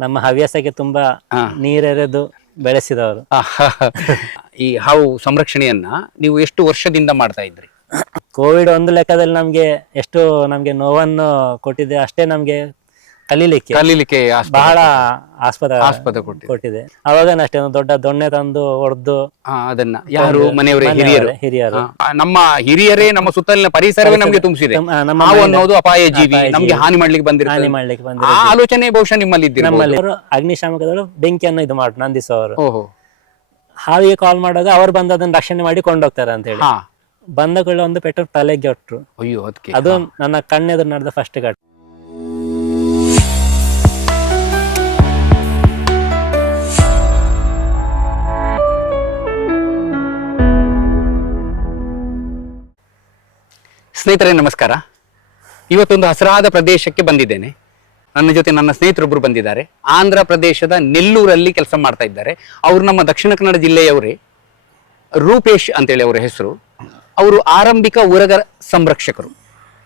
ನಮ್ಮ ಹವ್ಯಾಸಕ್ಕೆ ತುಂಬಾ ನೀರೆರೆದು ಬೆಳೆಸಿದವರು. ಈ ಹಾವು ಸಂರಕ್ಷಣೆಯನ್ನ ನೀವು ಎಷ್ಟು ವರ್ಷದಿಂದ ಮಾಡ್ತಾ ಇದ್ರಿ? ಕೋವಿಡ್ ಒಂದು ಲೆಕ್ಕದಲ್ಲಿ ನಮ್ಗೆ ನೋವನ್ನು ಕೊಟ್ಟಿದೆ, ಅಷ್ಟೇ ನಮ್ಗೆ ಕಲೀಲಿಕ್ಕೆ ಬಹಳ ಆಸ್ಪದ ಕೊಟ್ಟಿದೆ. ಅವಾಗನ ಅಷ್ಟೇ ಒಂದು ದೊಡ್ಡ ದೊಣ್ಣೆ ತಂದು ಹೊಡೆದು ಅದನ್ನ ಯಾರು ಮನೆಯವರೇ ಹಿರಿಯರು ನಮ್ಮ ಹಿರಿಯರೇ ನಮ್ಮ ಸುತ್ತಲಿನ ಪರಿಸರವೇ ನಮ್ಗೆ ತುಂಬಿಸಿದೆ. ಹಾವು ಅನ್ನೋದು ಅಪಾಯ ಜೀವಿ, ನಮ್ಗೆ ಹಾನಿ ಮಾಡ್ಲಿಕ್ಕೆ ಬಂದಿರ್ತದೆ. ಆ ಆಲೋಚನೆ ಬಹುಶಃ ನಿಮ್ಮಲ್ಲಿ ನಮ್ಮಲ್ಲಿ ಅಗ್ನಿಶಾಮಕದವರು ಬೆಂಕಿಯನ್ನು ಇದು ಮಾಡಿ ನಂದಿಸುವವರು. ಹಾವಿಗೆ ಕಾಲ್ ಮಾಡುವಾಗ ಅವ್ರು ಬಂದು ಅದನ್ನ ರಕ್ಷಣೆ ಮಾಡಿ ಕೊಂಡೋಗ್ತಾರೆ ಅಂತ ಹೇಳಿ ಬಂದ ಕೂಡಲೇ ಒಂದು ಪೆಟ್ಟು ತಲೆಗೆ ಹೊಟ್ರು. ಅದು ನನ್ನ ಕಣ್ಣೆದುರು ನಡೆದ ಫಸ್ಟ್ ಘಟ. ಸ್ನೇಹಿತರೆ ನಮಸ್ಕಾರ. ಇವತ್ತೊಂದು ಹಸಿರಾದ ಪ್ರದೇಶಕ್ಕೆ ಬಂದಿದ್ದೇನೆ. ನನ್ನ ಜೊತೆ ನನ್ನ ಸ್ನೇಹಿತರೊಬ್ಬರು ಬಂದಿದ್ದಾರೆ. ಆಂಧ್ರ ಪ್ರದೇಶದ ನೆಲ್ಲೂರಲ್ಲಿ ಕೆಲಸ ಮಾಡ್ತಾ ಇದ್ದಾರೆ. ಅವರು ನಮ್ಮ ದಕ್ಷಿಣ ಕನ್ನಡ ಜಿಲ್ಲೆಯವರೇ. ರೂಪೇಶ್ ಅಂತೇಳಿ ಅವರ ಹೆಸರು. ಅವರು ಆರಂಭಿಕ ಉರಗ ಸಂರಕ್ಷಕರು.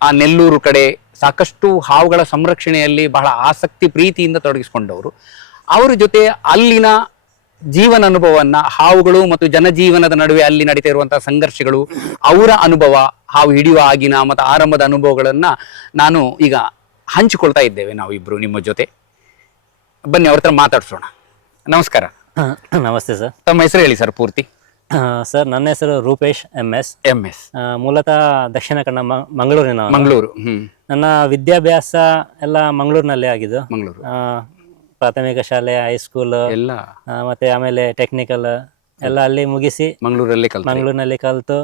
ಆ ನೆಲ್ಲೂರು ಕಡೆ ಸಾಕಷ್ಟು ಹಾವುಗಳ ಸಂರಕ್ಷಣೆಯಲ್ಲಿ ಬಹಳ ಆಸಕ್ತಿ ಪ್ರೀತಿಯಿಂದ ತೊಡಗಿಸಿಕೊಂಡವರು. ಅವರ ಜೊತೆ ಅಲ್ಲಿನ ಜೀವನ ಅನುಭವವನ್ನ, ಹಾವುಗಳು ಮತ್ತು ಜನಜೀವನದ ನಡುವೆ ಅಲ್ಲಿ ನಡೀತಾ ಇರುವಂತಹ ಸಂಘರ್ಷಗಳು, ಅವರ ಅನುಭವ, ಹಾವು ಹಿಡಿಯುವ ಆಗಿನ ಮತ್ತು ಆರಂಭದ ಅನುಭವಗಳನ್ನ ನಾನು ಈಗ ಹಂಚಿಕೊಳ್ತಾ ಇದ್ದೇವೆ ನಾವಿಬ್ರು ನಿಮ್ಮ ಜೊತೆ. ಬನ್ನಿ ಅವ್ರ ಹತ್ರ ಮಾತಾಡ್ಸೋಣ. ನಮಸ್ಕಾರ. ನಮಸ್ತೆ ಸರ್. ತಮ್ಮ ಹೆಸರು ಹೇಳಿ ಸರ್ ಪೂರ್ತಿ. ಸರ್ ನನ್ನ ಹೆಸರು ರೂಪೇಶ್ MS. ಮೂಲತಃ ದಕ್ಷಿಣ ಕನ್ನಡ ಮಂಗಳೂರು. ನನ್ನ ವಿದ್ಯಾಭ್ಯಾಸ ಎಲ್ಲ ಮಂಗಳೂರಿನಲ್ಲೇ ಆಗಿದ್ದು. ಪ್ರಾಥಮಿಕ ಶಾಲೆ, ಹೈಸ್ಕೂಲ್ ಮತ್ತೆ ಆಮೇಲೆ ಟೆಕ್ನಿಕಲ್ ಎಲ್ಲ ಅಲ್ಲಿ ಮುಗಿಸಿ ಮಂಗಳೂರಿನಲ್ಲಿ ಕಲ್ತು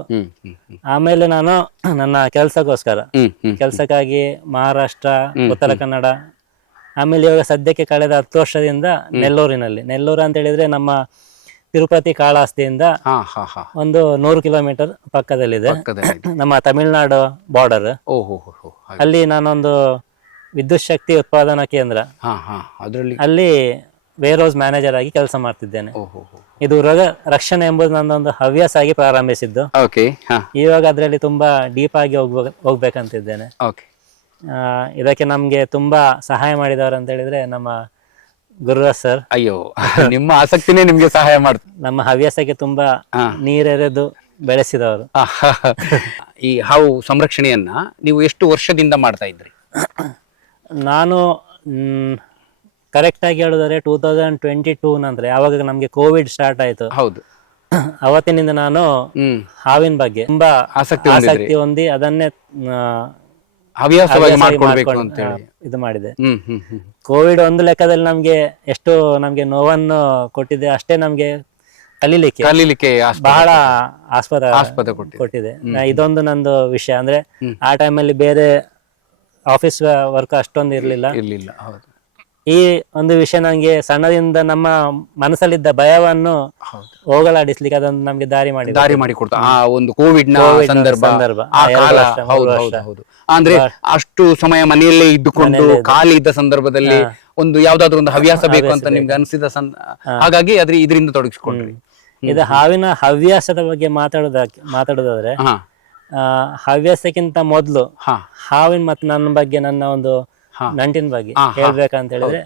ಆಮೇಲೆ ನಾನು ನನ್ನ ಕೆಲಸಕ್ಕಾಗಿ ಮಹಾರಾಷ್ಟ್ರ, ಉತ್ತರ ಕನ್ನಡ, ಆಮೇಲೆ ಇವಾಗ ಸದ್ಯಕ್ಕೆ ಕಳೆದ 10 ವರ್ಷದಿಂದ ನೆಲ್ಲೂರು ಅಂತ ಹೇಳಿದ್ರೆ ನಮ್ಮ ತಿರುಪತಿ ಕಾಳಹಸ್ತಿಯಿಂದ ಒಂದು 100 ಕಿಲೋಮೀಟರ್ ಪಕ್ಕದಲ್ಲಿದೆ. ನಮ್ಮ ತಮಿಳುನಾಡು ಬಾರ್ಡರ್. ಅಲ್ಲಿ ನಾನೊಂದು ವಿದ್ಯುತ್ ಶಕ್ತಿ ಉತ್ಪಾದನಾ ಕೇಂದ್ರ, ಅಲ್ಲಿ ವೇರ್ ಹೌಸ್ ಮ್ಯಾನೇಜರ್ ಆಗಿ ಕೆಲಸ ಮಾಡ್ತಿದ್ದೇನೆ. ಇದು ರಕ್ಷಣೆ ಎಂಬುದು ನನ್ನೊಂದು ಹವ್ಯಾಸ ಆಗಿ ಪ್ರಾರಂಭಿಸಿದ್ದು. ಇವಾಗ ಅದರಲ್ಲಿ ತುಂಬಾ ಡೀಪ್ ಆಗಿ ಹೋಗ್ಬೇಕಂತಿದ್ದೇನೆ. ಇದಕ್ಕೆ ನಮ್ಗೆ ತುಂಬಾ ಸಹಾಯ ಮಾಡಿದವರು ಅಂತ ಹೇಳಿದ್ರೆ ನಮ್ಮ ಗುರುರಾಜ್ ಸರ್. ಅಯ್ಯೋ, ನಿಮ್ಮ ಆಸಕ್ತಿನೇ ನಿಮ್ಗೆ ಸಹಾಯ ಮಾಡ್ತು. ನಮ್ಮ ಹವ್ಯಾಸಕ್ಕೆ ತುಂಬಾ ನೀರೆರೆದು ಬೆಳೆಸಿದವರು. ಈ ಹಾವು ಸಂರಕ್ಷಣೆಯನ್ನ ನೀವು ಎಷ್ಟು ವರ್ಷದಿಂದ ಮಾಡ್ತಾ ಇದ್ರಿ? ನಾನು ಕರೆಕ್ಟ್ ಆಗಿ ಹೇಳಿದ್ರೆ 2022 ನಂತರ ಯಾವಾಗ ನಮ್ಗೆ ಕೋವಿಡ್ ಸ್ಟಾರ್ಟ್ ಆಯ್ತು, ಅವತ್ತಿನಿಂದ ನಾನು ಹಾವಿನ ಬಗ್ಗೆ ತುಂಬಾ ಆಸಕ್ತಿ ಹೊಂದಿ ಅದನ್ನೇ ಹವ್ಯಾಸವಾಗಿ ಮಾಡ್ಕೊಳ್ಬೇಕು ಅಂತ ಹೇಳಿ ಇದು ಮಾಡಿದೆ. ಕೋವಿಡ್ ಒಂದು ಲೆಕ್ಕದಲ್ಲಿ ನಮ್ಗೆ ನೋವನ್ನು ಕೊಟ್ಟಿದೆ, ಅಷ್ಟೇ ನಮ್ಗೆ ಕಲೀಲಿಕ್ಕೆ ಬಹಳ ಆಸ್ಪದ ಕೊಟ್ಟಿದೆ. ಇದೊಂದು ನಂದು ವಿಷಯ. ಅಂದ್ರೆ ಆ ಟೈಮಲ್ಲಿ ಬೇರೆ ಆಫೀಸ್ ವರ್ಕ್ ಅಷ್ಟೊಂದು ಇರ್ಲಿಲ್ಲ. ಈ ಒಂದು ವಿಷಯ ನಂಗೆ ಸಣ್ಣದಿಂದ ನಮ್ಮ ಮನಸ್ಸಲ್ಲಿದ್ದ ಭಯವನ್ನು ಹೋಗಲಾಡಿಸ್ಲಿಕ್ಕೆ ಅದೊಂದು ನಮ್ಗೆ ದಾರಿ ಮಾಡಿಕೊಡ್ತಾ ಆ ಒಂದು ಕೋವಿಡ್ ನ ಸಂದರ್ಭ. ಅಂದ್ರೆ ಅಷ್ಟು ಸಮಯ ಮನೆಯಲ್ಲೇ ಇದ್ದುಕೊಂಡು ಖಾಲಿ ಇದ್ದ ಸಂದರ್ಭದಲ್ಲಿ ಒಂದು ಯಾವ್ದಾದ್ರು ಒಂದು ಹವ್ಯಾಸ ಬೇಕು ಅಂತ ನಿಮ್ಗೆ ಅನಿಸಿದ ಹಾಗಾಗಿ ಇದರಿಂದ ತೊಡಗಿಸ್ಕೊಂಡ್ರಿ. ಇದು ಹಾವಿನ ಹವ್ಯಾಸದ ಬಗ್ಗೆ ಮಾತಾಡೋದಾದ್ರೆ ಹವ್ಯಾಸಕ್ಕಿಂತ ಮೊದಲು ಹಾವಿನ ಮತ್ತು ನನ್ನ ಬಗ್ಗೆ, ನನ್ನ ಒಂದು ನಂಟಿನ ಬಗ್ಗೆ ಹೇಳ್ಬೇಕಂತ ಹೇಳಿದ್ರೆ,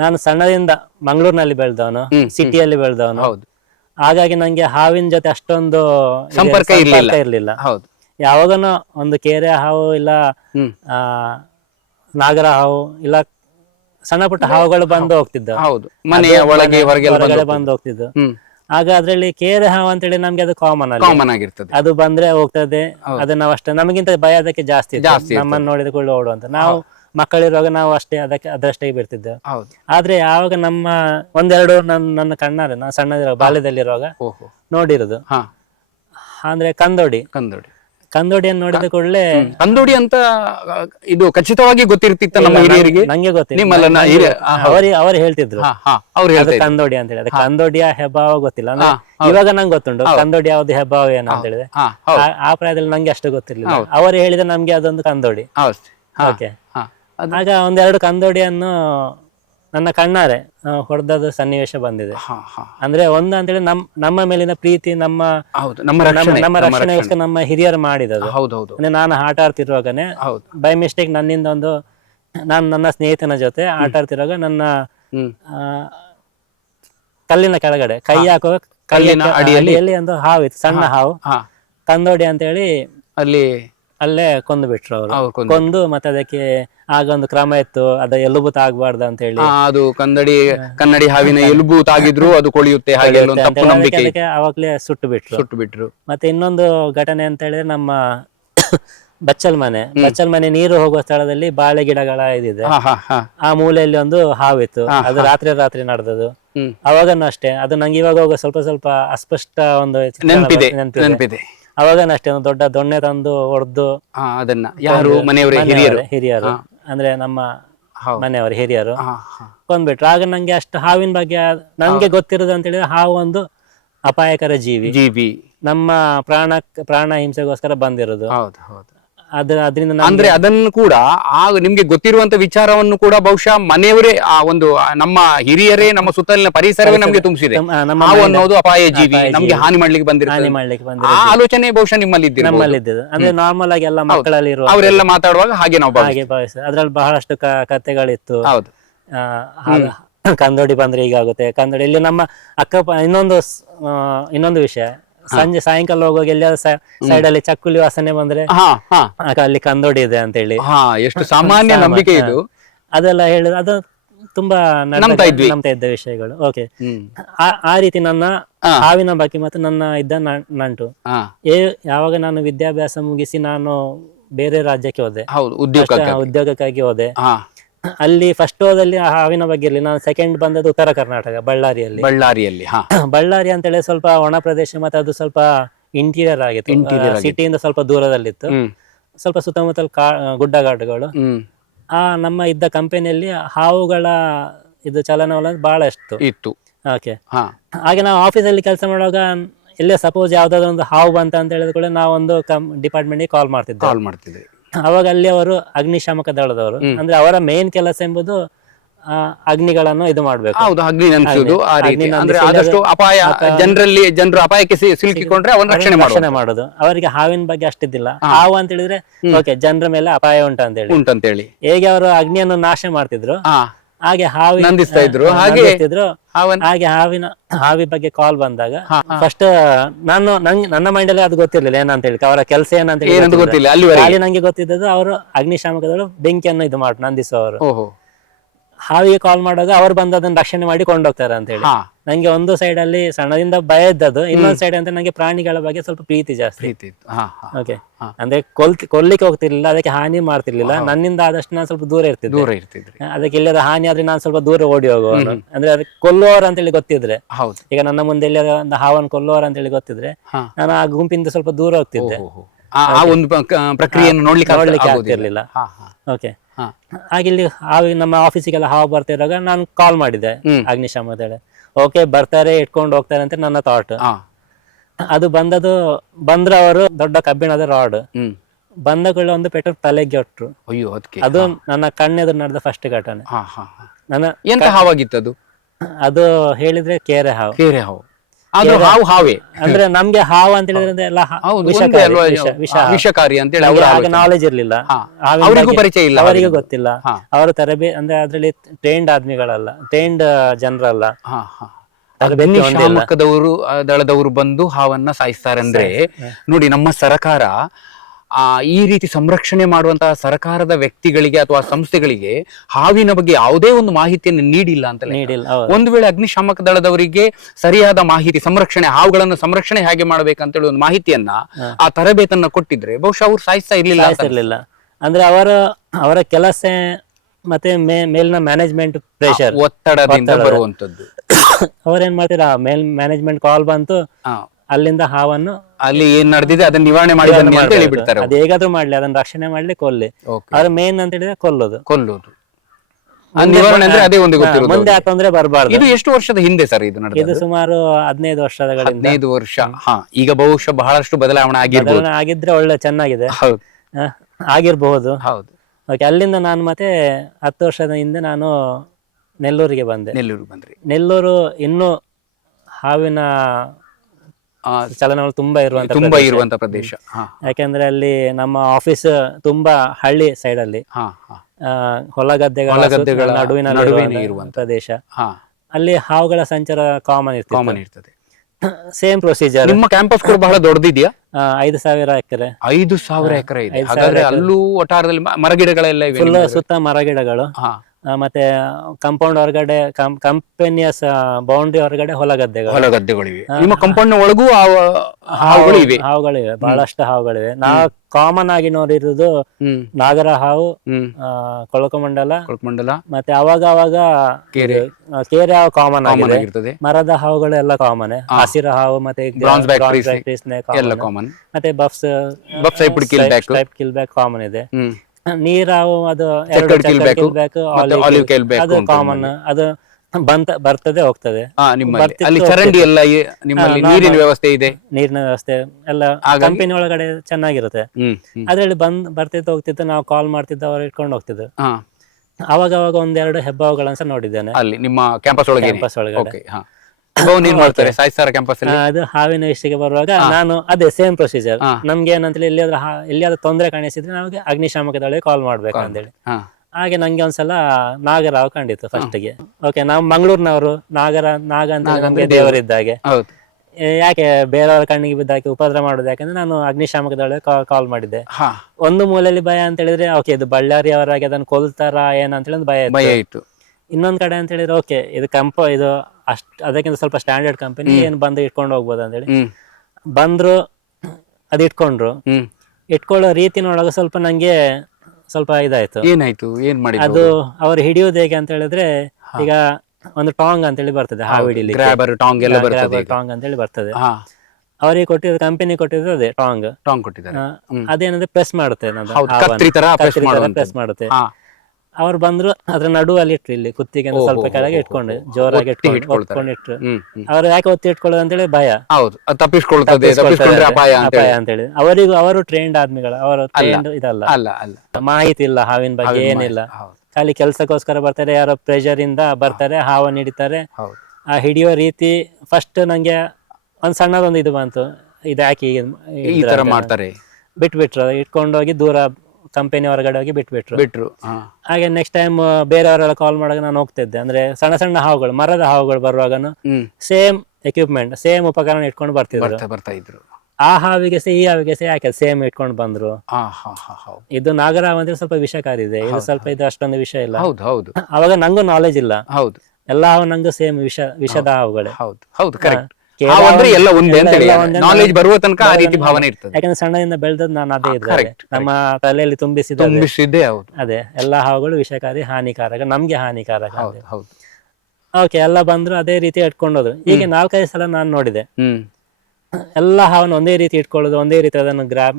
ನಾನು ಸಣ್ಣದಿಂದ ಮಂಗಳೂರಿನಲ್ಲಿ ಬೆಳೆದವನು, ಸಿಟಿಯಲ್ಲಿ ಬೆಳೆದವನು. ಹಾಗಾಗಿ ನಂಗೆ ಹಾವಿನ ಜೊತೆ ಅಷ್ಟೊಂದು ಸಂಪರ್ಕ ಇರ್ಲಿಲ್ಲ. ಯಾವಾಗನೂ ಒಂದು ಕೇರೆ ಹಾವು ಇಲ್ಲ ನಾಗರ ಹಾವು ಇಲ್ಲ ಸಣ್ಣ ಪುಟ್ಟ ಹಾವುಗಳು ಬಂದು ಹೋಗ್ತಿದ್ದವು, ಮನೆಯ ಒಳಗೆ ಹೊರಗಡೆ ಬಂದು ಹೋಗ್ತಿದ್ದು. ಆಗ ಅದ್ರಲ್ಲಿ ಕೇರೆ ಹಾವು ಅಂತೇಳಿ ನಮ್ಗೆ ಅದು ಕಾಮನ್ ಆಗಿರ್ತದೆ. ಅದು ಬಂದ್ರೆ ಹೋಗ್ತದೆ, ಅದು ನಾವು ಅಷ್ಟೇ, ನಮಗಿಂತ ಭಯ ಅದಕ್ಕೆ ಜಾಸ್ತಿ. ನಮ್ಮನ್ನು ನೋಡಿದ ಕೂಡಲೇ ಓಡುವಂತ. ನಾವು ಮಕ್ಕಳಿರುವಾಗ ನಾವು ಅದರಷ್ಟೇ ಬಿಡ್ತಿದ್ದೆವು. ಆದ್ರೆ ಯಾವಾಗ ಒಂದೆರಡು ನನ್ನ ಕಣ್ಣಾರೆ ನಾನು ಸಣ್ಣದಿರೋ ಬಾಲ್ಯದಲ್ಲಿರುವಾಗ ನೋಡಿರೋದು ಅಂದ್ರೆ ಕಂದೋಡಿಯನ್ನು ನೋಡಿದ ಕೂಡಲೇ, ಕಂದೋಡಿ ಅಂತ ಇದು ಖಚಿತವಾಗಿ ಗೊತ್ತಿರ್ತಿತ್ತ ನಮ್ಮ ಹಿರಿಯರಿಗೆ? ನಂಗೆ ಗೊತ್ತಿಲ್ಲ, ಅವರು ಹೇಳ್ತಿದ್ರು ಕಂದೋಡಿ ಅಂತ ಹೇಳಿ. ಕಂದೋಡಿಯ ಹೆಬ್ಬಾವ ಗೊತ್ತಿಲ್ಲ. ಅಂದ್ರೆ ಇವಾಗ ನಂಗೆ ಗೊತ್ತುಂಟು ಕಂದೋಡಿ ಯಾವ್ದು ಹೆಬ್ಬಾವ ಏನು ಅಂತ ಹೇಳಿದ್ರೆ. ಆ ಪ್ರಾಯದಲ್ಲಿ ನಂಗೆ ಅಷ್ಟು ಗೊತ್ತಿರ್ಲಿಲ್ಲ. ಅವರು ಹೇಳಿದ್ರೆ ನಮ್ಗೆ ಅದೊಂದು ಕಂದೋಡಿ. ಓಕೆ, ಆಗ ಒಂದೆರಡು ಕಂದೋಡಿಯನ್ನು ನನ್ನ ಕಣ್ಣಾರೆ ಹೊಡೆದ ಸನ್ನಿವೇಶ ಬಂದಿದೆ. ಅಂದ್ರೆ ಒಂದು ಅಂತೇಳಿ ನಮ್ಮ ಮೇಲಿನ ಪ್ರೀತಿ, ನಮ್ಮ ರಕ್ಷಣೆಗೋಸ್ಕರ ನಮ್ಮ ಹಿರಿಯರು ಮಾಡಿದದು. ಅಂದ್ರೆ ನಾನು ಆಟ ಆಡ್ತಿರುವಾಗನೆ ಬೈ ಮಿಸ್ಟೇಕ್ ನನ್ನಿಂದ ನಾನು ನನ್ನ ಸ್ನೇಹಿತನ ಜೊತೆ ಆಟ ಆಡ್ತಿರುವಾಗ ನನ್ನ ಹ್ಮ್ ಆ, ಕಲ್ಲಿನ ಕೆಳಗಡೆ ಕೈ ಹಾಕುವ ಕಲ್ಲಿನ ಅಡಿಯಲ್ಲಿ? ಅಡಿಯಲ್ಲಿ ಒಂದು ಹಾವು ಇತ್ತು, ಸಣ್ಣ ಹಾವು, ಹಾ ಕಂದೋಡಿ ಅಂತ ಹೇಳಿ ಅಲ್ಲಿ ಅಲ್ಲೇ ಕೊಂದು ಬಿಟ್ರು ಅವರು. ಅವ್ರು ಕೊಂದು ಕೊಂದು ಮತ್ತೆ ಅದಕ್ಕೆ ಆಗ ಒಂದು ಕ್ರಮ ಇತ್ತು, ಅದ ಎಲುಬು ತಾಗಬಾರ್ದು ಅಂತ ಹೇಳಿ. ಅದು ಕನ್ನಡಿ ಹಾವಿನ ಎಲುಬು ತಾಗಿದ್ರು ಅದು ಕೊಳಿಯುತ್ತೆ ಹಾಗೆ ಎಲ್ಲ ಒಂದು ತಪ್ಪು ನಂಬಿಕೆ ಅದಕ್ಕೆ ಅವಾಗ್ಲೇ ಸುಟ್ಟು ಬಿಟ್ರು. ಸುಟ್ಟು ಬಿಟ್ರು. ಮತ್ತೆ ಇನ್ನೊಂದು ಘಟನೆ ಅಂತ ಹೇಳಿದ್ರೆ ನಮ್ಮ ಬಚ್ಚಲ್ ಮನೆ ನೀರು ಹೋಗುವ ಸ್ಥಳದಲ್ಲಿ ಬಾಳೆ ಗಿಡಗಳ ಇದಿದೆ, ಹಾ ಹಾ ಹಾ ಆ ಮೂಲೆಯಲ್ಲಿ ಒಂದು ಹಾವಿತ್ತು. ಅದು ರಾತ್ರಿ ನಡೆದದು. ಹ್ಮ್ ಅವಾಗನು ಅಷ್ಟೇ, ಅದು ನಂಗೆ ಇವಾಗ ಹೋಗ ಸ್ವಲ್ಪ ಸ್ವಲ್ಪ ಅಸ್ಪಷ್ಟ ಒಂದು ಚಿತ್ರಣ ನೆನಪಿದೆ ನೆನಪಿದೆ. ನೆನಪಿದೆ. ಅವಾಗನು ಅಷ್ಟೇ ಒಂದು ದೊಡ್ಡ ದೊಣ್ಣೆ ತಂದು ಹೊಡೆದು, ಅದನ್ನ ಯಾರು ಮನೆಯವರೇ ಹಿರಿಯರು ಅಂದ್ರೆ ನಮ್ಮ ಹೌದು. ಮನೆಯವರು ಹಿರಿಯರು ಹಾ ಹಾ ಕೊಂದ್ಬಿಟ್ರು. ಆಗ ನಂಗೆ ಅಷ್ಟು ಹಾವಿನ ಬಗ್ಗೆ ನಂಗೆ ಗೊತ್ತಿರೋದು ಅಂತ ಹೇಳಿದ್ರೆ, ಹಾವು ಒಂದು ಅಪಾಯಕರ ಜೀವಿ, ನಮ್ಮ ಪ್ರಾಣ ಹಿಂಸೆಗೋಸ್ಕರ ಬಂದಿರೋದು. ಹೌದು ಹೌದು. ಅದರಿಂದ ಅಂದ್ರೆ ಅದನ್ನು ಕೂಡ ನಿಮ್ಗೆ ಗೊತ್ತಿರುವಂತ ವಿಚಾರವನ್ನು ಕೂಡ ಬಹುಶಃ ಮನೆಯವರೇ ಒಂದು ನಮ್ಮ ಹಿರಿಯರೇ ನಮ್ಮ ಸುತ್ತಲಿನ ಪರಿಸರವೇ ನಮ್ಗೆ ತುಂಬಿಸಿದೆ. ಹಾವು ಅನ್ನೋದು ಅಪಾಯ ಜೀವಿ, ನಮ್ಗೆ ಹಾನಿ ಮಾಡ್ಲಿಕ್ಕೆ ಬಂದಿರ್ತದೆ. ಆ ಆಲೋಚನೆ ಬಹುಶಃ ನಿಮ್ಮಲ್ಲಿ ಇದ್ದಿದ್ದು. ಅಂದ್ರೆ ನಾರ್ಮಲ್ ಆಗಿ ಎಲ್ಲ ಮಕ್ಕಳಲ್ಲಿ ಇರುವ ಅವರೆಲ್ಲ ಮಾತಾಡುವಾಗ ಹಾಗೆ ನಾವು ಭಾವಿಸ್ತೇವೆ. ಅದ್ರಲ್ಲಿ ಬಹಳಷ್ಟು ಕಥೆಗಳಿತ್ತು. ಹೌದು. ಕಂದೋಡಿ ಬಂದ್ರೆ ಹೀಗಾಗುತ್ತೆ, ಕಂದೋಡಿ ಇಲ್ಲಿ ನಮ್ಮ ಇನ್ನೊಂದು ವಿಷಯ, ಸಾಯಂಕಾಲ ಹೋಗುವಾಗ ಎಲ್ಲಿಯಾದ್ರೂ ಸೈಡ್ ಅಲ್ಲಿ ಚಕ್ಕುಲಿ ವಾಸನೆ ಬಂದ್ರೆ ಅಲ್ಲಿ ಕಂದೋಡಿ ಇದೆ ಅಂತ ಹೇಳಿ. ಎಷ್ಟು ಸಾಮಾನ್ಯ ನಂಬಿಕೆ ಇದು. ಅದೆಲ್ಲ ಹೇಳಿದ್ರೆ ಅದು ತುಂಬಾ ನಂಬ್ತಾ ಇದ್ದ ವಿಷಯಗಳು. ಓಕೆ, ಆ ರೀತಿ ನನ್ನ ಹಾವಿನ ಬಗ್ಗೆ ಮತ್ತು ನನ್ನ ಇದ್ದ ನಂಟು. ಯಾವಾಗ ನಾನು ವಿದ್ಯಾಭ್ಯಾಸ ಮುಗಿಸಿ ನಾನು ಬೇರೆ ರಾಜ್ಯಕ್ಕೆ ಹೋದೆ, ಉದ್ಯೋಗಕ್ಕಾಗಿ ಹೋದೆ. ಅಲ್ಲಿ ಫಸ್ಟ್ ಹೋದಲ್ಲಿ ಆ ಹಾವಿನ ಬಗ್ಗೆ ಇರಲಿ. ನಾನು ಸೆಕೆಂಡ್ ಬಂದದ್ದು ಉತ್ತರ ಕರ್ನಾಟಕ, ಬಳ್ಳಾರಿಯಲ್ಲಿ. ಬಳ್ಳಾರಿ ಅಂತ ಹೇಳಿ ಸ್ವಲ್ಪ ಒಣ ಪ್ರದೇಶ, ಮತ್ತೆ ಅದು ಸ್ವಲ್ಪ ಇಂಟೀರಿಯರ್ ಆಗಿತ್ತು, ಸಿಟಿಯಿಂದ ಸ್ವಲ್ಪ ದೂರದಲ್ಲಿತ್ತು. ಸ್ವಲ್ಪ ಸುತ್ತಮುತ್ತಲ ಗುಡ್ಡಗಾಡುಗಳು. ನಮ್ಮ ಇದ್ದ ಕಂಪನಿಯಲ್ಲಿ ಹಾವುಗಳ ಇದು ಚಲನವಲನ ಬಹಳ ಇತ್ತು. ಓಕೆ, ಹಾಗೆ ನಾವು ಆಫೀಸಲ್ಲಿ ಕೆಲಸ ಮಾಡುವಾಗ ಎಲ್ಲೇ ಸಪೋಸ್ ಯಾವ್ದಾದ್ರು ಒಂದು ಹಾವು ಬಂತ ಅಂತ ಹೇಳಿದ ಕೂಡ ನಾವೊಂದು ಡಿಪಾರ್ಟ್ಮೆಂಟ್ಗೆ ಕಾಲ್ ಮಾಡ್ತಿದ್ದೆ. ಅವಾಗ ಅಲ್ಲಿ ಅವರು ಅಗ್ನಿಶಾಮಕ ದಳದವರು, ಅಂದ್ರೆ ಅವರ ಮೇನ್ ಕೆಲಸ ಎಂಬುದು ಅಗ್ನಿಗಳನ್ನು ಇದು ಮಾಡ್ಬೇಕು. ಜನರು ಅಪಾಯಕ್ಕೆ ಸಿಲುಕಿಕೊಂಡ್ರೆ ಅವನ್ನ ರಕ್ಷಣೆ ಮಾಡೋದು. ಅವರಿಗೆ ಹಾವಿನ ಬಗ್ಗೆ ಅಷ್ಟಿದ್ದಿಲ್ಲ. ಹಾವು ಅಂತ ಹೇಳಿದ್ರೆ ಓಕೆ, ಜನರ ಮೇಲೆ ಅಪಾಯ ಉಂಟಂತ ಹೇಳಿ ಹೇಗೆ ಅವರು ಅಗ್ನಿಯನ್ನು ನಾಶ ಮಾಡ್ತಿದ್ರು ಹಾಗೆ ನಂದಿಸ್ತಿದ್ರು. ಹಾಗೆ ಹಾವಿ ಬಗ್ಗೆ ಕಾಲ್ ಬಂದಾಗ ಫಸ್ಟ್ ನನ್ನ ಮೈಂಡ್ ಅಲ್ಲಿ ಅದು ಗೊತ್ತಿರ್ಲಿಲ್ಲ ಏನಂತ ಹೇಳಿ, ಅವರ ಕೆಲಸ ಏನಂತ ಹೇಳಿ ನಂಗೆ ಗೊತ್ತಿದ್ದದ್ದು ಅವರು ಅಗ್ನಿಶಾಮಕದವರು ಬೆಂಕಿಯನ್ನು ಇದು ನಂದಿಸುವವರು. ಹಾವಿಗೆ ಕಾಲ್ ಮಾಡುವಾಗ ಅವ್ರು ಬಂದು ಅದನ್ನ ರಕ್ಷಣೆ ಮಾಡಿ ಕೊಂಡೋಗ್ತಾರೆ ಅಂತ ಹೇಳಿ. ನಂಗೆ ಒಂದು ಸೈಡ್ ಅಲ್ಲಿ ಸಣ್ಣದಿಂದ ಭಯ ಇದ್ದದ್ದು, ಇನ್ನೊಂದ್ ಸೈಡ್ ಅಂತ ನಂಗೆ ಪ್ರಾಣಿಗಳ ಬಗ್ಗೆ ಸ್ವಲ್ಪ ಪ್ರೀತಿ ಜಾಸ್ತಿ. ಓಕೆ, ಅಂದ್ರೆ ಕೊಲ್ಲಿಕ್ಕೆ ಹೋಗ್ತಿರ್ಲಿಲ್ಲ, ಅದಕ್ಕೆ ಹಾನಿ ಮಾಡ್ತಿರ್ಲಿಲ್ಲ. ನನ್ನಿಂದ ಆದಷ್ಟು ನಾನು ಸ್ವಲ್ಪ ದೂರ ಇರ್ತಿದ್ದೆ. ಅದಕ್ಕೆ ಎಲ್ಲರ ಹಾನಿ ಆದ್ರೆ ನಾನು ಸ್ವಲ್ಪ ದೂರ ಓಡಿ ಹೋಗುವವನು. ಅಂದ್ರೆ ಅದಕ್ಕೆ ಕೊಲ್ಲುವವರು ಅಂತ ಹೇಳಿ ಗೊತ್ತಿದ್ರೆ, ಈಗ ನನ್ನ ಮುಂದೆ ಎಲ್ಲ ಒಂದು ಹಾವನ್ನು ಕೊಲ್ಲುವವರು ಅಂತ ಹೇಳಿ ಗೊತ್ತಿದ್ರೆ ನಾನು ಆ ಗುಂಪಿಂದ ಸ್ವಲ್ಪ ದೂರ ಹೋಗ್ತಿದ್ದೆ. ಪ್ರಕ್ರಿಯೆಯನ್ನು ನೋಡ್ಲಿಕ್ಕೆ ಆಗ್ತಿರ್ಲಿಲ್ಲ. ಓಕೆ, ಹಾಗೆ ಇಲ್ಲಿ ನಮ್ಮ ಆಫೀಸಿಗೆಲ್ಲ ಹಾವು ಬರ್ತಿರುವಾಗ ನಾನು ಕಾಲ್ ಮಾಡಿದ್ದೆ ಅಗ್ನಿಶಾಮಕ. ಓಕೆ, ಬರ್ತಾರೆ, ಇಟ್ಕೊಂಡು ಹೋಗ್ತಾರೆ ಅಂತ ನನ್ನ ಥಾಟ್. ಅದು ಬಂದ್ರೆ ಅವರು ದೊಡ್ಡ ಕಬ್ಬಿಣದ ರಾಡ್ ಬಂದ ಕೂಡಲೇ ಒಂದು ಪೆಟ್ಟು ತಲೆಗೆ ಹೊಟ್ರು. ಅದು ನನ್ನ ಕಣ್ಣೆದುರು ನಡೆದ ಫಸ್ಟ್ ಘಟನೆ. ಅದು ಹೇಳಿದ್ರೆ ಕೇರೆ ಹಾವು. ಅಂದ್ರೆ ನಮ್ಗೆ ಹಾವು ಅಂತ ಹೇಳಿದ್ರೆ ಎಲ್ಲ ವಿಷಕಾರಿ ಅಂತ ನಾಲೆಜ್ ಇರ್ಲಿಲ್ಲ, ಅವರಿಗೂ ಗೊತ್ತಿಲ್ಲ. ಅವರು ಅಂದ್ರೆ ಅದ್ರಲ್ಲಿ ಟ್ರೈನ್ಡ್ ಆದ್ಮಿಗಳಲ್ಲ, ಟ್ರೈನ್ಡ್ ಜನರಲ್ಲ. ದಳದವರು ಬಂದು ಹಾವನ್ನ ಸಾಯಿಸ್ತಾರೆ ಅಂದ್ರೆ ನೋಡಿ, ನಮ್ಮ ಸರ್ಕಾರ ಈ ರೀತಿ ಸಂರಕ್ಷಣೆ ಮಾಡುವಂತಹ ಸರ್ಕಾರದ ವ್ಯಕ್ತಿಗಳಿಗೆ ಅಥವಾ ಸಂಸ್ಥೆಗಳಿಗೆ ಹಾವಿನ ಬಗ್ಗೆ ಯಾವುದೇ ಒಂದು ಮಾಹಿತಿಯನ್ನು ನೀಡಿಲ್ಲ ಅಂತ. ಒಂದು ವೇಳೆ ಅಗ್ನಿಶಾಮಕ ದಳದವರಿಗೆ ಸರಿಯಾದ ಮಾಹಿತಿ, ಹಾವುಗಳನ್ನು ಸಂರಕ್ಷಣೆ ಹೇಗೆ ಮಾಡ್ಬೇಕಂತೇಳಿ ಒಂದು ಮಾಹಿತಿಯನ್ನ, ಆ ತರಬೇತನ್ನ ಕೊಟ್ಟಿದ್ರೆ ಬಹುಶಃ ಅವ್ರು ಸಾಯಿಸ್ತಾ ಇರ್ಲಿಲ್ಲ. ಅಂದ್ರೆ ಅವರ ಕೆಲಸ ಮತ್ತೆ ಮೇಲಿನ ಮ್ಯಾನೇಜ್ಮೆಂಟ್ ಪ್ರೆಷರ್, ಒತ್ತಡದಿಂದ ಬರುವಂತದ್ದು. ಅವ್ರೇನ್ ಮಾಡ್ತೀರಾ, ಮ್ಯಾನೇಜ್ಮೆಂಟ್ ಕಾಲ್ ಬಂತು, ಅಲ್ಲಿಂದ ಹಾವನ್ನು ಅಲ್ಲಿ ಏನ್ ನಡೆದಿದೆ ಅದನ್ನ ನಿವಾರಣೆ ಮಾಡಿ ಅಂತ ಹೇಳಿಬಿಡ್ತಾರೆ. ಅದು ಹೇಗಾದ್ರೂ ಮಾಡ್ಲಿ, ಅದನ್ನ ರಕ್ಷಣೆ ಮಾಡ್ಲಿ, ಕೊಲ್ಲಿ. ಅವ್ರ ಮೇನ್ ಅಂತ ಹೇಳಿದ್ರೆ ಕೊಲ್ಲೋದು. ನಿವಾರಣೆ ಅಂದ್ರೆ ಅದೇ ಒಂದು ಗೊತ್ತಿರೋದು. ಮುಂದೆ ಯಾಕಂದ್ರೆ ಬರಬಾರ್ದು. ಇದು ಎಷ್ಟು ವರ್ಷದ ಹಿಂದೆ ಸರ್ ಇದು ನಡೆದಿದ್ದು? ಇದು ಸುಮಾರು 15 ವರ್ಷಗಳಿಂದ. 15 ವರ್ಷ. ಈಗ ಬಹುಶಃ ಬಹಳಷ್ಟು ಬದಲಾವಣೆ ಆಗಿದ್ರೆ ಒಳ್ಳೆ ಚೆನ್ನಾಗಿದೆ, ಆಗಿರ್ಬಹುದು. ಓಕೆ, ಅಲ್ಲಿಂದ ನಾನು ಮತ್ತೆ 10 ವರ್ಷದ ಹಿಂದೆ ನಾನು ನೆಲ್ಲೂರಿಗೆ ಬಂದೆ. ನೆಲ್ಲೂರು ಇನ್ನು ಹಾವಿನ ಚಲನಗಳು ತುಂಬಾ ಇರುವಂತ ಪ್ರದೇಶ. ಯಾಕೆಂದ್ರೆ ಅಲ್ಲಿ ನಮ್ಮ ಆಫೀಸ್ ತುಂಬಾ ಹಳ್ಳಿ ಸೈಡ್ ಅಲ್ಲಿ. ಹೊಲ ಗದ್ದೆಗಳ ನಡುವಿನ ಇರುವಂತ ಪ್ರದೇಶ, ಹಾ ಅಲ್ಲಿ ಹಾವುಗಳ ಸಂಚಾರ ಕಾಮನ್ ಕಾಮನ್ ಇರ್ತದೆ. Same procedure. ನಿಮ್ಮ ಕ್ಯಾಂಪಸ್ ಕೂಡ ಬಹಳ ದೊಡ್ಡದಿದೆಯಾ? 5,000 ಎಕರೆ. 5,000 ಎಕರೆ ಇದೆ. ಹಾಗಾದ್ರೆ ಅಲ್ಲೂ ಒಟ್ಟಾರದಲ್ಲಿ ಮರಗಿಡಗಳೆಲ್ಲ ಇವೆ. ಫುಲ್ ಸುತ್ತ ಮರಗಿಡಗಳು. ಹಾ ಮತ್ತೆ ಕಾಂಪೌಂಡ್ ಹೊರಗಡೆ ಕಂಪನಿಯ ಬೌಂಡ್ರಿ ಹೊರಗಡೆ ಹೊಲಗದ್ದೆಗಳಿವೆ. ನಿಮ್ಮ ಕಾಂಪೌಂಡ್ ಒಳಗೂ ಹಾವುಗಳಿವೆ. ಹಾವುಗಳಿವೆ, ಬಹಳಷ್ಟು ಹಾವುಗಳಿವೆ. ನಾವು ಕಾಮನ್ ಆಗಿ ನೋಡಿರುವುದು ನಾಗರ ಹಾವು, ಕೊಳಕಮಂಡಲ, ಮತ್ತೆ ಅವಾಗ ಕೇರೆ ಹಾವು ಕಾಮನ್ ಆಗಿದೆ. ಮರದ ಹಾವುಗಳು ಎಲ್ಲ ಕಾಮನ್. ಹಸಿರು ಹಾವು ಮತ್ತೆ ಮತ್ತೆ ಬಫ್ಸ್ ಕಿಲ್ಬ್ಯಾಕ್ ಕಾಮನ್ ಇದೆ. ನೀರಾವು ಅದು ಅದು ಕಾಮನ್, ಅದು ಬರ್ತದೆ ಹೋಗ್ತದೆ. ನೀರಿನ ವ್ಯವಸ್ಥೆ ಇದೆ, ನೀರಿನ ವ್ಯವಸ್ಥೆ ಎಲ್ಲ ಕಂಪನಿ ಒಳಗಡೆ ಚೆನ್ನಾಗಿರುತ್ತೆ. ಅದ್ರಲ್ಲಿ ಬರ್ತಿತ್ತು ಹೋಗ್ತಿತ್ತು, ನಾವು ಕಾಲ್ ಮಾಡ್ತಿದ್ದ ಅವ್ರು ಇಟ್ಕೊಂಡು ಹೋಗ್ತಿದ್ರು. ಅವಾಗ 1-2 ಹೆಬ್ಬಾವುಗಳನ್ಸ ನೋಡಿದ್ದೇನೆ ಅಲ್ಲಿ ನಿಮ್ಮ ಕ್ಯಾಂಪಸ್ ಒಳಗಡೆ. ಅದು ಹಾವಿನ ವಿಷಯಕ್ಕೆ ಬರುವಾಗ ನಾನು ಅದೇ ಸೇಮ್ ಪ್ರೊಸೀಜರ್. ನಮ್ಗೆ ಏನಂತ ಎಲ್ಲಿಯಾದ್ರೂ ತೊಂದರೆ ಕಾಣಿಸಿದ್ರೆ ನಮಗೆ ಅಗ್ನಿಶಾಮಕ ದಳಕ್ಕೆ ಕಾಲ್ ಮಾಡ್ಬೇಕು ಅಂತೇಳಿ. ಹಾಗೆ ನಂಗೆ ಒಂದ್ಸಲ ನಾಗರಾವ್ ಕಂಡಿತ್ತು ಫಸ್ಟ್ಗೆ. ಓಕೆ, ನಾವು ಮಂಗಳೂರಿನವರು, ನಾಗ ಅಂತ ನಮ್ಗೆ ದೇವರಿದ್ದಾಗೆ. ಯಾಕೆ ಬೇರೆಯವರ ಕಣ್ಣಿಗೆ ಬಿದ್ದಾಕೆ ಉಪದ್ರ ಮಾಡುದು ಯಾಕಂದ್ರೆ ನಾನು ಅಗ್ನಿಶಾಮಕ ದಳಕ್ಕೆ ಕಾಲ್ ಮಾಡಿದ್ದೆ. ಒಂದು ಮೂಲೆಯಲ್ಲಿ ಭಯ ಅಂತ ಹೇಳಿದ್ರೆ ಓಕೆ ಇದು ಬಳ್ಳಾರಿ ಅವರಾಗಿ ಅದನ್ನು ಕೊಲ್ತಾರ ಏನಂತೇಳಿ ಒಂದು ಭಯ ಇತ್ತು. ಇನ್ನೊಂದ್ ಕಡೆ ಅಂತ ಹೇಳಿದ್ರೆ ಓಕೆ ಇದು ಇದು ಅದಕ್ಕಿಂತ ಸ್ವಲ್ಪ ಸ್ಟ್ಯಾಂಡರ್ಡ್ ಕಂಪನಿ, ಏನ್ ಬಂದು ಇಟ್ಕೊಂಡು ಹೋಗ್ಬೋದು ಅಂತೇಳಿ ಬಂದ್ರು. ಅದ್ ಇಟ್ಕೊಳ್ಳೋ ರೀತಿನೊಳಗ ಸ್ವಲ್ಪ ನಂಗೆ ಸ್ವಲ್ಪ ಇದಾಯ್ತು. ಏನಾಯ್ತು? ಏನ್ ಮಾಡಿ ಅದು ಅವ್ರು ಹಿಡಿಯೋದು ಹೇಗೆ ಅಂತ ಹೇಳಿದ್ರೆ, ಈಗ ಒಂದು ಟಾಂಗ್ ಅಂತೇಳಿ ಬರ್ತದೆ ಹಾವು ಹಿಡಿಲಿ, ಟಾಂಗ್ ಅಂತೇಳಿ ಬರ್ತದೆ. ಅವರಿಗೆ ಕೊಟ್ಟಿದ್ದು, ಕಂಪನಿ ಕೊಟ್ಟಿದ್ದು ಅದೇ ಟಾಂಗ್ ಕೊಟ್ಟಿದ್ದಾರೆ. ಅದೇನಂದ್ರೆ ಪ್ರೆಸ್ ಮಾಡುತ್ತೆ, ಪ್ರೆಸ್ ಮಾಡುತ್ತೆ. ಅವ್ರು ಬಂದ್ರು, ಅದ್ರ ನಡುವಲ್ಲಿ ಇಟ್ರು, ಇಲ್ಲಿ ಕುತ್ತಿಗೆ ಸ್ವಲ್ಪ ಕೆಳಗೆ ಇಟ್ಕೊಂಡು ಜೋರಾಗಿ ಇಟ್ಕೊಂಡಿಟ್ರು. ಅವ್ರು ಯಾಕೆ ಒತ್ತಿ ಇಟ್ಕೊಳ್ಳೋದು ಅಂತೇಳಿ ಭಯ, ಅಪಾಯ ಅಂತೇಳಿ. ಅವರು ಟ್ರೈನ್ಡ್ ಆದ್ಮಿಗಳು, ಅವರು ಟ್ರೈನ್ಡ್ ಇದಲ್ಲ, ಮಾಹಿತಿ ಇಲ್ಲ ಹಾವಿನ ಬಗ್ಗೆ ಏನಿಲ್ಲ. ಖಾಲಿ ಕೆಲ್ಸಕ್ಕೋಸ್ಕರ ಬರ್ತಾರೆ, ಯಾರೋ ಪ್ರೆಷರ್ ಇಂದ ಬರ್ತಾರೆ, ಹಾವನ್ನು ಹಿಡಿತಾರೆ. ಆ ಹಿಡಿಯೋ ರೀತಿ ಫಸ್ಟ್ ನಂಗೆ ಒಂದ್ ಸಣ್ಣದೊಂದು ಇದು ಬಂತು, ಇದು ಯಾಕೆ ಮಾಡ್ತಾರೆ, ಬಿಟ್ಬಿಟ್ರು. ಇಟ್ಕೊಂಡೋಗಿ ದೂರ ಕಂಪನಿ ಹೊರಗಡೆ ಹೋಗಿ ಬಿಟ್ಬಿಟ್ರು. ಹಾಗೆ ನೆಕ್ಸ್ಟ್ ಟೈಮ್ ಬೇರೆಯವರೆಲ್ಲ ಕಾಲ್ ಮಾಡುವಾಗ ನಾನು ಹೋಗ್ತಿದ್ದೆ. ಅಂದ್ರೆ ಸಣ್ಣ ಸಣ್ಣ ಹಾವುಗಳು, ಮರದ ಹಾವುಗಳು ಬರುವಾಗನು ಸೇಮ್ ಎಕ್ವಿಪ್ಮೆಂಟ್, ಸೇಮ್ ಉಪಕರಣ ಇಟ್ಕೊಂಡು ಬರ್ತಿದ್ರು. ಆ ಹಾವಿಗೆ ಈ ಹಾವಿಗೆ ಯಾಕೆ ಸೇಮ್ ಇಟ್ಕೊಂಡು ಬಂದ್ರು. ಇದು ನಾಗರಹಾವು ಅಂದ್ರೆ ಸ್ವಲ್ಪ ವಿಷಕಾರಿ ಇದೆ, ಇದು ಸ್ವಲ್ಪ ಇದು ಅಷ್ಟೊಂದು ವಿಷ ಇಲ್ಲ. ಅವಾಗ ನಂಗೂ ನಾಲೆಜ್ ಇಲ್ಲ. ಎಲ್ಲ ಹಾವು ನಂಗೂ ಸೇಮ್ ವಿಷದ ಹಾವುಗಳೇ. ಯಾಕಂದ್ರೆ ಸಣ್ಣದಿಂದ ಬೆಳೆದದ್ದು ನಾನು ಅದೇ ಇದ್ದಾರೆ, ನಮ್ಮ ತಲೆಯಲ್ಲಿ ತುಂಬಿಸಿದ್ದೆ ಅದೇ. ಎಲ್ಲಾ ಹಾವುಗಳು ವಿಷಕಾರಿ, ಹಾನಿಕಾರಕ, ನಮ್ಗೆ ಹಾನಿಕಾರಕ. ಓಕೆ, ಎಲ್ಲ ಬಂದ್ರು ಅದೇ ರೀತಿ ಇಟ್ಕೊಂಡೋದ್ರು. ಈಗ 4-5 ಸಲ ನಾನು ನೋಡಿದೆ, ಎಲ್ಲ ಹಾವನ್ನು ಒಂದೇ ರೀತಿ ಇಟ್ಕೊಳ್ಳೋದು, ಒಂದೇ ರೀತಿ ಅದನ್ನು ಗ್ರಾಬ್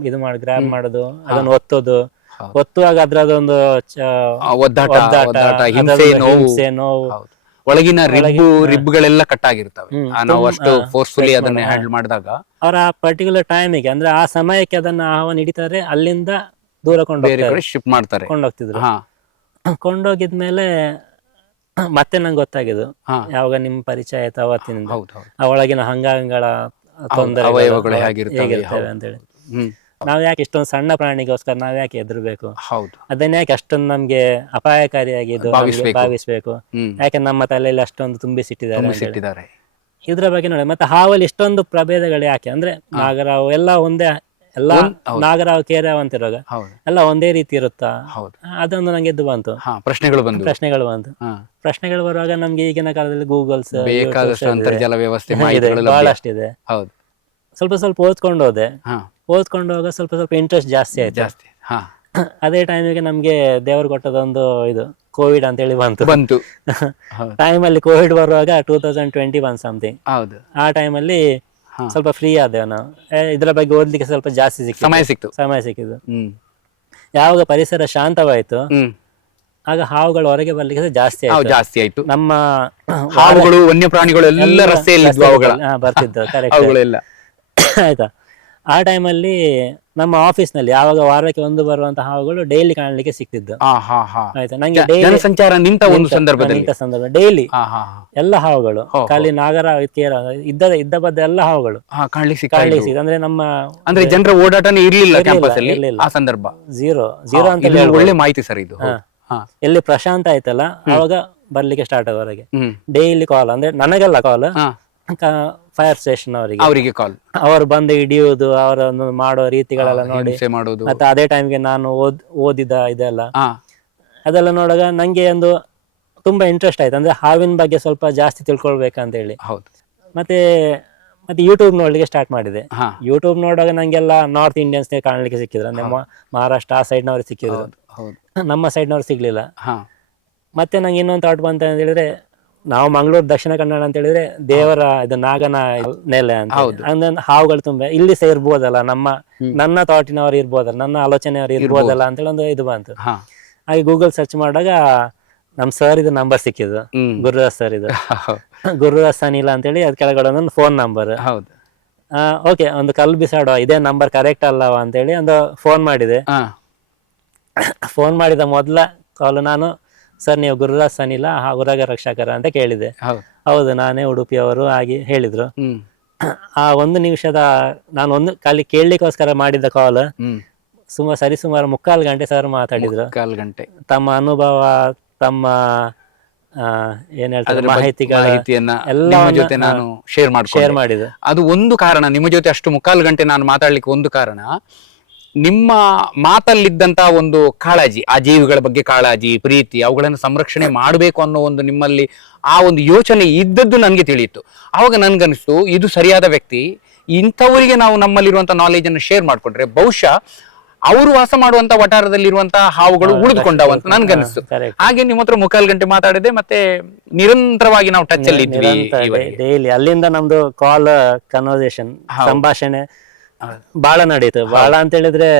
ಮಾಡೋದು, ಅದನ್ನು ಒತ್ತುವಾಗ ಅದ್ರದೊಂದು ಹಿಂಸೆ, ನೋವು, ಒಳಗಿನ ರಿಬ್ಗಳೆಲ್ಲ ಕಟ್ ಆಗಿರ್ತವೆ. ನಾವು ಅಷ್ಟು ಫೋರ್ಸ್ಫುಲಿ ಅದನ್ನ ಹ್ಯಾಂಡಲ್ ಮಾಡಿದಾಗ ಅವರ ಪರ್ಟಿಕ್ಯುಲರ್ ಟೈಮಿಗೆ, ಅಂದ್ರೆ ಆ ಸಮಯಕ್ಕೆ ಅದನ್ನ ಹಾವನ್ನು ಹಿಡಿತಾರೆ, ಅಲ್ಲಿಂದ ದೂರ ಶಿಫ್ಟ್ ಮಾಡ್ತಾರೆ, ಕೊಂಡೋಗ್ತಿದ್ರು. ಕೊಂಡೋಗಿದ್ಮೇಲೆ ಮತ್ತೆ ನಂಗೆ ಗೊತ್ತಾಗಿದ್ದು, ಯಾವಾಗ ನಿಮ್ ಪರಿಚಯ ಆಯ್ತು ಅವತ್ತಿನಿಂದ, ಆ ಒಳಗಿನ ಅಂಗಾಂಗಗಳ ತೊಂದರೆ ಹೇಗಿರ್ತವೆ ಅಂತೇಳಿ. ನಾವ್ ಯಾಕೆ ಇಷ್ಟೊಂದು ಸಣ್ಣ ಪ್ರಾಣಿಗೋಸ್ಕರ ನಾವ್ ಯಾಕೆ ಹೆದರ್ಬೇಕು, ಅದನ್ನ ಯಾಕೆ ಅಷ್ಟೊಂದು ನಮ್ಗೆ ಅಪಾಯಕಾರಿಯಾಗಿ ಭಾವಿಸ್ಬೇಕು, ಯಾಕೆ ನಮ್ಮ ತಲೆಯಲ್ಲಿ ಅಷ್ಟೊಂದು ತುಂಬಿಸಿಟ್ಟಿದ್ದಾರೆ. ಇದ್ರ ಬಗ್ಗೆ ನೋಡಿ. ಮತ್ತೆ ಹಾವಲ್ಲಿ ಇಷ್ಟೊಂದು ಪ್ರಭೇದಗಳು ಯಾಕೆ ಅಂದ್ರೆ, ನಾಗರಾವು ಎಲ್ಲ ಒಂದೇ, ಎಲ್ಲ ನಾಗರಾವು, ಕೇರೆ ಹಾವು ಅಂತಿರುವಾಗ ಎಲ್ಲ ಒಂದೇ ರೀತಿ ಇರುತ್ತಾ, ಅದೊಂದು ನಂಗೆ ಎದ್ದು ಬಂತು. ಪ್ರಶ್ನೆಗಳು ಬಂತು. ಪ್ರಶ್ನೆಗಳು ಬರುವಾಗ ನಮ್ಗೆ ಈಗಿನ ಕಾಲದಲ್ಲಿ ಗೂಗಲ್ಸ್ ಬಹಳಷ್ಟಿದೆ. ಸ್ವಲ್ಪ ಓದ್ಕೊಂಡು ಹೋದಾಗ ಸ್ವಲ್ಪ ಇಂಟ್ರೆಸ್ಟ್ ಜಾಸ್ತಿ ಆಯ್ತು. ಅದೇ ಟೈಮಿಗೆ ನಮ್ಗೆ ದೇವರು ಕೊಟ್ಟದೊಂದು ಇದು ಕೋವಿಡ್ ಅಂತ ಹೇಳಿ ಬಂತು. ಟೈಮಲ್ಲಿ ಕೋವಿಡ್ ಬರುವಾಗ 2021 ಸಮಥಿಂಗ್, ಆ ಟೈಮಲ್ಲಿ ಸ್ವಲ್ಪ ಫ್ರೀ ಆದೇವು ನಾವು. ಇದ್ರ ಬಗ್ಗೆ ಓದ್ಲಿಕ್ಕೆ ಸ್ವಲ್ಪ ಜಾಸ್ತಿ ಸಮಯ ಸಿಕ್ಕಿದ್ದು. ಯಾವಾಗ ಪರಿಸರ ಶಾಂತವಾಯ್ತು, ಆಗ ಹಾವುಗಳು ಹೊರಗೆ ಬರ್ಲಿಕ್ಕೆ ಜಾಸ್ತಿ ಆಯ್ತು. ನಮ್ಮ ಹಾವುಗಳು, ವನ್ಯ ಪ್ರಾಣಿಗಳು ಎಲ್ಲ ಬರ್ತಿದ್ದು ಕರೆಕ್ಟ್ ಆಯ್ತಾ. ಆ ಟೈಮಲ್ಲಿ ನಮ್ಮ ಆಫೀಸ್ ನಲ್ಲಿ ಯಾವಾಗ ವಾರಕ್ಕೆ ಒಂದು ಬರುವಂತ ಹಾವುಗಳು ಡೈಲಿ ಕಾಣಲಿಕ್ಕೆ ಸಿಕ್ತಿದ್ದು. ಆಯ್ತಾ, ನಂಗೆ ಸಂದರ್ಭ ಡೈಲಿ ಎಲ್ಲ ಹಾವುಗಳು, ಖಾಲಿ ನಾಗರ ಇದ್ದ ಬದ್ದ ಎಲ್ಲ ಹಾವುಗಳು ಕಾಣಲಿಕ್ಕೆ. ಅಂದ್ರೆ ನಮ್ಮ ಜನರ ಓಡಾಟನೇ ಇರ್ಲಿಲ್ಲ ಆ ಸಂದರ್ಭ. ಝೀರೋ ಅಂತ ಒಳ್ಳೆ ಮಾಹಿತಿ ಸರ್ ಇದು. ಹಾ. ಎಲ್ಲಿ ಪ್ರಶಾಂತ ಆಯ್ತಲ್ಲ ಅವಾಗ ಬರ್ಲಿಕ್ಕೆ ಸ್ಟಾರ್ಟ್ ಹೊರಗೆ. ಹ್ಮ್ ಡೈಲಿ ಕಾಲ್, ಅಂದ್ರೆ ನನಗೆಲ್ಲ ಕಾಲ್, ಹಾ ಫೈರ್ ಸ್ಟೇಷನ್ ಅವರಿಗೆ, ಅವರಿಗೆ ಕಾಲ್ ಅವರು ಬಂದು ಹಿಡಿಯುವುದು, ಅವರ ಒಂದು ಮಾಡೋ ರೀತಿಗಳೆಲ್ಲ ನೋಡಿ, ಹಿಂಸೆ ಮಾಡೋದು. ಮತ್ತೆ ಅದೇ ಟೈಮ್ಗೆ ನಾನು ಓದಿದ ಇದೆಲ್ಲ ಹಾ ಅದೆಲ್ಲ ನೋಡುವಾಗ ನಂಗೆ ಒಂದು ತುಂಬಾ ಇಂಟ್ರೆಸ್ಟ್ ಆಯ್ತು, ಅಂದ್ರೆ ಹಾವಿನ ಬಗ್ಗೆ ಸ್ವಲ್ಪ ಜಾಸ್ತಿ ತಿಳ್ಕೊಳ್ಬೇಕಂತ ಹೇಳಿ. ಹೌದು. ಮತ್ತೆ ಮತ್ತೆ ಯೂಟ್ಯೂಬ್ ನೋಡ್ಲಿಕ್ಕೆ ಸ್ಟಾರ್ಟ್ ಮಾಡಿದೆ. ಹಾ ಯೂಟ್ಯೂಬ್ ನೋಡುವಾಗ ನಂಗೆಲ್ಲ ನಾರ್ತ್ ಇಂಡಿಯನ್ಸ್ ಕಾಣ್ಲಿಕ್ಕೆ ಸಿಕ್ಕಿದ್ರು, ಅಂದ್ರೆ ಮಹಾರಾಷ್ಟ್ರ ಆ ಸೈಡ್ ನವರು ಸಿಕ್ಕಿದ್ರು, ಹೌದು. ನಮ್ಮ ಸೈಡ್ ನವ್ರು ಸಿಗ್ಲಿಲ್ಲ. ಹಾ ಮತ್ತೆ ನಂಗೆ ಇನ್ನೊಂದು ಥಾಟ್ ಬಂತ ಅಂತ ಹೇಳಿದ್ರೆ, ನಾವು ಮಂಗಳೂರು ದಕ್ಷಿಣ ಕನ್ನಡ ಅಂತ ಹೇಳಿದ್ರೆ ದೇವರ ಇದು ನಾಗನ ನೆಲೆ ಅಂತ, ಅಂದ್ರೆ ಹಾವುಗಳು ತುಂಬಾ ಇಲ್ಲಿ ಸಹ ಇರ್ಬೋದಲ್ಲ, ನನ್ನ ಥಾಟಿನವರು ಇರ್ಬೋದಲ್ಲ, ನನ್ನ ಆಲೋಚನೆಯವರು ಇರ್ಬೋದಲ್ಲ ಅಂತೇಳಿ ಒಂದು ಇದು ಬಂತು. ಹಾ ಹಾಗೆ ಗೂಗಲ್ ಸರ್ಚ್ ಮಾಡಿದಾಗ ನಮ್ ಸರ್ ಇದು ನಂಬರ್ ಸಿಕ್ಕಿದ್ದು, ಗುರುದಾಸ್ ಸರ್ ಇದು, ಗುರುದಾಸ್ ಅನಿಲ ಅಂತೇಳಿ ಅದ್ ಕೆಳಗಡೆ ಒಂದು ಫೋನ್ ನಂಬರ್. ಹೌದು. ಓಕೆ, ಒಂದು ಕಲ್ಲು ಬಿಸಾಡುವ, ಇದೇ ನಂಬರ್ ಕರೆಕ್ಟ್ ಅಲ್ಲವಾ ಅಂತೇಳಿ ಒಂದು ಫೋನ್ ಮಾಡಿದೆ. ಫೋನ್ ಮಾಡಿದ ಮೊದಲ ಕಾಲ್ ನಾನು, ಸರ್ ನೀವು ಗುರುದಾಸ್ ಅನಿಲ ಉರಗ ರಕ್ಷಕರ ಅಂತ ಕೇಳಿದೆ. ಹೌದು ನಾನೇ, ಉಡುಪಿಯವರು ಆಗಿ ಹೇಳಿದ್ರು. ಆ ಒಂದು ನಿಮಿಷದ ನಾನು ಒಂದು ಖಾಲಿ ಕೇಳಲಿಕ್ಕೋಸ್ಕರ ಮಾಡಿದ್ದ ಕಾಲ್ ಸರಿಸುಮಾರು 3/4 ಗಂಟೆ ಸರ್ ಮಾತಾಡಿದ್ರು. 3/4 ಗಂಟೆ ತಮ್ಮ ಅನುಭವ, ತಮ್ಮ ಏನ್ ಹೇಳ್ತಾರೆ ಮಾಹಿತಿಯನ್ನ ನಿಮ್ಮ ಜೊತೆ ನಾನು ಶೇರ್ ಮಾಡಿದೆ. ಅದು ಒಂದು ಕಾರಣ, ನಿಮ್ಮ ಜೊತೆ ಅಷ್ಟು 3/4 ಗಂಟೆ ನಾನು ಮಾತಾಡ್ಲಿಕ್ಕೆ ಒಂದು ಕಾರಣ, ನಿಮ್ಮ ಮಾತಲ್ಲಿದ್ದಂತ ಒಂದು ಕಾಳಜಿ, ಆ ಜೀವಿಗಳ ಬಗ್ಗೆ ಕಾಳಜಿ, ಪ್ರೀತಿ, ಅವುಗಳನ್ನು ಸಂರಕ್ಷಣೆ ಮಾಡಬೇಕು ಅನ್ನೋ ಒಂದು ನಿಮ್ಮಲ್ಲಿ ಆ ಒಂದು ಯೋಚನೆ ಇದ್ದದ್ದು ನನಗೆ ತಿಳಿಯಿತು. ಆವಾಗ ನನ್ಗನ್ನಿಸ್ತು, ಇದು ಸರಿಯಾದ ವ್ಯಕ್ತಿ, ಇಂಥವರಿಗೆ ನಾವು ನಮ್ಮಲ್ಲಿರುವಂತ ನಾಲೆಜ್ ಅನ್ನು ಶೇರ್ ಮಾಡ್ಕೊಂಡ್ರೆ ಬಹುಶಃ ಅವರು ವಾಸ ಮಾಡುವಂತ ವಟಾರದಲ್ಲಿರುವಂತಹ ಹಾವುಗಳು ಉಳಿದುಕೊಂಡವಂತ ನನ್ಗನ್ನಿಸ್ತು. ಹಾಗೆ ನಿಮ್ಮ ಹತ್ರ 3/4 ಗಂಟೆ ಮಾತಾಡಿದೆ, ಮತ್ತೆ ನಿರಂತರವಾಗಿ ನಾವು ಟಚ್ ಅಲ್ಲಿ ಇದ್ವಿ ಡೈಲಿ. ಅಲ್ಲಿಂದ ನಮ್ದು ಕಾಲ್ ಕನ್ವರ್ಸೇಷನ್, ಸಂಭಾಷಣೆ ಬಹಳ ನಡೀತು. ಬಹಳ ಅಂತ ಹೇಳಿದ್ರೆ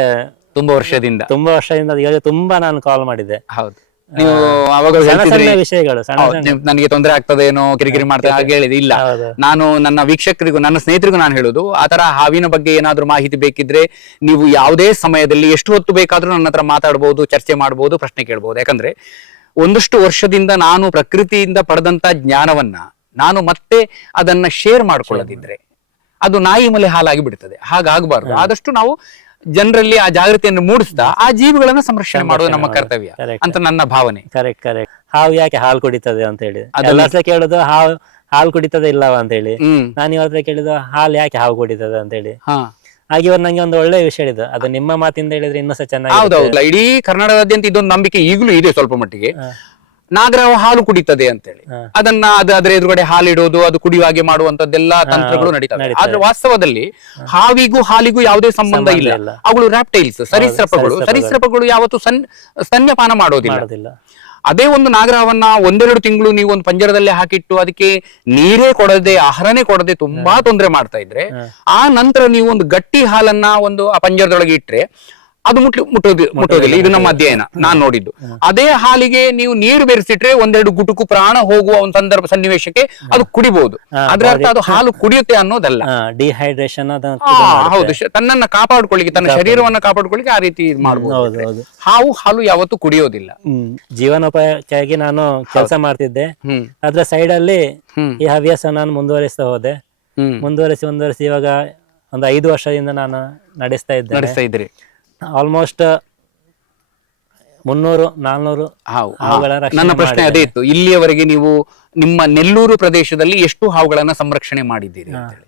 ತುಂಬಾ ವರ್ಷದಿಂದ ಈಗ ತುಂಬಾ ನಾನು ಕಾಲ್ ಮಾಡಿದ್ದೆ. ಹೌದು, ನೀವು ಅವಾಗ ವಿಷಯಗಳು ನನಗೆ ತೊಂದರೆ ಆಗ್ತದೆ ಏನೋ, ಕಿರಿಕಿರಿ ಮಾಡ್ತಾರೆ ಹಾಗೆ ಹೇಳಿದೆ. ಇಲ್ಲ, ನಾನು ನನ್ನ ವೀಕ್ಷಕರಿಗೂ ನನ್ನ ಸ್ನೇಹಿತರಿಗೂ ನಾನು ಹೇಳುದು, ಆತರ ಹಾವಿನ ಬಗ್ಗೆ ಏನಾದ್ರೂ ಮಾಹಿತಿ ಬೇಕಿದ್ರೆ ನೀವು ಯಾವುದೇ ಸಮಯದಲ್ಲಿ ಎಷ್ಟು ಹೊತ್ತು ಬೇಕಾದ್ರೂ ನನ್ನ ಹತ್ರ ಮಾತಾಡಬಹುದು, ಚರ್ಚೆ ಮಾಡಬಹುದು, ಪ್ರಶ್ನೆ ಕೇಳಬಹುದು. ಯಾಕಂದ್ರೆ ಒಂದಷ್ಟು ವರ್ಷದಿಂದ ನಾನು ಪ್ರಕೃತಿಯಿಂದ ಪಡೆದಂತ ಜ್ಞಾನವನ್ನ ನಾನು ಮತ್ತೆ ಅದನ್ನ ಶೇರ್ ಮಾಡ್ಕೊಳ್ಳದಿದ್ರೆ ಅದು ನಾಯಿ ಮಲೆ ಹಾಲಾಗಿ ಬಿಡ್ತದೆ. ಹಾಗಾಗಬಾರ್ದು. ಆದಷ್ಟು ನಾವು ಜನರಲ್ಲಿ ಆ ಜಾಗೃತಿಯನ್ನು ಮೂಡಿಸ್ತಾ ಆ ಜೀವಿಗಳನ್ನ ಸಂರಕ್ಷಣೆ ಮಾಡೋದು ನಮ್ಮ ಕರ್ತವ್ಯ ಅಂತ ನನ್ನ ಭಾವನೆ. ಕರೆಕ್ಟ್. ಹಾವು ಯಾಕೆ ಹಾಲು ಕುಡಿತದೆ ಅಂತ ಹೇಳಿ ಕೇಳುದು, ಹಾಲು ಕುಡಿತದೆ ಇಲ್ಲವಾ ಅಂತ ಹೇಳಿ. ನಾನು ಇವರ ಕೇಳಿದ ಹಾಲು ಯಾಕೆ ಹಾವು ಕುಡಿತದೆ ಅಂತ ಹೇಳಿ. ಹಾಗೆ ಇವ್ರು ನಂಗೆ ಒಂದು ಒಳ್ಳೆ ವಿಷಯ ಹೇಳಿದ್ರು, ಅದು ನಿಮ್ಮ ಮಾತಿಂದ ಹೇಳಿದ್ರೆ ಇನ್ನೂ ಸಹ ಚೆನ್ನಾಗಿ. ಹೌದೌದು, ಇಡೀ ಕರ್ನಾಟಕದಾದ್ಯಂತ ಇದೊಂದು ನಂಬಿಕೆ ಈಗಲೂ ಇದೆ ಸ್ವಲ್ಪ ಮಟ್ಟಿಗೆ, ನಾಗರಹಾವು ಹಾಲು ಕುಡಿತದೆ ಅಂತೇಳಿ. ಅದನ್ನ ಅದರ ಎದುರುಗಡೆ ಹಾಲಿಡೋದು, ಅದು ಕುಡಿಯುವ ಹಾಗೆ ಮಾಡುವಂತದ್ದೆಲ್ಲ ತಂತ್ರಗಳು ನಡೀತವೆ. ಆದ್ರೆ ವಾಸ್ತವದಲ್ಲಿ ಹಾವಿಗೂ ಹಾಲಿಗೂ ಯಾವುದೇ ಸಂಬಂಧ ಇಲ್ಲ. ಅವುಗಳು ರ್ಯಾಪ್ಟೈಲ್ಸ್, ಸರೀಸೃಪಗಳು ಯಾವತ್ತು ಸ್ತನ್ಯಪಾನ ಮಾಡೋದಿಲ್ಲ. ಅದೇ ಒಂದು ನಾಗರಹಾವನ್ನ 1-2 ತಿಂಗಳು ನೀವು ಒಂದು ಪಂಜರದಲ್ಲೇ ಹಾಕಿಟ್ಟು ಅದಕ್ಕೆ ನೀರೇ ಕೊಡದೆ, ಆಹಾರನೇ ಕೊಡದೆ ತುಂಬಾ ತೊಂದರೆ ಮಾಡ್ತಾ ಇದ್ರೆ, ಆ ನಂತರ ನೀವು ಒಂದು ಗಟ್ಟಿ ಹಾಲನ್ನ ಒಂದು ಆ ಪಂಜರದೊಳಗೆ ಇಟ್ರೆ ಅದು ಮುಟ್ಟೋದಿಲ್ಲ. ಇದು ನಮ್ಮ ಅಧ್ಯಯನ, ನಾನ್ ನೋಡಿದ್ದು. ಅದೇ ಹಾಲಿಗೆ ನೀವು ನೀರು ಬೆರೆಸಿಟ್ರೆ 1-2 ಗುಟುಕು ಪ್ರಾಣ ಹೋಗುವ ಒಂದು ಸನ್ನಿವೇಶಕ್ಕೆ ಅದು ಕುಡಿಬಹುದು. ಅದ್ರ ಅರ್ಥ ಅದು ಹಾಲು ಕುಡಿಯುತ್ತೆ ಅನ್ನೋದಲ್ಲ. ಡಿಹೈಡ್ರೇಷನ್ ಹೌದು, ತನ್ನನ್ನ ಕಾಪಾಡ್ಕೊಳ್ಳಿಕ್ಕೆ, ತನ್ನ ಶರೀರವನ್ನ ಕಾಪಾಡ್ಕೊಳ್ಳಿಕ್ಕೆ ಆ ರೀತಿ ಮಾಡಬಹುದು. ಹಾಲು ಯಾವತ್ತೂ ಕುಡಿಯೋದಿಲ್ಲ. ಜೀವನೋಪಾಯಕ್ಕಾಗಿ ನಾನು ಕೆಲಸ ಮಾಡ್ತಿದ್ದೆ, ಅದ್ರ ಸೈಡ್ ಅಲ್ಲಿ ಈ ಹವ್ಯಾಸ ನಾನು ಮುಂದುವರಿಸ್ತಾ ಹೋದೆ. ಮುಂದುವರಿಸಿ ಇವಾಗ ಒಂದು 5 ವರ್ಷದಿಂದ ನಾನು ನಡೆಸ್ತಾ ಇದ್ದೆ. ಆಲ್ಮೋಸ್ಟ್ 300-400 ಹಾವುಗಳ ರಕ್ಷಣೆ. ನನ್ನ ಪ್ರಶ್ನೆ ಅದೇ ಇತ್ತು, ಇಲ್ಲಿಯವರೆಗೆ ನೀವು ನಿಮ್ಮ ನೆಲ್ಲೂರು ಪ್ರದೇಶದಲ್ಲಿ ಎಷ್ಟು ಹಾವುಗಳನ್ನ ಸಂರಕ್ಷಣೆ ಮಾಡಿದ್ದೀರಿ ಅಂತ ಹೇಳಿ.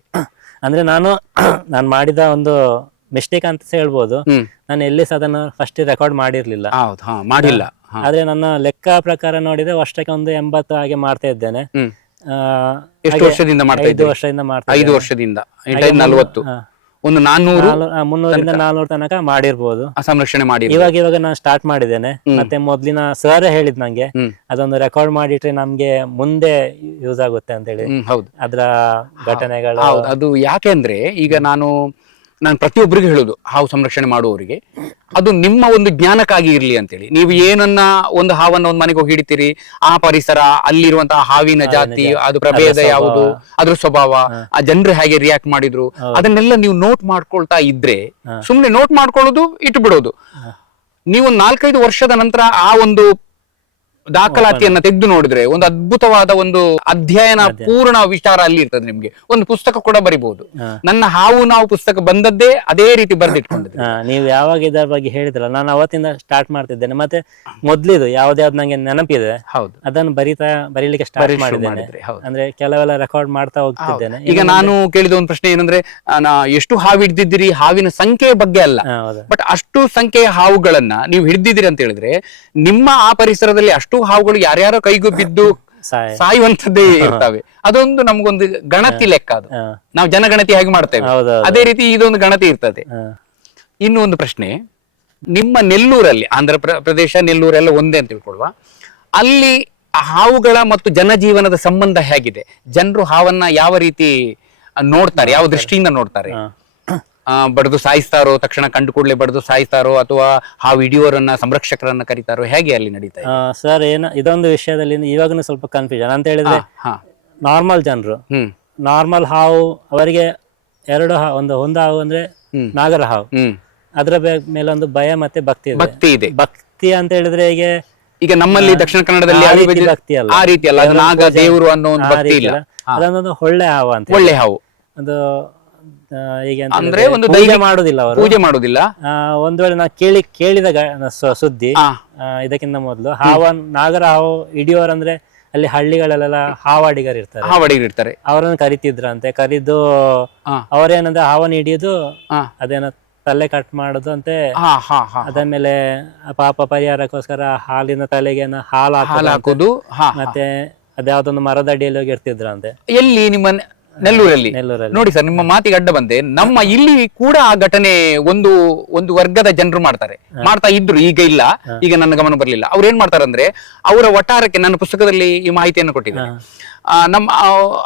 ಅಂದ್ರೆ ನಾನು ಮಾಡಿದ ಒಂದು ಮಿಸ್ಟೇಕ್ ಅಂತ ಹೇಳ್ಬೋದು. ನಾನು ಎಲ್ಲಿ ಸಹ ಅದನ್ನು ಫಸ್ಟ್ ರೆಕಾರ್ಡ್ ಮಾಡಿರ್ಲಿಲ್ಲ. ಮಾಡಿಲ್ಲ. ಆದ್ರೆ ನನ್ನ ಲೆಕ್ಕ ಪ್ರಕಾರ ನೋಡಿದ್ರೆ ವರ್ಷಕ್ಕೆ ಒಂದು 80 ಹಾಗೆ ಮಾಡ್ತಾ ಇದ್ದೇನೆ. ಎಷ್ಟು ವರ್ಷದಿಂದ ಮಾಡ್ತಾ ಇದ್ದೀರಿ? 5 ವರ್ಷದಿಂದ ಮಾಡ್ತಾ. 5 ವರ್ಷದಿಂದ 40 ಒಂದು 300-400 ತನಕ ಮಾಡಿರ್ಬೋದು ಸಂರಕ್ಷಣೆ ಮಾಡಿ. ಇವಾಗ ನಾನು ಸ್ಟಾರ್ಟ್ ಮಾಡಿದ್ದೇನೆ. ಮತ್ತೆ ಮೊದ್ಲಿನ ಸರ್ ಹೇಳಿದ್ ನಂಗೆ ಅದೊಂದು ರೆಕಾರ್ಡ್ ಮಾಡಿಟ್ರೆ ನಮ್ಗೆ ಮುಂದೆ ಯೂಸ್ ಆಗುತ್ತೆ ಅಂತ ಹೇಳಿ. ಹೌದು, ಅದ್ರ ಘಟನೆಗಳು. ಅದು ಯಾಕೆಂದ್ರೆ ಈಗ ನಾನು ಪ್ರತಿಯೊಬ್ಬರಿಗೂ ಹೇಳುದು, ಹಾವು ಸಂರಕ್ಷಣೆ ಮಾಡುವವರಿಗೆ, ಅದು ನಿಮ್ಮ ಒಂದು ಜ್ಞಾನಕ್ಕಾಗಿ ಇರ್ಲಿ ಅಂತೇಳಿ. ನೀವು ಏನನ್ನ ಒಂದು ಹಾವನ್ನ ಒಂದು ಮನೆಗೆ ಹೋಗಿ ಹಿಡಿತೀರಿ, ಆ ಪರಿಸರ, ಅಲ್ಲಿರುವಂತಹ ಹಾವಿನ ಜಾತಿ, ಅದು ಪ್ರಭೇದ ಯಾವುದು, ಅದ್ರ ಸ್ವಭಾವ, ಆ ಜನರು ಹೇಗೆ ರಿಯಾಕ್ಟ್ ಮಾಡಿದ್ರು, ಅದನ್ನೆಲ್ಲ ನೀವು ನೋಟ್ ಮಾಡ್ಕೊಳ್ತಾ ಇದ್ರೆ, ಸುಮ್ನೆ ನೋಟ್ ಮಾಡ್ಕೊಳ್ಳೋದು ಇಟ್ಟು ಬಿಡೋದು. ನೀವು 4-5 ವರ್ಷದ ನಂತರ ಆ ಒಂದು ದಾಖಲಾತಿಯನ್ನ ತೆಗೆದು ನೋಡಿದ್ರೆ ಒಂದು ಅದ್ಭುತವಾದ ಒಂದು ಅಧ್ಯಯನ ಪೂರ್ಣ ವಿಚಾರ ಅಲ್ಲಿ ಇರ್ತದೆ. ನಿಮ್ಗೆ ಒಂದು ಪುಸ್ತಕ ಕೂಡ ಬರಿಬಹುದು. ನನ್ನ ಹಾವು ನಾವು ಪುಸ್ತಕ ಬಂದದ್ದೇ ಅದೇ ರೀತಿ ಬರೆದಿಟ್ಕೊಂಡಿದ್ದೆ. ನೀವು ಯಾವಾಗ ಇದರ ಬಗ್ಗೆ ಹೇಳಿದ್ರಲ್ಲ, ನಾನು ಅವತ್ತಿಂದ ಸ್ಟಾರ್ಟ್ ಮಾಡ್ತಿದ್ದೇನೆ. ಮತ್ತೆ ಮೊದ್ಲಿದು ಯಾವ್ದಾವ್ದು ನಂಗೆ ನೆನಪಿದೆ, ಹೌದು, ಅದನ್ನು ಬರೀಲಿಕ್ಕೆ ಸ್ಟಾರ್ಟ್ ಮಾಡಿದ್ದೇನೆ. ಅಂದ್ರೆ ಕೆಲವೆಲ್ಲ ರೆಕಾರ್ಡ್ ಮಾಡ್ತಾ ಹೋಗ್ತಿದ್ದೇನೆ. ಈಗ ನಾನು ಕೇಳಿದ ಒಂದು ಪ್ರಶ್ನೆ ಏನಂದ್ರೆ, ಎಷ್ಟು ಹಾವು ಹಿಡ್ದಿದ್ದೀರಿ, ಹಾವಿನ ಸಂಖ್ಯೆಯ ಬಗ್ಗೆ ಅಲ್ಲ, ಬಟ್ ಅಷ್ಟು ಸಂಖ್ಯೆಯ ಹಾವುಗಳನ್ನ ನೀವು ಹಿಡ್ದಿದ್ದೀರಿ ಅಂತ ಹೇಳಿದ್ರೆ ನಿಮ್ಮ ಆ ಪರಿಸರದಲ್ಲಿ ಅಷ್ಟು ಹಾವುಗಳು ಯಾರ್ಯಾರೋ ಕೈಗೂ ಬಿದ್ದು ಸಾಯುವಂತದ್ದೇ ಇರ್ತವೆ. ಅದೊಂದು ನಮ್ಗೊಂದು ಗಣತಿ ಲೆಕ್ಕ. ಅದು ನಾವು ಜನಗಣತಿ ಹೇಗೆ ಮಾಡ್ತೇವೆ ಅದೇ ರೀತಿ ಇದೊಂದು ಗಣತಿ ಇರ್ತದೆ. ಇನ್ನು ಒಂದು ಪ್ರಶ್ನೆ, ನಿಮ್ಮ ನೆಲ್ಲೂರಲ್ಲಿ, ಆಂಧ್ರ ಪ್ರದೇಶ ನೆಲ್ಲೂರೆಲ್ಲ ಒಂದೇ ಅಂತ ತಿಳ್ಕೊಳ್ವಾ, ಅಲ್ಲಿ ಹಾವುಗಳ ಮತ್ತು ಜನಜೀವನದ ಸಂಬಂಧ ಹೇಗಿದೆ? ಜನರು ಹಾವನ್ನ ಯಾವ ರೀತಿ ನೋಡ್ತಾರೆ, ಯಾವ ದೃಷ್ಟಿಯಿಂದ ನೋಡ್ತಾರೆ? ಬಡ್ದು ಸಾಯಿಸ್ತಾರೋ, ತಕ್ಷಣ ಕಂಡು ಕೂಡಲೇ ಬಡ್ದು ಸಾಯಿಸ್ತಾರೋ, ಅಥವಾ ಹಾವು ಹಿಡಿಯೋರನ್ನ ಸಂರಕ್ಷಕರನ್ನ ಕರೀತಾರೋ, ಹೇಗೆ ಅಲ್ಲಿ ನಡೀತಾ ಇದೆ? ಸರ್ ಇದೊಂದು ವಿಷಯದಲ್ಲಿ ಇವಾಗನು ಸ್ವಲ್ಪ ಕನ್ಫ್ಯೂಷನ್ ಅಂತ ಹೇಳಿದ್ರೆ, ನಾರ್ಮಲ್ ಜನರು ನಾರ್ಮಲ್ ಹಾವು ಅವರಿಗೆ ಎರಡು ಒಂದು ಹಾವು ಅಂದ್ರೆ ನಾಗರ ಹಾವು, ಅದ್ರ ಮೇಲೆ ಒಂದು ಭಯ ಮತ್ತೆ ಭಕ್ತಿ ಇದೆ. ಭಕ್ತಿ ಅಂತ ಹೇಳಿದ್ರೆ ಈಗ ನಮ್ಮಲ್ಲಿ ದಕ್ಷಿಣ ಕನ್ನಡದಲ್ಲಿ ಭಕ್ತಿ ಅಲ್ಲ, ಆ ರೀತಿ ಅಲ್ಲ, ನಾಗ ದೇವರು ಅನ್ನೋ ಒಂದು ಭಕ್ತಿ ಇಲ್ಲ. ಅದೊಂದು ಒಳ್ಳೆ ಹಾವು ಅಂತ, ಒಳ್ಳೆ ಹಾವು. ಒಂದು ಅಂದ್ರೆ ಒಂದು ಮಾಡುದಿಲ್ಲ ಅವರು, ಪೂಜೆ ಮಾಡುದಿಲ್ಲ. ಒಂದ್ ವೇಳೆ ನಾ ಕೇಳಿದ ಸುದ್ದಿ ಇದಕ್ಕಿಂತ ಮೊದಲು ನಾಗರ ಹಾವು ಹಿಡಿಯೋರಂದ್ರೆ ಅಲ್ಲಿ ಹಳ್ಳಿಗಳಲ್ಲೆಲ್ಲ ಹಾವಾಡಿಗರು ಇರ್ತಾರೆ, ಅವರನ್ನು ಕರಿತಿದ್ರಂತೆ. ಕರಿದು ಅವರೇನಂದ್ರೆ ಹಾವನ್ನು ಹಿಡಿಯೋದು, ಅದೇನೋ ತಲೆ ಕಟ್ ಮಾಡುದು ಅಂತೆ. ಅದಾದ್ಮೇಲೆ ಪಾಪ ಪರಿಹಾರಕ್ಕೋಸ್ಕರ ಹಾಲಿನ ತಲೆಗೆ ಹಾಲು ಹಾಕೋದು, ಮತ್ತೆ ಅದ್ಯಾವ್ದೊಂದು ಮರದ ಅಡಿಯಲ್ಲಿ ಹೋಗಿ ಇರ್ತಿದ್ರಂತೆ. ಎಲ್ಲಿ? ನಿಮ್ಮ ನೆಲ್ಲೂರಲ್ಲಿ. ನೋಡಿ ಸರ್, ನಿಮ್ಮ ಮಾತಿಗೆ ಅಡ್ಡ ಬಂದೆ. ನಮ್ಮ ಇಲ್ಲಿ ಕೂಡ ಆ ಘಟನೆ ಒಂದು ವರ್ಗದ ಜನರು ಮಾಡ್ತಾ ಇದ್ರು. ಈಗ ಇಲ್ಲ, ಈಗ ನನ್ನ ಗಮನ ಬರ್ಲಿಲ್ಲ. ಅವ್ರು ಏನ್ ಮಾಡ್ತಾರಂದ್ರೆ, ಅವರ ವಠಾರಕ್ಕೆ, ನನ್ನ ಪುಸ್ತಕದಲ್ಲಿ ಈ ಮಾಹಿತಿಯನ್ನು ಕೊಟ್ಟಿದ್ದಾರೆ,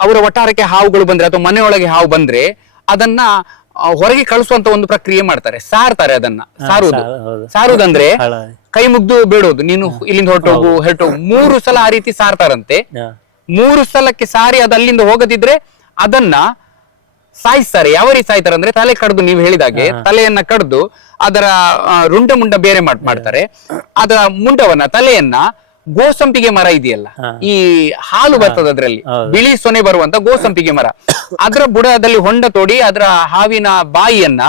ಅವರ ವಠಾರಕ್ಕೆ ಹಾವುಗಳು ಬಂದ್ರೆ ಅಥವಾ ಮನೆಯೊಳಗೆ ಹಾವು ಬಂದ್ರೆ ಅದನ್ನ ಹೊರಗೆ ಕಳಿಸುವಂತ ಒಂದು ಪ್ರಕ್ರಿಯೆ ಮಾಡ್ತಾರೆ, ಸಾರ್ತಾರೆ. ಅದನ್ನ ಸಾರುವುದಂದ್ರೆ ಕೈ ಮುಗ್ದು ಬೇಡೋದು, ನೀನು ಇಲ್ಲಿಂದ ಹೊರಟೋಗು 3 ಸಲ ಆ ರೀತಿ ಸಾರ್ತಾರಂತೆ. 3 ಸಲಕ್ಕೆ ಸಾರಿ ಅದು ಅಲ್ಲಿಂದ ಹೋಗದಿದ್ರೆ ಅದನ್ನ ಸಾಯಿಸ್ತಾರೆ. ಯಾವ ರೀತಿ ಸಾಯ್ತಾರೆ ಅಂದ್ರೆ, ತಲೆ ಕಡ್ದು, ನೀವು ಹೇಳಿದಾಗೆ ತಲೆಯನ್ನ ಕಡ್ದು ಅದರ ಮುಂಡ ಬೇರೆ ಮಾಡ್ತಾರೆ. ಅದರ ಮುಂಡವನ್ನ, ತಲೆಯನ್ನ ಗೋಸಂಪಿಗೆ ಮರ ಇದೆಯಲ್ಲ, ಈ ಹಾಲು ಬರ್ತದೆ ಅದ್ರಲ್ಲಿ ಬಿಳಿ ಸೊನೆ ಬರುವಂತ ಗೋಸಂಪಿಗೆ ಮರ, ಅದರ ಬುಡದಲ್ಲಿ ಹೊಂಡ ತೋಡಿ ಅದರ ಹಾವಿನ ಬಾಯಿಯನ್ನ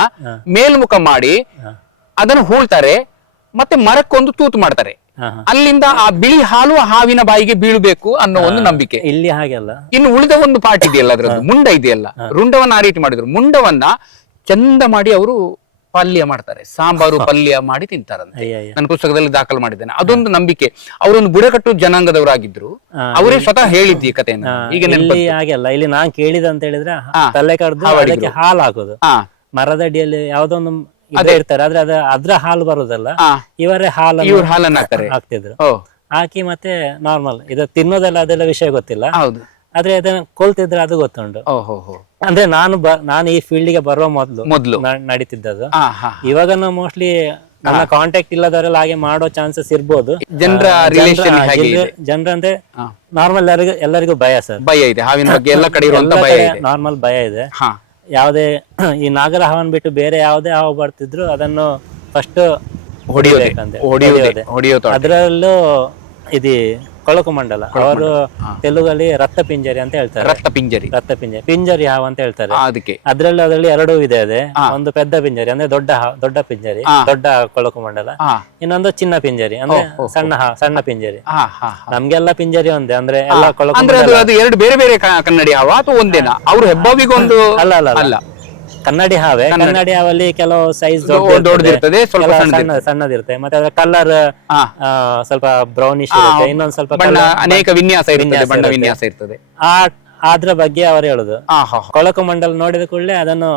ಮೇಲ್ಮುಖ ಮಾಡಿ ಅದನ್ನು ಹೂಳ್ತಾರೆ, ಮತ್ತೆ ಮರಕ್ಕೊಂದು ತೂತು ಮಾಡ್ತಾರೆ. ಅಲ್ಲಿಂದ ಆ ಬಿಳಿ ಹಾಲು ಹಾವಿನ ಬಾಯಿಗೆ ಬೀಳಬೇಕು ಅನ್ನೋ ಒಂದು ನಂಬಿಕೆ. ಇಲ್ಲಿ ಹಾಗೆಲ್ಲ. ಇನ್ನು ಉಳಿದ ಒಂದು ಪಾರ್ಟ್ ಇದೆಯಲ್ಲ, ಅದ್ರದ್ದು ಮುಂಡ ಇದೆಯಲ್ಲ, ರುಂಡವನ್ನ ಆ ರೀತಿ ಮಾಡಿದ್ರು. ಮುಂಡವನ್ನ ಚಂದ ಮಾಡಿ ಅವರು ಪಲ್ಯ ಮಾಡ್ತಾರೆ, ಸಾಂಬಾರು ಪಲ್ಯ ಮಾಡಿ ತಿಂತಾರಂತೆ. ನನ್ನ ಪುಸ್ತಕದಲ್ಲಿ ದಾಖಲು ಮಾಡಿದ್ದೇನೆ. ಅದೊಂದು ನಂಬಿಕೆ. ಅವರೊಂದು ಬುಡಕಟ್ಟು ಜನಾಂಗದವರಾಗಿದ್ರು, ಅವರೇ ಸ್ವತಃ ಹೇಳಿದ್ದಿ ಈ ಕಥೆಯನ್ನು. ಈಗ ಹಾಗೆಲ್ಲ ಇಲ್ಲಿ ನಾನ್ ಕೇಳಿದ ಅಂತ ಹೇಳಿದ್ರೆ, ತಲೆ ಕಡ್ದು ಅದಕ್ಕೆ ಹಾಲು ಹಾಕೋದು, ಮರದಡಿಯಲ್ಲಿ ಯಾವ್ದೊಂದು ಇರ್ತಾರೆ, ಆದ್ರೆ ಅದ್ರ ಹಾಲು ಬರುದಲ್ಲ, ಇವರೇ ಹಾಲನ್ನ ಹಾಕ್ತಿದ್ರು. ಹಾಕಿ ಮತ್ತೆ ನಾರ್ಮಲ್ ಇದು ತಿನ್ನೋದೆಲ್ಲ, ಅದೆಲ್ಲ ವಿಷಯ ಗೊತ್ತಿಲ್ಲ. ಆದ್ರೆ ಅದನ್ನ ಕೊಲ್ತಿದ್ರೆ ಅದು ಗೊತ್ತುಂಟು. ಅಂದ್ರೆ ನಾನು ಈ ಫೀಲ್ಡ್ ಗೆ ಬರುವ ಮೊದ್ಲು ನಡೀತಿದ್ದದು. ಇವಾಗ ಮೋಸ್ಟ್ಲಿ ನನ್ನ ಕಾಂಟ್ಯಾಕ್ಟ್ ಇಲ್ಲದವರೆಲ್ಲ ಹಾಗೆ ಮಾಡೋ ಚಾನ್ಸಸ್ ಇರ್ಬೋದು. ಜನರಂದ್ರೆ ನಾರ್ಮಲ್ ಎಲ್ಲರಿಗೂ ಭಯ ಸರ್, ಭಯ ಇದೆ ಹಾವಿನ ಬಗ್ಗೆ, ಎಲ್ಲ ಕಡೆ ನಾರ್ಮಲ್ ಭಯ ಇದೆ. ಯಾವುದೇ ಈ ನಾಗರ ಹಾವನ್ ಬಿಟ್ಟು ಬೇರೆ ಯಾವುದೇ ಹಾವು ಬರ್ತಿದ್ರು ಅದನ್ನು ಫಸ್ಟ್ ಹೊಡಿಯೋದೆ. ಅದರಲ್ಲೂ ಇದು ಕೊಳಕು ಮಂಡಲ, ಅವರು ತೆಲುಗಲ್ಲಿ ರಕ್ತ ಪಿಂಜರಿ ಅಂತ ಹೇಳ್ತಾರೆ. ರಕ್ತ ಪಿಂಜರಿ ಹಾವು ಅಂತ ಹೇಳ್ತಾರೆ. ಅದರಲ್ಲಿ ಎರಡು ಇದೆ. ಅದೇ ಒಂದು ಪೆದ್ದ ಪಿಂಜರಿ ಅಂದ್ರೆ ದೊಡ್ಡ ಪಿಂಜರಿ, ದೊಡ್ಡ ಕೊಳಕು ಮಂಡಲ. ಇನ್ನೊಂದು ಚಿನ್ನ ಪಿಂಜರಿ ಅಂದ್ರೆ ಸಣ್ಣ ಪಿಂಜರಿ. ನಮ್ಗೆಲ್ಲ ಪಿಂಜರಿ ಒಂದೇ, ಅಂದ್ರೆ ಎಲ್ಲ ಕೊಳಕು. ಎರಡು ಬೇರೆ ಬೇರೆ ಕನ್ನಡಿ ಹಾವ ಅಥವಾ ಒಂದೇನಾ? ಅವ್ರು ಹೆಬ್ಬಾವಿಗೊಂದು ಅಲ್ಲ, ಕನ್ನಡಿ ಹಾವೆ. ಕನ್ನಡಿ ಹಾವಲ್ಲಿ ಕೆಲವು ಸೈಜ್ ದೊಡ್ಡದಿರ್ತದೆ, ಸಣ್ಣದಿರುತ್ತೆ, ಮತ್ತೆ ಅದರ ಕಲರ್ ಸ್ವಲ್ಪ ಬ್ರೌನಿಶ್ ಇರುತ್ತೆ, ಇನ್ನೊಂದ್ ಸ್ವಲ್ಪ ಅನೇಕ ವಿನ್ಯಾಸ ಇರ್ತದೆ. ಅದ್ರ ಬಗ್ಗೆ ಅವರು ಹೇಳುದು. ಕೊಳಕು ಮಂಡಲ ನೋಡಿದ ಕೂಡಲೇ ಅದನ್ನು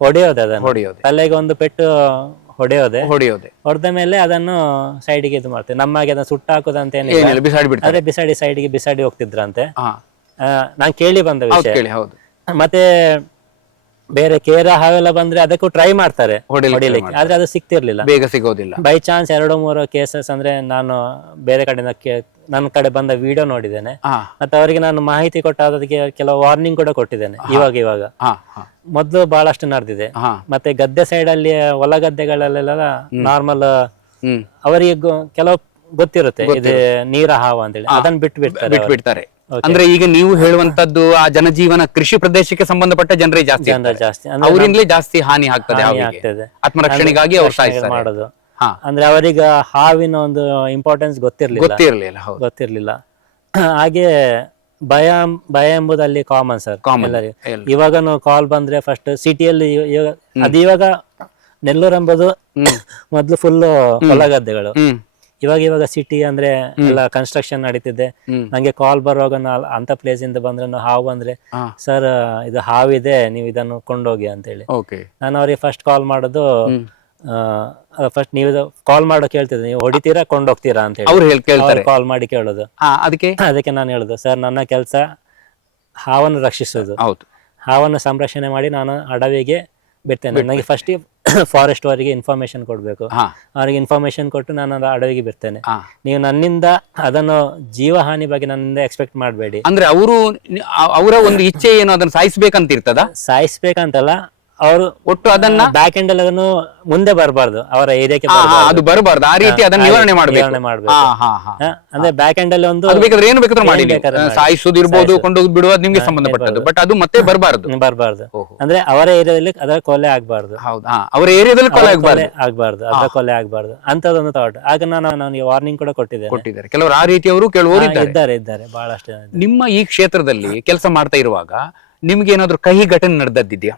ಹೊಡೆಯೋದೆ, ಅದನ್ನು ತಲೆಗೆ ಒಂದು ಪೆಟ್ಟು ಹೊಡೆಯೋದೆ. ಹೊಡೆದ ಮೇಲೆ ಅದನ್ನು ಸೈಡ್ಗೆ ಇದು ಮಾಡ್ತೇವೆ. ನಮ್ಮಾಗೆ ಅದನ್ನ ಸುಟ್ಟ ಹಾಕುದಂತ ಏನಿಲ್ಲ, ಅದೇ ಬಿಸಾಡಿ ಹೋಗ್ತಿದ್ರಂತೆ. ನಾನ್ ಕೇಳಿ ಬಂದ ವಿಷಯ. ಮತ್ತೆ ಬೇರೆ ಕೇರ ಹಾವೆಲ್ಲ ಬಂದ್ರೆ ಅದಕ್ಕೂ ಟ್ರೈ ಮಾಡ್ತಾರೆ ಹೊಡಿಲಿಕ್ಕೆ, ಆದ್ರೆ ಅದು ಸಿಕ್ತಿರ್ಲಿಲ್ಲ, ಬೇಗ ಸಿಗೋದಿಲ್ಲ. ಬೈ ಚಾನ್ಸ್ 2-3 ಕೇಸಸ್ ಅಂದ್ರೆ ನಾನು ಬೇರೆ ಕಡೆಯಿಂದ ನನ್ನ ಕಡೆ ಬಂದ ವಿಡಿಯೋ ನೋಡಿದ್ದೇನೆ. ಮತ್ತೆ ಅವರಿಗೆ ನಾನು ಮಾಹಿತಿ ಕೊಟ್ಟ ಅದಕ್ಕೆ ಕೆಲವು ವಾರ್ನಿಂಗ್ ಕೂಡ ಕೊಟ್ಟಿದ್ದೇನೆ. ಇವಾಗ ಮೊದ್ಲು ಬಹಳಷ್ಟು ನಡೆದಿದೆ. ಮತ್ತೆ ಗದ್ದೆ ಸೈಡ್ ಅಲ್ಲಿ ಹೊಲ ಗದ್ದೆಗಳಲ್ಲೆಲ್ಲ ನಾರ್ಮಲ್ ಅವರಿಗೆ ಕೆಲವು ಗೊತ್ತಿರುತ್ತೆ ಇದು ನೀರ ಹಾವು ಅಂತೇಳಿ, ಅದನ್ನ ಬಿಟ್ಟು ಬಿಡ್ತಾರೆ ಅವ್ರು. ಬಿಟ್ಬಿಡ್ತಾರೆ. ಅಂದ್ರೆ ಈಗ ನೀವು ಹೇಳುವಂತದ್ದು ಆ ಜನಜೀವನ ಕೃಷಿ ಪ್ರದೇಶಕ್ಕೆ ಸಂಬಂಧಪಟ್ಟ ಜನರೇ ಜಾಸ್ತಿ ಜನರ ಇರ್ತಾರೆ. ಜಾಸ್ತಿ ಅಂದ್ರೆ ಅವರಿಂದಲೇ ಜಾಸ್ತಿ ಹಾನಿ ಆಗ್ತದೆ ಹಾನಿ ಹಾವಿಗೆ. ಆಗ್ತದೆ. ಆತ್ಮರಕ್ಷಣೆಗಾಗಿ ಅವ್ರು ರಕ್ಷಣೆ ಸಾಯಿಸ್ತಾರೆ. ಮಾಡೋದು ಹಾ. ಅಂದ್ರೆ ಅವರಿಗೆ ಹಾವಿನ ಒಂದು ಇಂಪಾರ್ಟೆನ್ಸ್ ಗೊತ್ತಿರ್ಲಿಲ್ಲ. ಹೌದು. ಗೊತ್ತಿರ್ಲಿಲ್ಲ. ಹಾಗೆ ಭಯ ಭಯ ಎಂಬುದು ಅಲ್ಲಿ ಕಾಮನ್ ಸರ್ ಎಲ್ಲರಿಗೂ. ಇವಾಗನು ಕಾಲ್ ಬಂದ್ರೆ ಫಸ್ಟ್ ಸಿಟಿಯಲ್ಲಿ ಅದು ಇವಾಗ ನೆಲ್ಲೂರು ಎಂಬುದು ಮೊದ್ಲು ಫುಲ್ ಹೊಲಗದ್ದೆಗಳು. ಇವಾಗ ಸಿಟಿ ಅಂದ್ರೆ ಎಲ್ಲ ಕನ್ಸ್ಟ್ರಕ್ಷನ್ ನಡೀತಿದೆ. ನಂಗೆ ಕಾಲ್ ಬರುವಾಗ ಅಂತ ಪ್ಲೇಸ್ ಇಂದ ಬಂದ್ರೆ ಹಾವು ಅಂದ್ರೆ ಸರ್ ಇದು ಹಾವಿದೆ, ನೀವು ಇದನ್ನು ಕೊಂಡೋಗಿ ಅಂತ ಹೇಳಿ ನಾನು ಅವ್ರಿಗೆ ಫಸ್ಟ್ ಕಾಲ್ ಮಾಡೋದು. ಫಸ್ಟ್ ನೀವು ಕಾಲ್ ಮಾಡೋ ಕೇಳ್ತಿದ್ದೆ, ನೀವು ಹೊಡಿತೀರಾ ಕೊಂಡೋಗ್ತೀರಾ ಅಂತ ಹೇಳಿ ಕಾಲ್ ಮಾಡಿ ಕೇಳೋದು. ಅದಕ್ಕೆ ನಾನು ಹೇಳುದು, ಸರ್ ನನ್ನ ಕೆಲಸ ಹಾವನ್ನು ರಕ್ಷಿಸೋದು, ಹಾವನ್ನು ಸಂರಕ್ಷಣೆ ಮಾಡಿ ನಾನು ಅಡವಿಗೆ ಬಿಡ್ತೇನೆ. ನನಗೆ ಫಸ್ಟ್ ಫಾರೆಸ್ಟ್ ಅವರಿಗೆ ಇನ್ಫಾರ್ಮೇಶನ್ ಕೊಡ್ಬೇಕು. ಅವ್ರಿಗೆ ಇನ್ಫಾರ್ಮೇಶನ್ ಕೊಟ್ಟು ನಾನು ಅಡವಿಗೆ ಬಿಡ್ತೇನೆ. ನೀವು ನನ್ನಿಂದ ಅದನ್ನು ಜೀವಹಾನಿ ಬಗ್ಗೆ ನನ್ನಿಂದ ಎಕ್ಸ್ಪೆಕ್ಟ್ ಮಾಡಬೇಡಿ. ಅಂದ್ರೆ ಅವರ ಒಂದು ಇಚ್ಛೆ ಏನು, ಅದನ್ನ ಸಾಯಿಸ್ಬೇಕಂತ ಇರ್ತದ? ಸಾಯಿಸ್ಬೇಕಂತಲ್ಲ, ಅವರು ಒಟ್ಟು ಅದನ್ನ ಬ್ಯಾಕ್ ಎಂಡ್ ಅಲ್ಲಿ ಅದನ್ನು ಮುಂದೆ ಬರಬಾರ್ದು, ಅವರ ಏರಿಯಾಕ್ಕೆ ಅದು ಬರಬಾರ್ದು. ಆ ರೀತಿ ಅದನ್ನ ನಿವಾರಣೆ ಮಾಡಬೇಕು. ಅಂದ್ರೆ ಬ್ಯಾಕ್ ಎಂಡ್ ಅಲ್ಲಿ ಒಂದು ಬೇಕಾದ್ರೆ ಏನು ಬೇಕಾದ್ರೂ ಮಾಡಿ, ಸಾಯಿಸೋದು ಇರ್ಬೋದು, ಕೊಂಡೋಗಿ ಬಿಡುವುದು ನಿಮ್ಗೆ ಸಂಬಂಧಪಟ್ಟದ್ದು. ಬಟ್ ಅದು ಮತ್ತೆ ಬರಬಾರ್ದು. ಅಂದ್ರೆ ಅವರ ಏರಿಯಾದಲ್ಲಿ ಅದರ ಕೊಲೆ ಆಗ್ಬಾರ್ದು. ಅವರ ಏರಿಯಾದಲ್ಲಿ ಕೊಲೆ ಆಗ್ಬಾರ್ದು, ಅದರ ಕೊಲೆ ಆಗ್ಬಾರ್ದು ಅಂತದೊಂದು ಥಾಟ್. ಆಗ ನಾನು ವಾರ್ನಿಂಗ್ ಕೂಡ ಕೊಟ್ಟಿದ್ದಾರೆ. ಕೆಲವರು ಆ ರೀತಿಯವರು ಕೆಲವರು ಇದ್ದಾರೆ ಬಹಳಷ್ಟು. ನಿಮ್ಮ ಈ ಕ್ಷೇತ್ರದಲ್ಲಿ ಕೆಲಸ ಮಾಡ್ತಾ ಇರುವಾಗ ನಿಮ್ಗೆ ಏನಾದ್ರು ಕಹಿ ಘಟನೆ ನಡೆದಿದ್ಯಾ?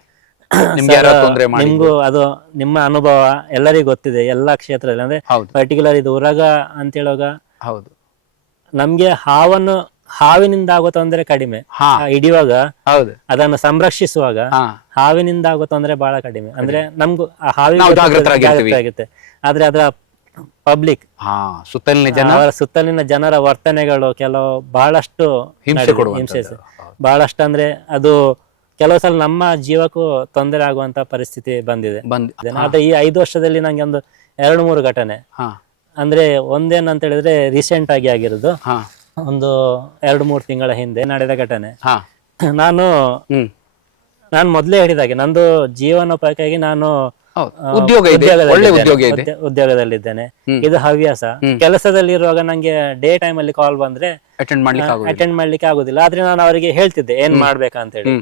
ನಿಮ್ಗೂ ಅದು ನಿಮ್ಮ ಅನುಭವ ಎಲ್ಲರಿಗೂ ಗೊತ್ತಿದೆ ಎಲ್ಲಾ ಕ್ಷೇತ್ರದಲ್ಲಿ. ಅಂದ್ರೆ ಪರ್ಟಿಕ್ಯುಲರ್ ಇದು ಉರಗ ಅಂತ ಹೇಳುವಾಗ ನಮ್ಗೆ ಹಾವಿನಿಂದ ಆಗೋ ತೊಂದರೆ ಕಡಿಮೆ. ಹಿಡಿಯುವಾಗ ಅದನ್ನು ಸಂರಕ್ಷಿಸುವಾಗ ಹಾವಿನಿಂದ ಆಗೋ ತೊಂದರೆ ಬಹಳ ಕಡಿಮೆ. ಅಂದ್ರೆ ನಮ್ಗೂ ಜಾಗೃತಿ ಆಗುತ್ತೆ. ಆದ್ರೆ ಅದರ ಪಬ್ಲಿಕ್ ಸುತ್ತಲಿನ ಜನರ ವರ್ತನೆಗಳು ಕೆಲವು ಬಹಳಷ್ಟು ಹಿಂಸೆ, ಬಹಳಷ್ಟು. ಅಂದ್ರೆ ಅದು ಕೆಲವು ಸಲ ನಮ್ಮ ಜೀವಕ್ಕೂ ತೊಂದರೆ ಆಗುವಂತ ಪರಿಸ್ಥಿತಿ ಬಂದಿದೆ. ಆದ್ರೆ ಈ 5 ವರ್ಷದಲ್ಲಿ ನಂಗೆ ಒಂದು 2-3 ಘಟನೆ. ಅಂದ್ರೆ ಒಂದೇನಂತ ಹೇಳಿದ್ರೆ ರೀಸೆಂಟ್ ಆಗಿ ಆಗಿರೋದು, ಒಂದು 2-3 ತಿಂಗಳ ಹಿಂದೆ ನಡೆದ ಘಟನೆ. ನಾನು ಮೊದ್ಲೇ ಹೇಳಿದಾಗೆ ನಂದು ಜೀವನೋಪಾಯಕ್ಕಾಗಿ ನಾನು ಉದ್ಯೋಗದಲ್ಲಿದ್ದೇನೆ. ಇದು ಹವ್ಯಾಸ. ಕೆಲಸದಲ್ಲಿ ಇರುವಾಗ ನಂಗೆ ಡೇ ಟೈಮ್ ಅಲ್ಲಿ ಕಾಲ್ ಬಂದ್ರೆ ಅಟೆಂಡ್ ಮಾಡ್ಲಿಕ್ಕೆ ಆಗುದಿಲ್ಲ. ಆದ್ರೆ ನಾನು ಅವರಿಗೆ ಹೇಳ್ತಿದ್ದೆ ಏನ್ ಮಾಡ್ಬೇಕಂತ ಹೇಳಿ.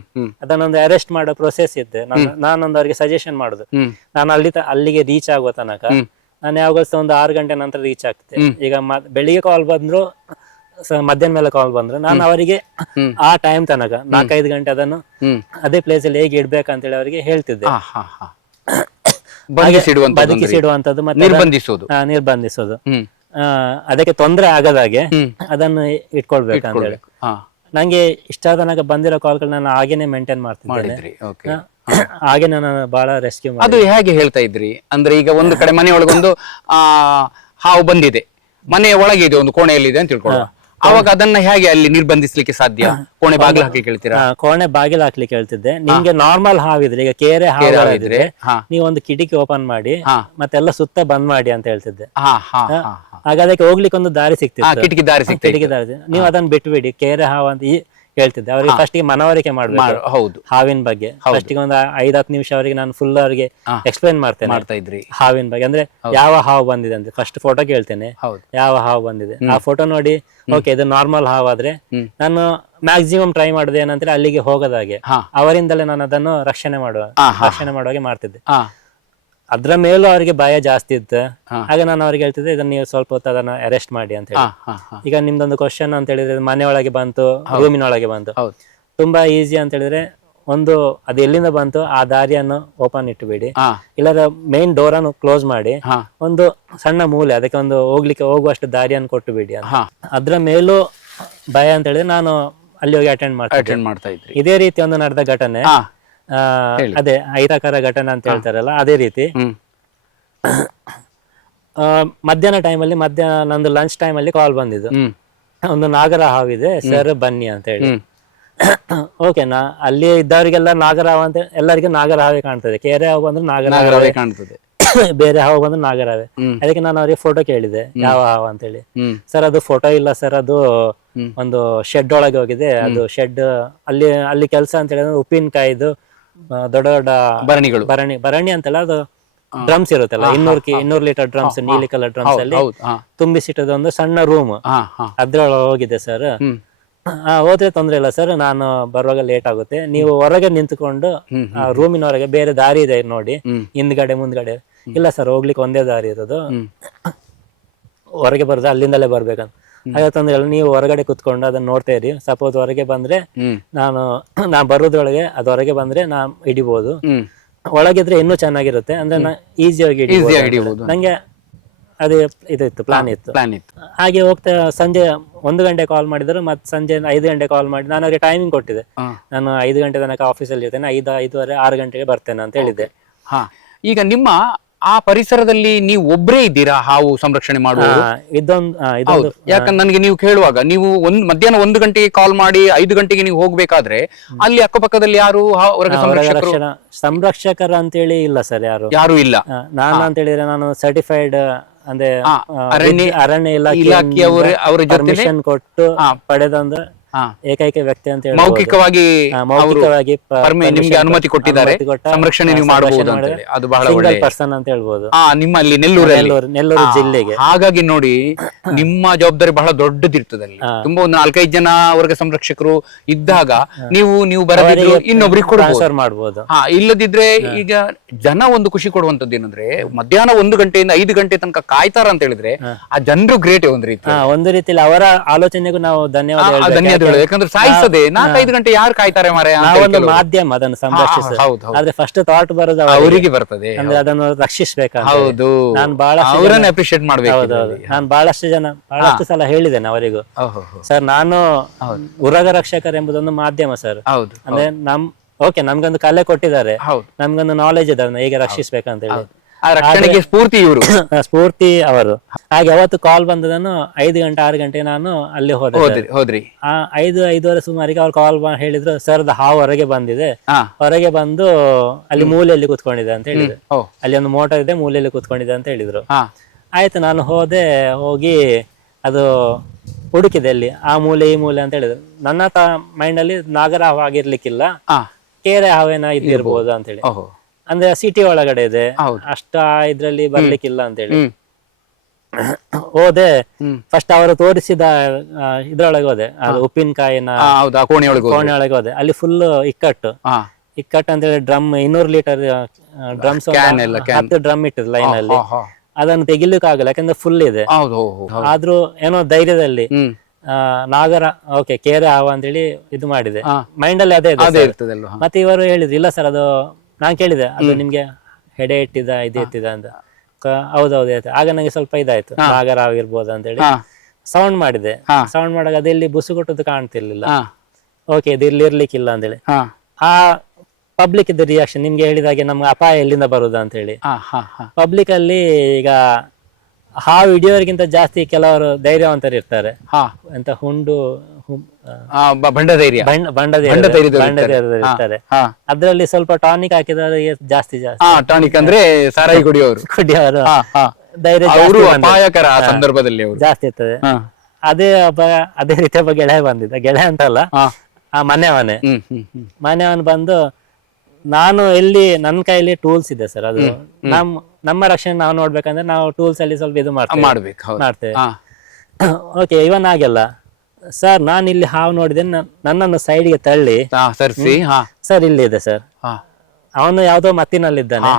ಅದನ್ನೊಂದು ಅರೆಸ್ಟ್ ಮಾಡೋ ಪ್ರೊಸೆಸ್ ಇದ್ದೆ. ನಾನೊಂದು ಅವರಿಗೆ ಸಜೆಷನ್ ಮಾಡುದು. ನಾನು ಅಲ್ಲಿಗೆ ರೀಚ್ ಆಗುವ ತನಕ ನಾನು ಯಾವಾಗ ಒಂದು 6 ಗಂಟೆ ನಂತರ ರೀಚ್ ಆಗ್ತದೆ. ಈಗ ಬೆಳಿಗ್ಗೆ ಕಾಲ್ ಬಂದ್ರು, ಮಧ್ಯಾಹ್ನ ಮೇಲೆ ಕಾಲ್ ಬಂದ್ರು, ನಾನು ಅವರಿಗೆ ಆ ಟೈಮ್ ತನಕ 4-5 ಗಂಟೆ ಅದನ್ನು ಅದೇ ಪ್ಲೇಸ್ ಅಲ್ಲಿ ಹೇಗೆ ಇಡ್ಬೇಕಂತ ಹೇಳಿ ಅವರಿಗೆ ಹೇಳ್ತಿದ್ದೆ. ಬದುಕಿಸಿಡುವಂತದ್ದು ಮತ್ತೆ ನಿರ್ಬಂಧಿಸೋದು, ಅದಕ್ಕೆ ತೊಂದರೆ ಆಗದಾಗೆ ಅದನ್ನು ಇಟ್ಕೊಳ್ಬೇಕಂತ ಹೇಳಿ. ನಂಗೆ ಇಷ್ಟ ತನಕ ಬಂದಿರೋ ಕಾಲ್ಗಳು ನಾನು ಹಾಗೇನೆ ಮೇಂಟೈನ್ ಮಾಡ್ತಿದ್ದೇನೆ. ಹಾಗೆ ನಾನು ಬಹಳ ರೆಸ್ಕ್ಯೂ ಮಾಡಿ. ಅದು ಹೇಗೆ ಹೇಳ್ತಾ ಇದ್ರಿ? ಅಂದ್ರೆ ಈಗ ಒಂದು ಕಡೆ ಮನೆಯೊಳಗೊಂದು ಹಾವು ಬಂದಿದೆ, ಮನೆಯ ಒಳಗೆ ಇದೆ, ಒಂದು ಕೋಣೆಯಲ್ಲಿ ಇದೆ ಅಂತ ತಿಳ್ಕೊಳ್ಳುವ. ಅವಾಗ ಅದನ್ನ ಹೇಗೆ ಅಲ್ಲಿ ನಿರ್ಬಂಧಿಸ್ಲಿಕ್ಕೆ ಸಾಧ್ಯ? ಕೋಣೆ ಬಾಗಿಲು ಹಾಕಿ ಕೇಳ್ತೀರಾ? ಕೋಣೆ ಬಾಗಿಲು ಹಾಕ್ಲಿಕ್ಕೆ ಹೇಳ್ತಿದ್ದೆ. ನಿಮ್ಗೆ ನಾರ್ಮಲ್ ಹಾವಿದ್ರೆ, ಈಗ ಕೆರೆ ಹಾವಿದ್ರೆ ನೀವು ಒಂದು ಕಿಟಕಿ ಓಪನ್ ಮಾಡಿ ಮತ್ತೆಲ್ಲ ಸುತ್ತ ಬಂದ್ ಮಾಡಿ ಅಂತ ಹೇಳ್ತಿದ್ದೆ. ಆಗ ಅದಕ್ಕೆ ಹೋಗ್ಲಿಕ್ಕೆ ಒಂದು ದಾರಿ ಸಿಗ್ತಿತ್ತು, ಕಿಟಕಿ ದಾರಿ. ನೀವು ಅದನ್ನ ಬಿಟ್ಬಿಡಿ, ಕೆರೆ ಹಾವು ಅಂತ ಹೇಳ್ತಿದ್ದೆ. ಅವ್ರಿಗೆ ಫಸ್ಟ್ ಮನವರಿಕೆ ಮಾಡ್ಬೇಕು ಹಾವಿನ ಬಗ್ಗೆ. ಫಸ್ಟ್ ಒಂದು 5-10 ನಿಮಿಷ ಅವರಿಗೆ ನಾನು ಫುಲ್ ಅವರಿಗೆ ಎಕ್ಸ್ಪ್ಲೈನ್ ಮಾಡ್ತೇನೆ ಹಾವಿನ ಬಗ್ಗೆ. ಅಂದ್ರೆ ಯಾವ ಹಾವು ಬಂದಿದೆ ಅಂತ ಫಸ್ಟ್ ಫೋಟೋ ಕೇಳ್ತೇನೆ, ಯಾವ ಹಾವು ಬಂದಿದೆ. ಆ ಫೋಟೋ ನೋಡಿ ಓಕೆ ಇದು ನಾರ್ಮಲ್ ಹಾವು ಆದ್ರೆ ನಾನು ಮ್ಯಾಕ್ಸಿಮಮ್ ಟ್ರೈ ಮಾಡುದು ಏನಂದ್ರೆ ಅಲ್ಲಿಗೆ ಹೋಗದಾಗೆ ಅವರಿಂದಲೇ ನಾನು ಅದನ್ನು ರಕ್ಷಣೆ ಮಾಡುವಾಗೆ ಮಾಡ್ತಿದ್ದೆ. ಅದ್ರ ಮೇಲೂ ಅವರಿಗೆ ಭಯ ಜಾಸ್ತಿ ಇತ್ತು. ಆಗ ನಾನು ಅವ್ರಿಗೆ ಹೇಳ್ತಿದ್ದೆ, ಇದನ್ನ ನೀವು ಸ್ವಲ್ಪ ಹೊತ್ತು ಅದನ್ನ ಅರೆಸ್ಟ್ ಮಾಡಿ ಅಂತ ಹೇಳಿ. ಈಗ ನಿಮ್ದೊಂದು ಕ್ವಶನ್ ಅಂತ ಹೇಳಿದ್ರೆ, ಮನೆಯೊಳಗೆ ಬಂತು, ರೂಮಿನೊಳಗೆ ಬಂತು, ತುಂಬಾ ಈಸಿ ಅಂತ ಹೇಳಿದ್ರೆ ಒಂದು ಅದು ಎಲ್ಲಿಂದ ಬಂತು ಆ ದಾರಿಯನ್ನು ಓಪನ್ ಇಟ್ಟುಬಿಡಿ, ಇಲ್ಲದ ಮೇನ್ ಡೋರ್ ಅನ್ನು ಕ್ಲೋಸ್ ಮಾಡಿ ಒಂದು ಸಣ್ಣ ಮೂಲೆ ಅದಕ್ಕೆ ಒಂದು ಹೋಗುವಷ್ಟು ದಾರಿಯನ್ನು ಕೊಟ್ಟು ಬಿಡಿ ಅಂತ. ಅದ್ರ ಮೇಲೂ ಭಯ ಅಂತ ಹೇಳಿದ್ರೆ ನಾನು ಅಲ್ಲಿ ಹೋಗಿ ಅಟೆಂಡ್ ಮಾಡ್ತಾ ಇದ್ದೆ. ಇದೇ ರೀತಿ ಒಂದು ನಡೆದ ಘಟನೆ, ಅದೇ ಅಹಿತಕರ ಘಟನೆ ಅಂತ ಹೇಳ್ತಾರಲ್ಲ ಅದೇ ರೀತಿ. ಮಧ್ಯಾಹ್ನ ಟೈಮಲ್ಲಿ ನಂದು ಲಂಚ್ ಟೈಮಲ್ಲಿ ಕಾಲ್ ಬಂದಿದ್ದು, ಒಂದು ನಾಗರ ಹಾವಿದೆ ಸರ್ ಬನ್ನಿ ಅಂತ ಹೇಳಿ. ಓಕೆ, ಅಲ್ಲಿ ಇದ್ದವರಿಗೆಲ್ಲ ನಾಗರ ಹಾವು ಅಂತ ಎಲ್ಲರಿಗೂ ನಾಗರ ಹಾವೇ ಕಾಣ್ತದೆ. ಕೆರೆ ಹಾವು ಬಂದ್ರೆ ನಾಗರ ಹಾವೇ ಕಾಣ್ತದೆ, ಬೇರೆ ಹಾವು ಬಂದ್ರೆ ನಾಗರ ಹಾವೇ. ಅದಕ್ಕೆ ನಾನು ಅವ್ರಿಗೆ ಫೋಟೋ ಕೇಳಿದೆ ಯಾವ ಹಾವು ಅಂತ ಹೇಳಿ. ಸರ್ ಅದು ಫೋಟೋ ಇಲ್ಲ ಸರ್, ಅದು ಒಂದು ಶೆಡ್ ಒಳಗೆ ಹೋಗಿದೆ. ಅದು ಶೆಡ್ ಅಲ್ಲಿ ಕೆಲಸ ಅಂತ ಹೇಳಿದ್ರೆ ಉಪ್ಪಿನಕಾಯಿದು ದೊಡ್ಡ ದೊಡ್ಡ ಭರಣಿ ಅಂತಲ್ಲ, ಅದು ಡ್ರಮ್ಸ್ ಇರುತ್ತಲ್ಲ 200 ಲೀಟರ್ ಡ್ರಮ್ಸ್, ನೀಲಿ ಕಲರ್ ಡ್ರಮ್ಸ್ ಅಲ್ಲಿ ಹೌದು ಹಾ ತುಂಬಿಸಿಟ್ಟದ ಒಂದು ಸಣ್ಣ ರೂಮ್, ಹಾ ಹಾ ಅದ್ರೊಳಗೆ ಹೋಗಿದೆ ಸರ್. ಹ್ಮ್ ಹೋದ್ರೆ ತೊಂದ್ರೆ ಇಲ್ಲ ಸರ್, ನಾನು ಬರುವಾಗ ಲೇಟ್ ಆಗುತ್ತೆ, ನೀವು ಹೊರಗೆ ನಿಂತ್ಕೊಂಡು ರೂಮಿನ ಹೊರಗೆ ಬೇರೆ ದಾರಿ ಇದೆ ನೋಡಿ, ಹಿಂದ್ಗಡೆ ಮುಂದ್ಗಡೆ. ಇಲ್ಲ ಸರ್, ಹೋಗ್ಲಿಕ್ಕೆ ಒಂದೇ ದಾರಿ ಇರೋದು, ಹೊರಗೆ ಬರೋದು ಅಲ್ಲಿಂದಲೇ ಬರ್ಬೇಕಂತ. ಹಾಗೆ ತೊಂದ್ರೆ ಇಲ್ಲ, ನೀವು ಹೊರಗಡೆ ಕುತ್ಕೊಂಡು ಅದನ್ನ ನೋಡ್ತಾ ಇರಿ. ಸಪೋಸ್ ಹೊರಗೆ ಬಂದ್ರೆ ನಾ ಬರೋದ್ರೊಳಗೆ ಅದು ಹೊರಗೆ ಬಂದ್ರೆ ನಾ ಹಿಡಿಬಹುದು, ಒಳಗಿದ್ರೆ ಇನ್ನೂ ಚೆನ್ನಾಗಿರುತ್ತೆ, ಅಂದ್ರೆ ನಾ ಈಸಿಯಾಗಿ ಹಿಡಿಬಹುದು. ನಂಗೆ ಅದೇ ಇದಿತ್ತು, ಪ್ಲಾನ್ ಇತ್ತು. ಹಾಗೆ ಹೋಗ್ತಾ ಸಂಜೆ 1 ಗಂಟೆ ಕಾಲ್ ಮಾಡಿದ್ರು, ಮತ್ತೆ ಸಂಜೆ 5 ಗಂಟೆ ಕಾಲ್ ಮಾಡಿ ನಾನು ಅವ್ರಿಗೆ ಟೈಮಿಂಗ್ ಕೊಟ್ಟಿದ್ದೆ, ನಾನು 5 ಗಂಟೆ ತನಕ ಆಫೀಸಲ್ಲಿ ಇರ್ತೇನೆ, 5:30 6 ಗಂಟೆಗೆ ಬರ್ತೇನೆ ಅಂತ ಹೇಳಿದ್ದೆ. ಹಾ, ಈಗ ನಿಮ್ಮ ಆ ಪರಿಸರದಲ್ಲಿ ನೀವು ಒಬ್ಬರೇ ಇದ್ದೀರಾ ಹಾವು ಸಂರಕ್ಷಣೆ ಮಾಡುವುದು? ಇದೊಂದು ಯಾಕಂದ್ರೆ ನನಗೆ ನೀವು ಕೇಳುವಾಗ ನೀವು ಮಧ್ಯಾಹ್ನ 1 ಗಂಟೆಗೆ ಕಾಲ್ ಮಾಡಿ 5 ಗಂಟೆಗೆ ನೀವು ಹೋಗ್ಬೇಕಾದ್ರೆ ಅಲ್ಲಿ ಅಕ್ಕಪಕ್ಕದಲ್ಲಿ ಯಾರು ಸಂರಕ್ಷಕರ ಅಂತೇಳಿ ಇಲ್ಲ ಸರ್, ಯಾರು ಇಲ್ಲ. ನಾನು ಅಂತ ಹೇಳಿದ್ರೆ ನಾನು ಸರ್ಟಿಫೈಡ್ ಅಂದ್ರೆ ಅರಣ್ಯ ಇಲಾಖೆಯವರ ಅವರ ಜೊತೆ ಪರ್ಮಿಷನ್ ಕೊಟ್ಟು ಪಡೆದಂದ್ರೆ ಏಕೈಕ ವ್ಯಕ್ತಿ ಅಂತ ಹೇಳಿ ಮೌಖಿಕವಾಗಿ ನಿಮ್ಗೆ ಅನುಮತಿ ಕೊಟ್ಟಿದ್ದಾರೆ, ಸಂರಕ್ಷಣೆ ನೀವು ಮಾಡಬಹುದು ಅಂತ ಹೇಳಿ. ಅದು ಬಹಳ ಒಳ್ಳೆಯ ಪರ್ಸನ್ ಅಂತ ಹೇಳ್ಬೋದು ನಿಮ್ಮಲ್ಲಿ ನೆಲ್ಲೂರು ಜಿಲ್ಲೆಗೆ. ಹಾಗಾಗಿ ನೋಡಿ, ನಿಮ್ಮ ಜವಾಬ್ದಾರಿ ಬಹಳ ದೊಡ್ಡದಿರ್ತದಲ್ಲಿ. ತುಂಬಾ ಒಂದು 4-5 ಜನ ವರ್ಗ ಸಂರಕ್ಷಕರು ಇದ್ದಾಗ ನೀವು ಬರದಿದ್ರು ಇನ್ನೊಬ್ರಿಗೆ ಮಾಡಬಹುದು. ಇಲ್ಲದಿದ್ರೆ ಈಗ ಜನ ಒಂದು ಖುಷಿ ಕೊಡುವಂತದ್ದು ಏನಂದ್ರೆ, ಮಧ್ಯಾಹ್ನ 1 ಗಂಟೆಯಿಂದ 5 ಗಂಟೆ ತನಕ ಕಾಯ್ತಾರ ಅಂತ ಹೇಳಿದ್ರೆ ಆ ಜನರು ಗ್ರೇಟ್. ಒಂದು ರೀತಿಯಲ್ಲಿ ಅವರ ಆಲೋಚನೆಗೂ ನಾವು ಧನ್ಯವಾದ. ಯಾಕಂದ್ರೆ ಸಾಯಿಸದೆ 4-5 ಗಂಟೆ ಯಾರು ಕಾಯ್ತಾರೆ ಮಾರೆ? ಒಂದು ಮಾಧ್ಯಮ ಅದನ್ನು ಸಂರಕ್ಷಿಸ, ಆದ್ರೆ ಫಸ್ಟ್ ಥಾಟ್ ಬರೋದು ಅವರಿಗೆ ಬರ್ತದೆ, ಅಂದ್ರೆ ಅದನ್ನು ರಕ್ಷಿಸಬೇಕು. ಹೌದು, ನಾನು ಬಹಳಷ್ಟು ಅವರನ್ನ ಅಪ್ರಿಶಿಯೇಟ್ ಮಾಡ್ಬೇಕು. ನಾನು ಬಹಳಷ್ಟು ಸಲ ಹೇಳಿದ್ದೇನೆ ಅವರಿಗೂ, ಸರ್ ನಾನು ಉರಗ ರಕ್ಷಕರು ಎಂಬುದೊಂದು ಮಾಧ್ಯಮ ಸರ್. ಅಂದ್ರೆ ನಮ್ಗೊಂದು ಕಲೆ ಕೊಟ್ಟಿದ್ದಾರೆ, ನಮ್ಗೊಂದು ನಾಲೆಜ್ ಇದೆ ಹೇಗೆ ರಕ್ಷಿಸ್ಬೇಕಂತ ಹೇಳಿ. ರಕ್ಷಣೆಗೆ ಸ್ಫೂರ್ತಿ ಇವರು, ಸ್ಫೂರ್ತಿ ಅವರು. ಹಾಗೆ ಅವತ್ತು ಕಾಲ್ ಬಂದದನ್ನು 5 ಗಂಟೆ 6 ಗಂಟೆ ನಾನು ಅಲ್ಲಿ ಹೋದ್ರಿ. 5-5:30 ಸುಮಾರಿಗೆ ಅವ್ರು ಕಾಲ್ ಹೇಳಿದ್ರು, ಸರ್ ಹಾವು ಹೊರಗೆ ಬಂದಿದೆ, ಹೊರಗೆ ಬಂದು ಅಲ್ಲಿ ಮೂಲೆಯಲ್ಲಿ ಕುತ್ಕೊಂಡಿದೆ ಅಂತ ಹೇಳಿದ್ರು. ಅಲ್ಲಿ ಒಂದು ಮೋಟರ್ ಇದೆ, ಮೂಲೆಯಲ್ಲಿ ಕುತ್ಕೊಂಡಿದೆ ಅಂತ ಹೇಳಿದ್ರು. ಆಯ್ತು, ನಾನು ಹೋಗಿ ಅದು ಹುಡುಕಿದೆ ಅಲ್ಲಿ, ಆ ಮೂಲೆ ಈ ಮೂಲೆ ಅಂತ ಹೇಳಿದ್ರು. ನನ್ನ ಮೈಂಡ್ ಅಲ್ಲಿ ನಾಗರ ಹಾವು ಆಗಿರ್ಲಿಕ್ಕಿಲ್ಲ, ಕೇರೆ ಹಾವೇನ ಇದ್ದಿರ್ಬೋದು ಅಂತ ಹೇಳಿ. ಅಂದ್ರೆ ಸಿಟಿ ಒಳಗಡೆ ಇದೆ, ಅಷ್ಟ ಇದ್ರಲ್ಲಿ ಬರ್ಲಿಕ್ಕಿಲ್ಲ ಅಂತ ಹೇಳಿ ಹೋದೆ. ಫಸ್ಟ್ ಅವರು ತೋರಿಸಿದ ಇದ್ರೊಳಗೆ ಹೋದೆ, ಅದು ಉಪ್ಪಿನಕಾಯಿನ ಕೋಣೆಯೊಳಗೆ ಹೋದೆ. ಅಲ್ಲಿ ಫುಲ್ ಇಕ್ಕಟ್ಟು ಅಂತ ಹೇಳಿ ಡ್ರಮ್ 200 ಲೀಟರ್ ಡ್ರಮ್ಸ್ 10 ಡ್ರಮ್ ಇಟ್ಟಿದ್ರು ಲೈನ್ ಅಲ್ಲಿ. ಅದನ್ನು ತೆಗಿಲಿಕ್ಕೆ ಆಗಲ್ಲ, ಯಾಕಂದ್ರೆ ಫುಲ್ ಇದೆ. ಆದ್ರೂ ಏನೋ ಧೈರ್ಯದಲ್ಲಿ ನಾಗರ ಕೇರೆ ಹಾವ ಅಂತ ಹೇಳಿ ಇದು ಮಾಡಿದೆ, ಮೈಂಡ್ ಅಲ್ಲಿ ಅದೇ ಇದೆ. ಮತ್ತೆ ಇವರು ಹೇಳಿದ್ರು, ಇಲ್ಲ ಸರ್ ಅದು, ನಾನ್ ಕೇಳಿದೆ ಅದು ನಿಮ್ಗೆ ಹೆಡೆ ಇಟ್ಟಿದ ಇಟ್ಟಿದ ಅಂತ. ಹೌದೌದು ಆಯ್ತು. ಆಗ ನಂಗೆ ಸ್ವಲ್ಪ ಇದಾಯ್ತು, ನಾಗರ ಆಗಿರ್ಬೋದು ಅಂತ ಹೇಳಿ ಸೌಂಡ್ ಮಾಡಿದೆ. ಸೌಂಡ್ ಮಾಡಾಗ ಅದೆಲ್ಲಿ ಬುಸು ಕೊಟ್ಟದ್ದು ಕಾಣ್ತಿರ್ಲಿಲ್ಲ. ಇದು ಇಲ್ಲಿ ಇರ್ಲಿಕ್ಕಿಲ್ಲ ಅಂತ ಹೇಳಿ. ಆ ಪಬ್ಲಿಕ್ ಇದ್ದ ರಿಯಾಕ್ಷನ್ ನಿಮ್ಗೆ ಹೇಳಿದಾಗೆ ನಮ್ಗೆ ಅಪಾಯ ಎಲ್ಲಿಂದ ಬರುದು ಅಂತ ಹೇಳಿ. ಪಬ್ಲಿಕ್ ಅಲ್ಲಿ ಈಗ ಹಾವು ಹಿಡಿಯೋರಿಗಿಂತ ಜಾಸ್ತಿ ಕೆಲವರು ಧೈರ್ಯವಂತರು ಇರ್ತಾರೆ, ಅಂತ ಇರ್ತಾರೆ. ಅದ್ರಲ್ಲಿ ಸ್ವಲ್ಪ ಟಾನಿಕ್ ಹಾಕಿದ್ರೆ ಜಾಸ್ತಿ ಟಾನಿಕ್ ಅಂದ್ರೆ ಸಾರಾಯಿ ಕುಡಿಯೋರು ಧೈರ್ಯ ಸಂದರ್ಭದಲ್ಲಿ ಜಾಸ್ತಿ ಇರ್ತದೆ. ಅದೇ ರೀತಿ ಒಬ್ಬ ಗೆಳೆಯ ಬಂದಿದ್ದ, ಗೆಳೆಯ ಅಂತಲ್ಲ ಮನೆ ಬಂದು, ನಾನು ನನ್ನ ಕೈಯಲ್ಲಿ ಟೂಲ್ಸ್ ಇದೆ ಸರ್, ಅದು ನಮ್ಮ ರಕ್ಷಣೆ ನಾವು ನೋಡ್ಬೇಕಂದ್ರೆ ನಾವು ಟೂಲ್ಸ್ ಅಲ್ಲಿ ಸ್ವಲ್ಪ ಇದು ಮಾಡ್ತೇವೆ. ಇವನ್ ಆಗಲ್ಲ ಸರ್, ನಾನು ಇಲ್ಲಿ ಹಾವು ನೋಡಿದೆ, ನನ್ನನ್ನು ಸೈಡ್ಗೆ ತಳ್ಳಿ ಸರ್ ಇಲ್ಲಿದೆ ಸರ್, ಅವನು ಯಾವ್ದೋ ಮತ್ತಿನಲ್ಲಿದ್ದಾನೆ,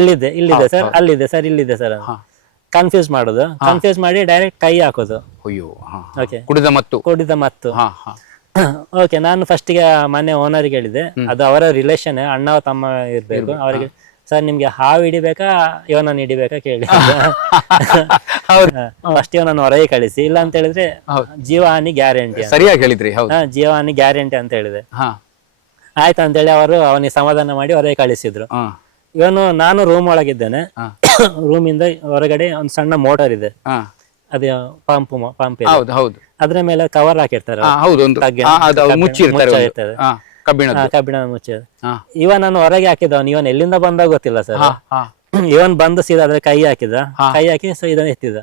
ಇಲ್ಲಿದೆ ಸರ್, ಅಲ್ಲಿದೆ ಸರ್, ಇಲ್ಲಿದೆ ಸರ್, ಕನ್ಫ್ಯೂಸ್ ಮಾಡಿ ಡೈರೆಕ್ಟ್ ಕೈ ಹಾಕೋದು. ಕುಡಿದ ಮತ್ತು ನಾನು ಫಸ್ಟಿಗೆ ಮನೆ ಓನರ್ಗೆ ಹೇಳಿದೆ, ಅದು ಅವರ ರಿಲೇಷನ್, ಅಣ್ಣ ತಮ್ಮ ಇರ್ಬೇಕು. ಅವರಿಗೆ, ಸರ್ ನಿಮ್ಗೆ ಹಾವು ಹಿಡಿಬೇಕಾ ಇವನನ್ನು ಹಿಡಿಬೇಕಾ ಕೇಳಿ. ಫಸ್ಟ್ ಇವನನ್ನು ಹೊರಗೆ ಕಳಿಸಿ, ಇಲ್ಲ ಅಂತ ಹೇಳಿದ್ರೆ ಜೀವಹಾನಿ ಗ್ಯಾರಂಟಿ. ಸರಿಯಾಗಿ ಹೇಳಿದ್ರಿ. ಜೀವಹಾನಿ ಗ್ಯಾರಂಟಿ ಅಂತ ಹೇಳಿದೆ. ಆಯ್ತು ಅಂತೇಳಿ ಅವರು ಅವನಿಗೆ ಸಮಾಧಾನ ಮಾಡಿ ಹೊರಗೆ ಕಳಿಸಿದ್ರು. ನಾನು ರೂಮ್ ಒಳಗಿದ್ದೇನೆ, ರೂಮಿಂದ ಹೊರಗಡೆ ಒಂದು ಸಣ್ಣ ಮೋಟರ್ ಇದೆ, ಅದೇ ಪಂಪ್ ಅದ್ರ ಮೇಲೆ ಕವರ್ ಹಾಕಿರ್ತಾರೆ, ಕಬ್ಬಿಣದ ಮುಚ್ಚ. ನಾನು ಹೊರಗೆ ಹಾಕಿದವನು, ಇವನ್ ಎಲ್ಲಿಂದ ಬಂದ ಗೊತ್ತಿಲ್ಲ ಸರ್. ಇವನ್ ಬಂದು ಸೀದಾ ಅದ್ರ ಕೈ ಹಾಕಿ ಇದನ್ನ ಎತ್ತಿದ.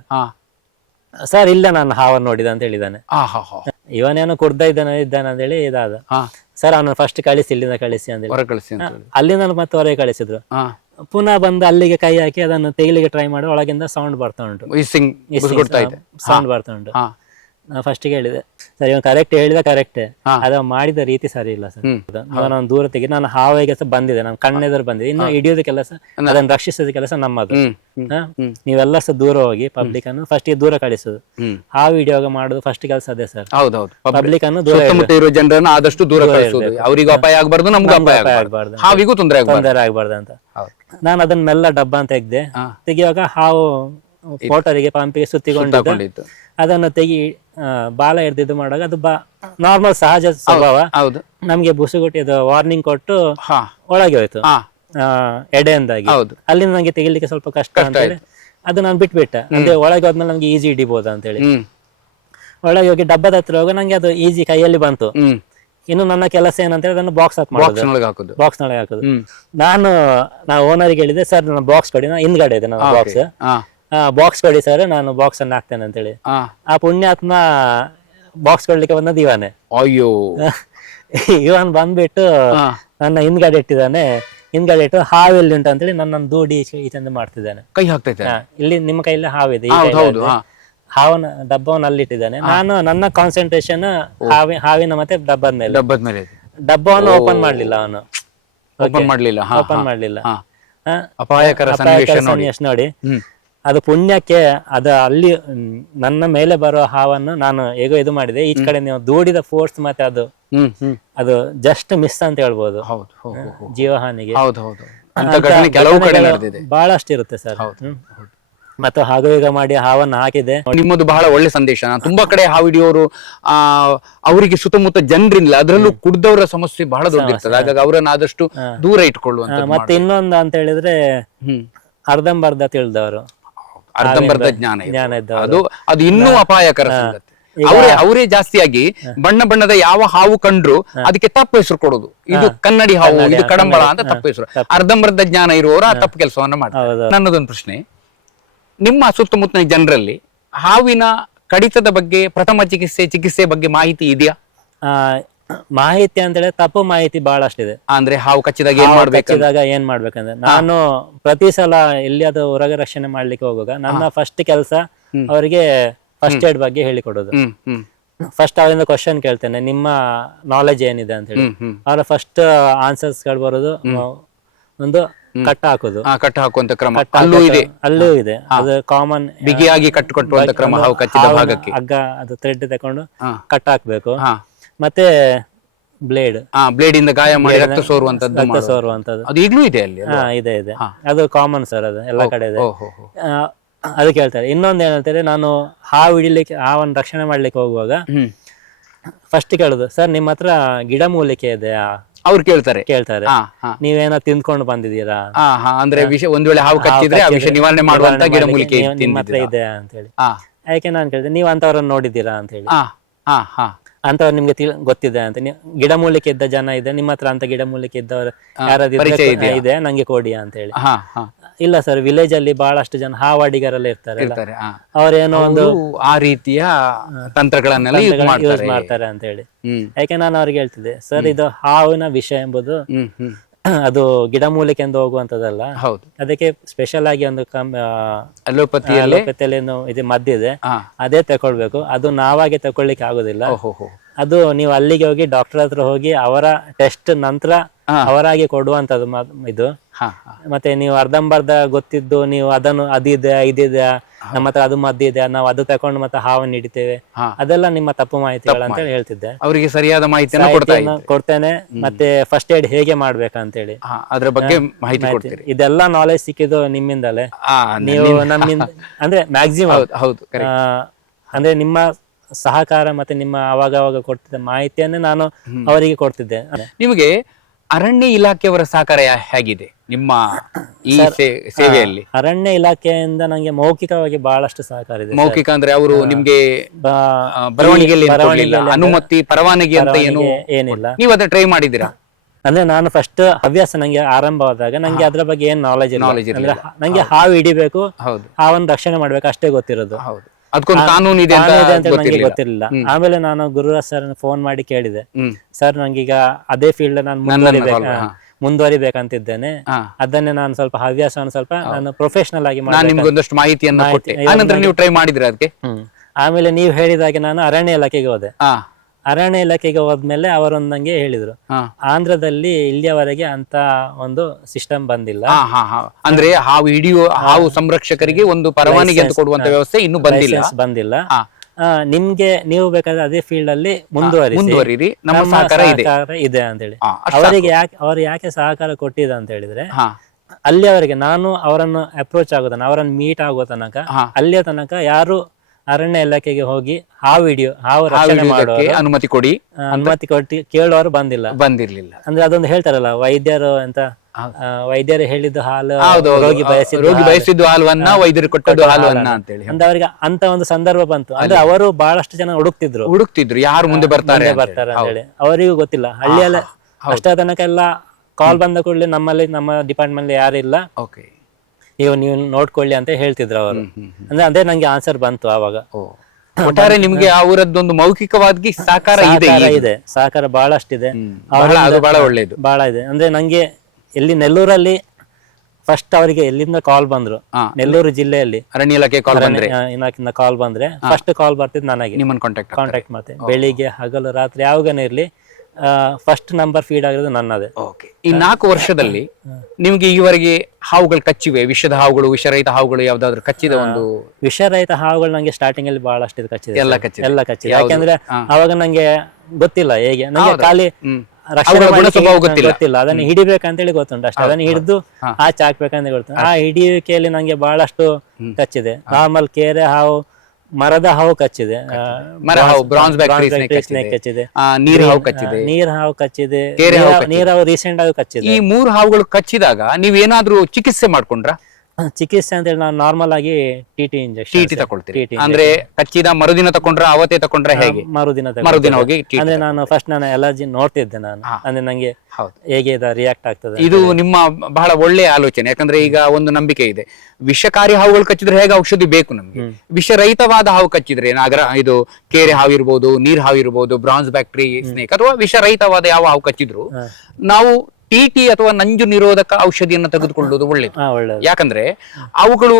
ಸರ್ ಇಲ್ಲ ನಾನು ಹಾವನ್ನು ನೋಡಿದ ಅಂತ ಹೇಳಿದಾನೆ. ಇವನೇನೋ ಕುಡ್ದ ಇದ್ದಾನೆ ಅಂತ ಹೇಳಿ ಇದಾದ. ಸರ್ ಅವನು ಫಸ್ಟ್ ಕಳಿಸಿ, ಇಲ್ಲಿಂದ ಕಳಿಸಿ ಅಂತ ಹೇಳಿ ಅಲ್ಲಿಂದ ಮತ್ತೆ ಹೊರಗೆ ಕಳಿಸಿದ್ರು. ಪುನಃ ಬಂದು ಅಲ್ಲಿಗೆ ಕೈ ಹಾಕಿ ಅದನ್ನು ತೆಗಿಲಿಕ್ಕೆ ಟ್ರೈ ಮಾಡಿ ಒಳಗಿಂದ ಸೌಂಡ್ ಬರ್ತಾ ಉಂಟು, ಸೌಂಡ್ ಬರ್ತಾ ಉಂಟು. ಫಸ್ಟಿಗೆ ಹೇಳಿದೆ ಸರ್ ಇವನು ಕರೆಕ್ಟ್ ಹೇಳಿದ ಕರೆಕ್ಟೇ, ಅದ ಮಾಡಿದ ರೀತಿ ಸರಿ ಇಲ್ಲ ಸರ್. ನಾನು ದೂರ ತೆಗಿ, ನಾನು ಹಾವಿಗೆ ಸಹ ಬಂದಿದೆ, ನಾನು ಕಣ್ಣೆದುರು ಬಂದಿದೆ. ಇನ್ನು ಹಿಡಿಯೋದ ಕೆಲಸ, ಅದನ್ನು ರಕ್ಷಿಸೋದ ಕೆಲಸ ನಮ್ಮದು. ನೀವೆಲ್ಲ ಸಹ ದೂರ ಹೋಗಿ ಪಬ್ಲಿಕ್ ಅನ್ನು ಫಸ್ಟ್ ದೂರ ಕಳಿಸೋದು, ಹಾವು ಹಿಡಿಯುವಾಗ ಮಾಡೋದು ಫಸ್ಟ್ ಕೆಲಸ ಅದೇ ಸರ್. ಪಬ್ಲಿಕ್ ಅನ್ನು ದೂರ ಜನರನ್ನು ಆದಷ್ಟು ದೂರ ಕಳಿಸೋದು, ಅವರಿಗೂ ಅಪಾಯ ಆಗಬಾರ್ದು, ನಮಗೂ ಅಪಾಯ ಆಗಬಾರ್ದು, ಹಾವಿಗೂ ತೊಂದರೆ ಆಗಬಾರ್ದು ಅಂತ. ನಾನು ಅದನ್ನ ಮೆಲ್ಲ ಡಬ್ಬ ಅಂತ ತೆಗಿಯುವಾಗ ಹಾವು ಮೋಟರಿಗೆ ಪಂಪಿಗೆ ಸುತ್ತಿಕೊಂಡಿದ್ದು, ಅದನ್ನು ತೆಗಿ ಬಾಲ ಹಿಡ್ದಿದ್ದು ಮಾಡುವಾಗ ಅದು ನಾರ್ಮಲ್ ಸಹಜ ಸ್ವಭಾವ. ನಮ್ಗೆ ಬುಸುಗುಟ್ಟಿ ಅದು ವಾರ್ನಿಂಗ್ ಕೊಟ್ಟು ಒಳಗೆ ಹೋಯ್ತು ಎಡೆಯಿಂದಾಗಿ. ಅಲ್ಲಿಂದ ನಂಗೆ ತೆಗಿಲಿಕ್ಕೆ ಸ್ವಲ್ಪ ಕಷ್ಟ ಅಂತ ಹೇಳಿ ಅದು ನಾನು ಬಿಟ್ಬಿಟ್ಟೆ. ಅಂದ್ರೆ ಒಳಗೆ ಹೋದ್ಮೇಲೆ ನಮ್ಗೆ ಈಸಿ ಹಿಡಿಬಹುದು ಅಂತ ಹೇಳಿ ಒಳಗೆ ಹೋಗಿ ಡಬ್ಬದ ಹತ್ರ ಹೋಗಿ ನಂಗೆ ಅದು ಈಸಿ ಕೈಯಲ್ಲಿ ಬಂತು. ಇನ್ನು ನನ್ನ ಕೆಲಸ ಏನಂತ ಹೇಳಿ ಅದನ್ನು ಬಾಕ್ಸ್ ಹಾಕೋದು, ಬಾಕ್ಸ್ ನೊಳಗೆ ಹಾಕೋದು. ನಾ ಓನರ್ಗೆ ಹೇಳಿದೆ, ಸರ್ ನನ್ನ ಬಾಕ್ಸ್ ಕೊಡಿ, ಹಿಂದ್ಗಡೆ ಇದೆ ನನ್ನ ಬಾಕ್ಸ್ ಕೊಡಿ ಸರ್, ನಾನು ಬಾಕ್ಸ್ ಅನ್ನು ಹಾಕ್ತೇನೆ ಅಂತ ಹೇಳಿ. ಆ ಪುಣ್ಯಾತ್ಮ ಬಾಕ್ಸ್ ಕೊಡ್ಲಿಕ್ಕೆ ಬಂದದ್ದು ಇವನೇ. ಅಯ್ಯೋ ಇವನ್ ಬಂದ್ಬಿಟ್ಟು ನನ್ನ ಹಿಂದ್ಗಡೆ ಇಟ್ಟಿದ್ದಾನೆ. ಹಿಂದ್ಗಡೆ ಇಟ್ಟು ಹಾವು ಎಲ್ಲಿ ಉಂಟು ಅಂತೇಳಿ ನನ್ನನ್ನು ದೂಡಿ ಈಚೆಂದ ಮಾಡ್ತಿದ್ದಾನೆ, ಕೈ ಹಾಕ್ತೈತೆ. ಇಲ್ಲಿ ನಿಮ್ಮ ಕೈಯಲ್ಲಿ ಹಾವಿದೆ, ಹಾವನ್ನ ಡಬ್ಬವನ್ನು ಅಲ್ಲಿಟ್ಟಿದ್ದಾನೆ. ನಾನು ನನ್ನ ಕಾನ್ಸಂಟ್ರೇಷನ್ ಹಾವಿನ ಮತ್ತೆ ಡಬ್ಬದ ಮೇಲೆ. ಡಬ್ಬವನ್ನು ಓಪನ್ ಮಾಡ್ಲಿಲ್ಲ ಅವನು, ಓಪನ್ ಮಾಡ್ಲಿಲ್ಲ. ಅಪಾಯಕರ ಸನ್ನಿವೇಶ ನೋಡಿ. ಅದು ಪುಣ್ಯಕ್ಕೆ ಅದು ಅಲ್ಲಿ ನನ್ನ ಮೇಲೆ ಬರೋ ಹಾವನ್ನು ನಾನು ಹೇಗೋ ಇದು ಮಾಡಿದೆ. ಈ ಕಡೆ ನೀವು ದೂಡಿದ ಫೋರ್ಸ್ ಮತ್ತೆ ಅದು ಜಸ್ಟ್ ಮಿಸ್ ಅಂತ ಹೇಳ್ಬೋದು ಜೀವಹಾನಿಗೆ. ಬಹಳಷ್ಟು ಇರುತ್ತೆ ಸರ್. ಮತ್ತು ಹಾಗೂ ಈಗ ಮಾಡಿ ಹಾವನ್ನು ಹಾಕಿದೆ. ನಿಮ್ಮದು ಬಹಳ ಒಳ್ಳೆ ಸಂದೇಶ. ತುಂಬಾ ಕಡೆ ಹಾವು ಹಿಡಿಯೋರು ಅವರಿಗೆ ಸುತ್ತಮುತ್ತ ಜನರಿಲ್ಲ, ಅದರಲ್ಲೂ ಕುಡ್ದವರ ಸಮಸ್ಯೆ ಬಹಳ ದೊಡ್ಡಿರ್ತದೆ. ಹಾಗಾಗಿ ಅವರನ್ನ ಆದಷ್ಟು ದೂರ ಇಟ್ಕೊಳ್ಳುವಂತ. ಮತ್ತೆ ಇನ್ನೊಂದು ಅಂತ ಹೇಳಿದ್ರೆ ಅರ್ಧಂಬರ್ಧ ತಿಳಿದವರು, ಅರ್ಧಂಬರ್ಧ ಜ್ಞಾನ ಇದ್ದವರು, ಅದು ಇನ್ನೂ ಅಪಾಯಕರ ಸಂಗತಿ. ಅವರೇ ಜಾಸ್ತಿಯಾಗಿ ಬಣ್ಣ ಬಣ್ಣದ ಯಾವ ಹಾವು ಕಂಡ್ರು ಅದಕ್ಕೆ ತಪ್ಪು ಹೆಸರು ಕೊಡೋದು. ಇದು ಕನ್ನಡಿ ಹಾವು, ಇದು ಕಡಂಬಳ ಅಂತ ತಪ್ಪು ಹೆಸರು. ಅರ್ಧಂಬರ್ಧ ಜ್ಞಾನ ಇರುವವರು ಆ ತಪ್ಪು ಕೆಲಸವನ್ನ ಮಾಡ್ತಾರೆ. ನನ್ನದೊಂದು ಪ್ರಶ್ನೆ, ನಿಮ್ಮ ಸುತ್ತಮುತ್ತಲಿನ ಜನರಲ್ಲಿ ಹಾವಿನ ಕಡಿತದ ಬಗ್ಗೆ, ಪ್ರಥಮ ಚಿಕಿತ್ಸೆ ಬಗ್ಗೆ ಮಾಹಿತಿ ಇದೆಯಾ? ಮಾಹಿತಿ ಅಂತ ಹೇಳಿದ್ರೆ ತಪ್ಪು ಮಾಹಿತಿ ಬಹಳಷ್ಟಿದೆ. ಅಂದ್ರೆ ಹಾವು ಕಚ್ಚಿದಾಗ ಏನ್ ಮಾಡ್ಬೇಕಂದ್ರೆ, ನಾನು ಪ್ರತಿ ಸಲ ಎಲ್ಲಿಯಾದ್ರೂ ಹೊರಗೆ ರಕ್ಷಣೆ ಮಾಡ್ಲಿಕ್ಕೆ ಹೋಗುವಾಗ ನನ್ನ ಫಸ್ಟ್ ಕೆಲಸ ಅವರಿಗೆ ಫಸ್ಟ್ ಏಡ್ ಬಗ್ಗೆ ಹೇಳಿಕೊಡೋದು. ಫಸ್ಟ್ ಅವರಿಂದ ಕ್ವಶನ್ ಕೇಳ್ತೇನೆ, ನಿಮ್ಮ ನಾಲೆಜ್ ಏನಿದೆ ಅಂತ ಹೇಳಿ. ಅವರ ಫಸ್ಟ್ ಆನ್ಸರ್ಸ್ ಗಳು ಬರೋದು ಒಂದು ಕಟ್ಟ ಹಾಕೋದು, ಕಟ್ಟ ಹಾಕುವಂತ ಕ್ರಮ ಅಲ್ಲೂ ಇದೆ. ಅದು ಕಾಮನ್, ಬಿಗಿಯಾಗಿ ಕಟ್ಟುಕಟ್ಟುವಂತ ಕ್ರಮ. ಹಾವು ಕಚ್ಚಿದ ಭಾಗಕ್ಕೆ ಹಗ್ಗ, ಅದು ಥ್ರೆಡ್ ತಕೊಂಡು ಕಟ್ಟ ಹಾಕ್ಬೇಕು. ಮತ್ತೆ ಬ್ಲೇಡ್ ಇಂದ ಗಾಯ ಮಾಡಿ ರಕ್ತ ಸೋರುವಂತದ್ದು. ಅದು ಈಗಲೂ ಇದೆ ಅಲ್ಲಿ? ಇದೆ. ಅದು ಕಾಮನ್ ಸರ್, ಅದು ಎಲ್ಲ ಕಡೆ ಇದೆ. ಅದು ಕೇಳ್ತಾರೆ. ಇನ್ನೊಂದು ಏನ್ ಹೇಳ್ತಾರೆ, ನಾನು ಹಾವು ಹಿಡಿಲಿಕ್ಕೆ, ಹಾವನ್ನು ರಕ್ಷಣೆ ಮಾಡ್ಲಿಕ್ಕೆ ಹೋಗುವಾಗ ಫಸ್ಟ್ ಕೇಳುದು, ಸರ್ ನಿಮ್ಮ ಹತ್ರ ಗಿಡಮೂಲಿಕೆ ಇದೆಯಾ? ಅವ್ರು ಕೇಳ್ತಾರೆ. ನೀವೇನೋ ತಿಂದ್ಕೊಂಡು ಬಂದಿದ್ದೀರಾ? ಅಂದ್ರೆ ಒಂದ್ ವೇಳೆ ಹಾವು ಕಚ್ಚಿದ್ರೆ ಆ ವಿಷ ನಿವಾರಣೆ ಮಾಡುವಂತ ಗಿಡಮೂಲಿಕೆ ನಿಮ್ಮ ಹತ್ರ ಇದೆಯಾ ಅಂತ ಹೇಳಿ. ಯಾಕೆ ನಾನು ಕೇಳಿದೆ, ನೀವು ಅಂತವ್ರನ್ನ ನೋಡಿದ್ದೀರಾ ಅಂತ ಹೇಳಿ. ಅಂತವ್ರು ನಿಮ್ಗೆ ಗೊತ್ತಿದೆ ಅಂತ. ಗಿಡಮೂಲಿಕೆ ಇದ್ದ ಜನ ಇದೆ ನಿಮ್ಮ ಹತ್ರ, ಅಂತ ಗಿಡಮೂಲಿಕೆ ಇದ್ದವ್ರು ಯಾರಾದ್ರೂ ಇದೆ ನಂಗೆ ಕೊಡಿ ಅಂತ ಹೇಳಿ. ಇಲ್ಲ ಸರ್, ವಿಲೇಜ್ ಅಲ್ಲಿ ಬಹಳಷ್ಟು ಜನ ಹಾವಾಡಿಗರೆಲ್ಲ ಇರ್ತಾರೆ, ಅವ್ರೇನೋ ಒಂದು ಆ ರೀತಿಯ ತಂತ್ರಗಳನ್ನೆಲ್ಲ ಯೂಸ್ ಮಾಡ್ತಾರೆ ಅಂತ ಹೇಳಿ. ಯಾಕೆ ನಾನು ಅವ್ರಿಗೆ ಹೇಳ್ತಿದ್ದೆ, ಸರ್ ಇದು ಹಾವಿನ ವಿಷ ಎಂಬುದು ಅದು ಗಿಡಮೂಲಿಕೆ ಎಂದು ಹೋಗುವಂತದಲ್ಲ. ಅದಕ್ಕೆ ಸ್ಪೆಷಲ್ ಆಗಿ ಒಂದು ಅಲೋಪತಿಯಲ್ಲಿ ಇದು ಮದ್ದಿದೆ, ಅದೇ ತಕೊಳ್ಬೇಕು. ಅದು ನಾವಾಗೆ ತಕೊಳ್ಳಿಕ್ಕೆ ಆಗುದಿಲ್ಲ. ಅದು ನೀವು ಅಲ್ಲಿಗೆ ಹೋಗಿ ಡಾಕ್ಟರ್ ಹತ್ರ ಹೋಗಿ ಅವರ ಟೆಸ್ಟ್ ನಂತರ ಅವರಾಗಿ ಕೊಡುವಂತದ್ದು ಇದು. ಮತ್ತೆ ನೀವು ಅರ್ಧಂಬರ್ಧ ಗೊತ್ತಿದ್ದು ನೀವು ಅದನ್ನು ಅದಿದೆ ಇದಿದೆ ನಮ್ಮ ಹತ್ರ ಅದು ಮದ್ದಿದೆ, ನಾವು ಅದು ತಕೊಂಡು ಮತ್ತೆ ಹಾವನ್ನು ಹಿಡಿತೇವೆ, ಅದೆಲ್ಲ ನಿಮ್ಮ ತಪ್ಪು ಮಾಹಿತಿಗಳಂತ ಹೇಳ್ತಿದ್ದೆ. ಅವರಿಗೆ ಸರಿಯಾದ ಮಾಹಿತಿಯನ್ನು ಕೊಡ್ತೇನೆ. ಮತ್ತೆ ಫಸ್ಟ್ ಏಡ್ ಹೇಗೆ ಮಾಡ್ಬೇಕಂತ ಹೇಳಿ ಅದ್ರ ಬಗ್ಗೆ ಮಾಹಿತಿ ಕೊಡ್ತೀರಿ. ಇದೆಲ್ಲ ನಾಲೆಜ್ ಸಿಕ್ಕಿದ್ದು ನಿಮ್ಮಿಂದಲೇ. ನೀವು ನಮ್ಮಿಂದ ಅಂದ್ರೆ ಮ್ಯಾಕ್ಸಿಮಮ್ ಅಂದ್ರೆ ನಿಮ್ಮ ಸಹಕಾರ ಮತ್ತೆ ನಿಮ್ಮ ಅವಾಗ ಕೊಡ್ತಿದ್ದ ಮಾಹಿತಿಯನ್ನೇ ನಾನು ಅವರಿಗೆ ಕೊಡ್ತಿದ್ದೆ. ನಿಮಗೆ ಅರಣ್ಯ ಇಲಾಖೆಯವರ ಸಹಕಾರ ಹೇಗಿದೆ ನಿಮ್ಮ ಈ ಸೇವೆಯಲ್ಲಿ? ಅರಣ್ಯ ಇಲಾಖೆಯಿಂದ ನಂಗೆ ಮೌಖಿಕವಾಗಿ ಬಹಳಷ್ಟು ಸಹಕಾರ ಇದೆ. ಮೌಖಿಕ ಅಂದ್ರೆ ಅವರು ನಿಮ್ಗೆ ಬರವಣಿಗೆಯಲ್ಲಿ ಅನುಮತಿ, ಪರವಾನಗಿ ಅಂತ ಏನಿಲ್ಲ, ನೀವು ಅದನ್ನ ಟ್ರೈ ಮಾಡಿದ್ದೀರಾ? ಅಂದ್ರೆ ನಾನು ಫಸ್ಟ್ ಹವ್ಯಾಸ ನಂಗೆ ಆರಂಭವಾದಾಗ ನಂಗೆ ಅದ್ರ ಬಗ್ಗೆ ಏನ್ ನಾಲೆಜ್ ಇಲ್ಲ. ನಂಗೆ ಹಾವು ಹಿಡಿಬೇಕು, ಹಾವನ್ನು ರಕ್ಷಣೆ ಮಾಡ್ಬೇಕು ಅಷ್ಟೇ ಗೊತ್ತಿರೋದು. ಅದಕ್ಕೊಂದು ಕಾನೂನು ಇದೆ ಅಂತ ನಂಗೆ ಗೊತ್ತಿರಲಿಲ್ಲ. ಆಮೇಲೆ ನಾನು ಗುರುರಾಜ್ ಸರ್ ಫೋನ್ ಮಾಡಿ ಕೇಳಿದೆ, ಸರ್ ನಂಗೀಗ ಅದೇ ಫೀಲ್ಡ್ ನಾನು ಮುಂದುವರಿಬೇಕಂತಿದ್ದೇನೆ. ಅದನ್ನೇ ನಾನು ಸ್ವಲ್ಪ ಹವ್ಯಾಸವನ್ನು ಸ್ವಲ್ಪ ನಾನು ಪ್ರೊಫೆಷನಲ್ ಆಗಿ ನಾನು ನಿಮ್ಗೆ ಒಂದಷ್ಟು ಮಾಹಿತಿಯನ್ನು ಕೊಟ್ಟೆ, ಆನಂತರ ನೀವು ಟ್ರೈ ಮಾಡಿದ್ರೆ ಅದಕ್ಕೆ. ಆಮೇಲೆ ನೀವು ಹೇಳಿದಾಗೆ ನಾನು ಅರಣ್ಯ ಇಲಾಖೆಗೆ ಹೋದೆ. ಅರಣ್ಯ ಇಲಾಖೆಗೆ ಹೋದ್ಮೇಲೆ ಅವರೊಂದು ನಂಗೆ ಹೇಳಿದ್ರು, ಆಂಧ್ರದಲ್ಲಿ ಇಲ್ಲಿಯವರೆಗೆ ಅಂತ ಒಂದು ಸಿಸ್ಟಮ್ ಬಂದಿಲ್ಲ. ಅಂದ್ರೆ ಹಾವು ಹಿಡಿಯುವ ಹಾವು ಸಂರಕ್ಷಕರಿಗೆ ಒಂದು ಪರವಾನಗಿ ಅಂತ ಕೊಡುವಂತ ವ್ಯವಸ್ಥೆ ಇನ್ನೂ ಬಂದಿಲ್ಲ. ನಿಮ್ಗೆ ನೀವು ಬೇಕಾದ್ರೆ ಅದೇ ಫೀಲ್ಡ್ ಅಲ್ಲಿ ಮುಂದುವರಿರಿ, ನಮ್ಮ ಸಹಕಾರ ಇದೆ ಅಂತ ಹೇಳಿ ಅವ್ರು ಯಾಕೆ ಸಹಕಾರ ಕೊಟ್ಟಿದೆ ಅಂತ ಹೇಳಿದ್ರೆ, ಅಲ್ಲಿ ಅವರಿಗೆ ನಾನು ಅವರನ್ನು ಅಪ್ರೋಚ್ ಆಗೋ ತನಕ, ಅವರನ್ನು ಮೀಟ್ ಆಗೋ ತನಕ, ಅಲ್ಲಿಯ ತನಕ ಯಾರು ಅರಣ್ಯ ಇಲಾಖೆಗೆ ಹೋಗಿ ಹಾವು ರಕ್ಷಣೆ ಮಾಡೋರು ಅನುಮತಿ ಕೊಟ್ಟು ಕೇಳೋರು ಬಂದಿರ್ಲಿಲ್ಲ. ಅಂದ್ರೆ ಅದೊಂದು ಹೇಳ್ತಾರಲ್ಲ, ವೈದ್ಯರು ಹೇಳಿದ್ದು ಹಾಲು ರೋಗಿ ಬಯಸಿದ್ದು ಹಾಲುವನ್ನ ವೈದ್ಯರು ಕೊಟ್ಟದ್ದು ಹಾಲುವನ್ನ ಅಂತ ಹೇಳಿ ಅಂದ್ರೆ ಅವರಿಗೆ ಅಂತ ಒಂದು ಸಂದರ್ಭ ಬಂತು. ಅಂದ್ರೆ ಅವರು ಬಹಳಷ್ಟು ಜನ ಹುಡುಕ್ತಿದ್ರು ಯಾರು ಮುಂದೆ ಬರ್ತಾರೆ ಅಂತ ಹೇಳಿ. ಅವರಿಗೂ ಗೊತ್ತಿಲ್ಲ. ಹಳ್ಳಿಯಲ್ಲ ಅಷ್ಟೇ ತನಕ ಎಲ್ಲ ಕಾಲ್ ಬಂದ ಕೂಡಲೇ ನಮ್ಮ ಡಿಪಾರ್ಟ್ಮೆಂಟ್ ಯಾರಿಲ್ಲ, ನೀವು ನೋಡ್ಕೊಳ್ಳಿ ಅಂತ ಹೇಳ್ತಿದ್ರು ಅವರು. ಅಂದ್ರೆ ಅದೇ ನಂಗೆ ಆನ್ಸರ್ ಬಂತು ಆವಾಗ. ಒಟ್ಟಾರೆ ನಿಮ್ಗೆ ಅವರದ್ದೊಂದು ಮೌಖಿಕವಾಗಿ ಸಹಕಾರ ಇದೆ, ಸಹಕಾರ ಬಹಳಷ್ಟಿದೆ, ಬಹಳ ಒಳ್ಳೇದು, ಬಹಳ ಇದೆ. ಅಂದ್ರೆ ನಂಗೆ ಎಲ್ಲಿ ನೆಲ್ಲೂರಲ್ಲಿ ಫಸ್ಟ್ ಅವರಿಗೆ ಎಲ್ಲಿಂದ ಕಾಲ್ ಬಂದ್ರು, ನೆಲ್ಲೂರು ಜಿಲ್ಲೆಯಲ್ಲಿ ಅರಣ್ಯ ಇಲಾಖೆ ಇಲಾಖೆಯಿಂದ ಕಾಲ್ ಬಂದ್ರೆ ಫಸ್ಟ್ ಕಾಲ್ ಬರ್ತಿದ್ ನನಗೆ, ಕಾಂಟ್ಯಾಕ್ಟ್ ಮಾಡ್ತೇನೆ. ಬೆಳಿಗ್ಗೆ ಹಗಲು ರಾತ್ರಿ ಯಾವಾಗನೇ ಇರ್ಲಿ, ಫಸ್ಟ್ ನಂಬರ್ ಫೀಡ್ ಆಗಿರೋದು ನನ್ನದೇ. ಈ 4 ವರ್ಷದಲ್ಲಿ ನಿಮ್ಗೆ ಈವರೆಗೆ ಹಾವುಗಳು ಕಚ್ಚಿವೆ? ವಿಷದ ಹಾವುಗಳು, ವಿಷರಹಿತ ಹಾವುಗಳು ಯಾವ್ದಾದ್ರು ಕಚ್ಚಿದ? ಒಂದು ವಿಷರಹಿತ ಹಾವುಗಳು ನಂಗೆ ಸ್ಟಾರ್ಟಿಂಗ್ ಅಲ್ಲಿ ಬಹಳಷ್ಟು ಕಚ್ಚಿದೆ, ಎಲ್ಲ ಕಚ್ಚಿದೆ. ಯಾಕೆಂದ್ರೆ ಅವಾಗ ನಂಗೆ ಗೊತ್ತಿಲ್ಲ ಹೇಗೆ, ನಂಗೆ ಖಾಲಿ ರಕ್ಷಣೆ ಗೊತ್ತಿಲ್ಲ, ಅದನ್ನ ಹಿಡಿಬೇಕಂತ ಹೇಳಿ ಗೊತ್ತುಂಟು ಅಷ್ಟೇ. ಅದನ್ನ ಹಿಡಿದು ಆಚೆ ಹಾಕ್ಬೇಕಂತ ಗೊತ್ತು. ಆ ಹಿಡಿಯುವಿಕೆಯಲ್ಲಿ ನಂಗೆ ಬಹಳಷ್ಟು ಕಚ್ಚಿದೆ. ನಾರ್ಮಲ್ ಕೆರೆ ಹಾವು, ಮರದ ಹಾವು ಕಚ್ಚಿದೆ, ಕಚ್ಚಿದೆ, ನೀರ್ ಹಾವು ಕಚ್ಚಿದೆ, ನೀರ್ ಹಾವು ರೀಸೆಂಟ್ ಆಗಿ ಕಚ್ಚಿದೆ. ಈ 3 ಹಾವುಗಳು ಕಚ್ಚಿದಾಗ ನೀವೇನಾದ್ರೂ ಚಿಕಿತ್ಸೆ ಮಾಡ್ಕೊಂಡ್ರ? ಚಿಕಿತ್ಸೆ ಅಂತ ಹೇಳಿ ನಾನು ನಾರ್ಮಲ್ ಆಗಿ ಟಿಟಿ ಇಂಜೆಕ್ಷನ್ ತಗೊಳ್ತೀರಿ. ಅಂದ್ರೆ ಕಚ್ಚಿದ ಮರುದಿನ ತಕೊಂಡ್ರ ಅವತ್ತೇ ತಕೊಂಡ್ರ ಹೇಗೆ? ಮರುದಿನ ಹೋಗಿ ಅಂದ್ರೆ ನಾನು ಫಸ್ಟ್ ನಾನು ಅಲರ್ಜಿ ನೋಡ್ತಿದ್ದೆ ನಾನು, ಅಂದ್ರೆ ನಂಗೆ ಹೇಗೆ ರಿಯಾಕ್ಟ್ ಆಗ್ತದೆ. ಇದು ನಿಮ್ಮ ಬಹಳ ಒಳ್ಳೆಯ ಆಲೋಚನೆ. ಯಾಕಂದ್ರೆ ಈಗ ಒಂದು ನಂಬಿಕೆ ಇದೆ, ವಿಷಕಾರಿ ಹಾವುಗಳು ಕಚ್ಚಿದ್ರೆ ಹೇಗೆ ಔಷಧಿ ಬೇಕು ನಮ್ಗೆ, ವಿಷರಹಿತವಾದ ಹಾವು ಕಚ್ಚಿದ್ರೆ ಇದು ಕೇರೆ ಹಾವು ಇರ್ಬೋದು, ನೀರ್ ಹಾವು ಇರ್ಬೋದು, ಬ್ರಾನ್ಸ್ ಬ್ಯಾಕ್ಟರಿ ಸ್ನೇಕ್ ಅಥವಾ ವಿಷರಹಿತವಾದ ಯಾವ ಹಾವು ಕಚ್ಚಿದ್ರು ನಾವು ಟಿಟಿ ಅಥವಾ ನಂಜು ನಿರೋಧಕ ಔಷಧಿಯನ್ನು ತೆಗೆದುಕೊಳ್ಳುವುದು ಒಳ್ಳೆಯದು. ಯಾಕಂದ್ರೆ ಅವುಗಳು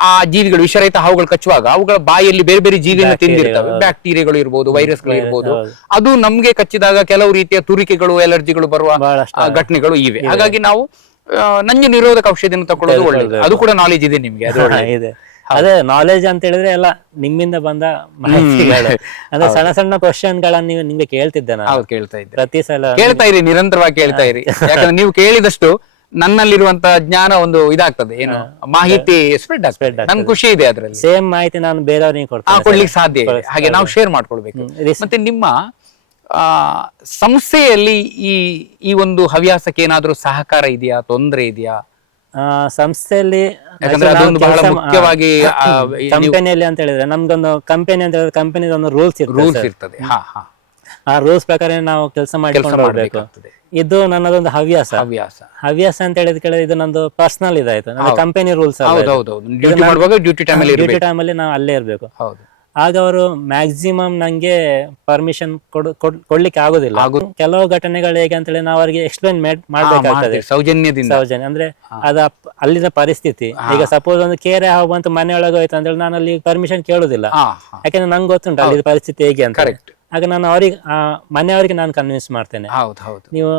ಆ ಜೀವಿಗಳು, ವಿಷರಹಿತ ಹಾವುಗಳು ಕಚ್ಚುವಾಗ ಅವುಗಳ ಬಾಯಲ್ಲಿ ಬೇರೆ ಬೇರೆ ಜೀವಿಯನ್ನು ತಿಂದಿರ್ತವೆ, ಬ್ಯಾಕ್ಟೀರಿಯಾಗಳು ಇರ್ಬೋದು, ವೈರಸ್ಗಳು ಇರ್ಬೋದು. ಅದು ನಮ್ಗೆ ಕಚ್ಚಿದಾಗ ಕೆಲವು ರೀತಿಯ ತುರಿಕೆಗಳು, ಅಲರ್ಜಿಗಳು ಬರುವ ಘಟನೆಗಳು ಇವೆ. ಹಾಗಾಗಿ ನಾವು ನಂಜು ನಿರೋಧಕ ಔಷಧಿಯನ್ನು ತಗೊಳ್ಳೋದು ಒಳ್ಳೆಯದು. ಅದು ಕೂಡ ನಾಲೆಜ್ ಇದೆ ನಿಮ್ಗೆ? ಅದೇ ನಾಲೆಜ್ ಅಂತ ಹೇಳಿದ್ರೆ ಎಲ್ಲ ನಿಮ್ಮಿಂದ ಬಂದ ಮಾಹಿತಿಗಳು. ಅಂದ್ರೆ ಸಣ್ಣ ಸಣ್ಣ ಕ್ವಶನ್ ಗಳನ್ನ ನಿಮ್ಗೆ ಕೇಳ್ತಿದ್ದೆ ನಾನು, ಕೇಳ್ತಾ ಇದ್ದೆ, ಪ್ರತಿ ಸಲ ಕೇಳ್ತಾ ಇರಿ, ನಿರಂತರವಾಗಿ ಕೇಳ್ತಾ ಇರಿ. ಯಾಕಂದ್ರೆ ನೀವು ಕೇಳಿದಷ್ಟು ನನ್ನಲ್ಲಿರುವಂತ ಜ್ಞಾನ ಒಂದು ಇದಾಗ್ತದೆ, ಏನು ಮಾಹಿತಿ ಸ್ಪ್ರೆಡ್ ಆಗ್ತದೆ. ನನ್ ಖುಷಿ ಇದೆ ಅದ್ರಲ್ಲಿ. ಸೇಮ್ ಮಾಹಿತಿ ನಾನು ಬೇರೆಯವ್ರಿಗೆ ಕೊಡ್ಲಿಕ್ಕೆ ಸಾಧ್ಯ ಇದೆ. ಹಾಗೆ ನಾವು ಶೇರ್ ಮಾಡ್ಕೊಳ್ಬೇಕು. ಮತ್ತೆ ನಿಮ್ಮ ಸಂಸ್ಥೆಯಲ್ಲಿ ಈ ಒಂದು ಹವ್ಯಾಸಕ್ಕೆ ಏನಾದ್ರೂ ಸಹಕಾರ ಇದೆಯಾ, ತೊಂದರೆ ಇದೆಯಾ? ಸಂಸ್ಥೆಯಲ್ಲಿ ಮುಖ್ಯವಾಗಿ ಕಂಪನಿಯಲ್ಲಿ ಅಂತ ಹೇಳಿದ್ರೆ, ನಮ್ದೊಂದು ಕಂಪನಿ ಅಂತ ಹೇಳಿದ್ರೆ ಕಂಪನಿದೊಂದು ರೂಲ್ಸ್ ಇರ್ತದೆ. ಆ ರೂಲ್ಸ್ ಪ್ರಕಾರ ನಾವು ಕೆಲಸ ಮಾಡಿಕೊಂಡು ಹೋಗ್ಬೇಕು. ಇದು ನನ್ನದೊಂದು ಹವ್ಯಾಸ ಅಂತ ಹೇಳಿದ್ರೆ ಇದು ನಂದು ಪರ್ಸನಲ್ ಇದಾಯ್ತು. ಕಂಪನಿ ರೂಲ್ಸ್, ಡ್ಯೂಟಿ ಟೈಮ್ ಅಲ್ಲಿ ನಾವು ಅಲ್ಲೇ ಇರ್ಬೇಕು. ಆಗ ಅವರು ಮ್ಯಾಕ್ಸಿಮಮ್ ನಂಗೆ ಪರ್ಮಿಷನ್ ಕೊಡ್ಲಿಕ್ಕೆ ಆಗುದಿಲ್ಲ. ಕೆಲವು ಘಟನೆಗಳು ಹೇಗೆ ಅಂತ ಹೇಳಿ ನಾವು ಅವರಿಗೆ ಎಕ್ಸ್ಪ್ಲೈನ್ ಮಾಡ್ಬೇಕಾಗ್ತದೆ ಸೌಜನ್ಯ. ಅಂದ್ರೆ ಅದ ಅಲ್ಲಿನ ಪರಿಸ್ಥಿತಿ. ಈಗ ಸಪೋಸ್ ಒಂದು ಕೇರೆ ಹಾವು ಬಂತು ಮನೆಯೊಳಗೆ ಹೋಯ್ತು ಅಂತ ಹೇಳಿ ನಾನು ಅಲ್ಲಿ ಪರ್ಮಿಷನ್ ಕೇಳುದಿಲ್ಲ, ಯಾಕಂದ್ರೆ ನಂಗೆ ಗೊತ್ತುಂಟು ಅಲ್ಲಿ ಪರಿಸ್ಥಿತಿ ಹೇಗೆ ಅಂತ. ಆಗ ನಾನು ಅವ್ರಿಗೆ ಮನೆಯವರಿಗೆ ನಾನು ಕನ್ವಿನ್ಸ್ ಮಾಡ್ತೇನೆ, ನೀವು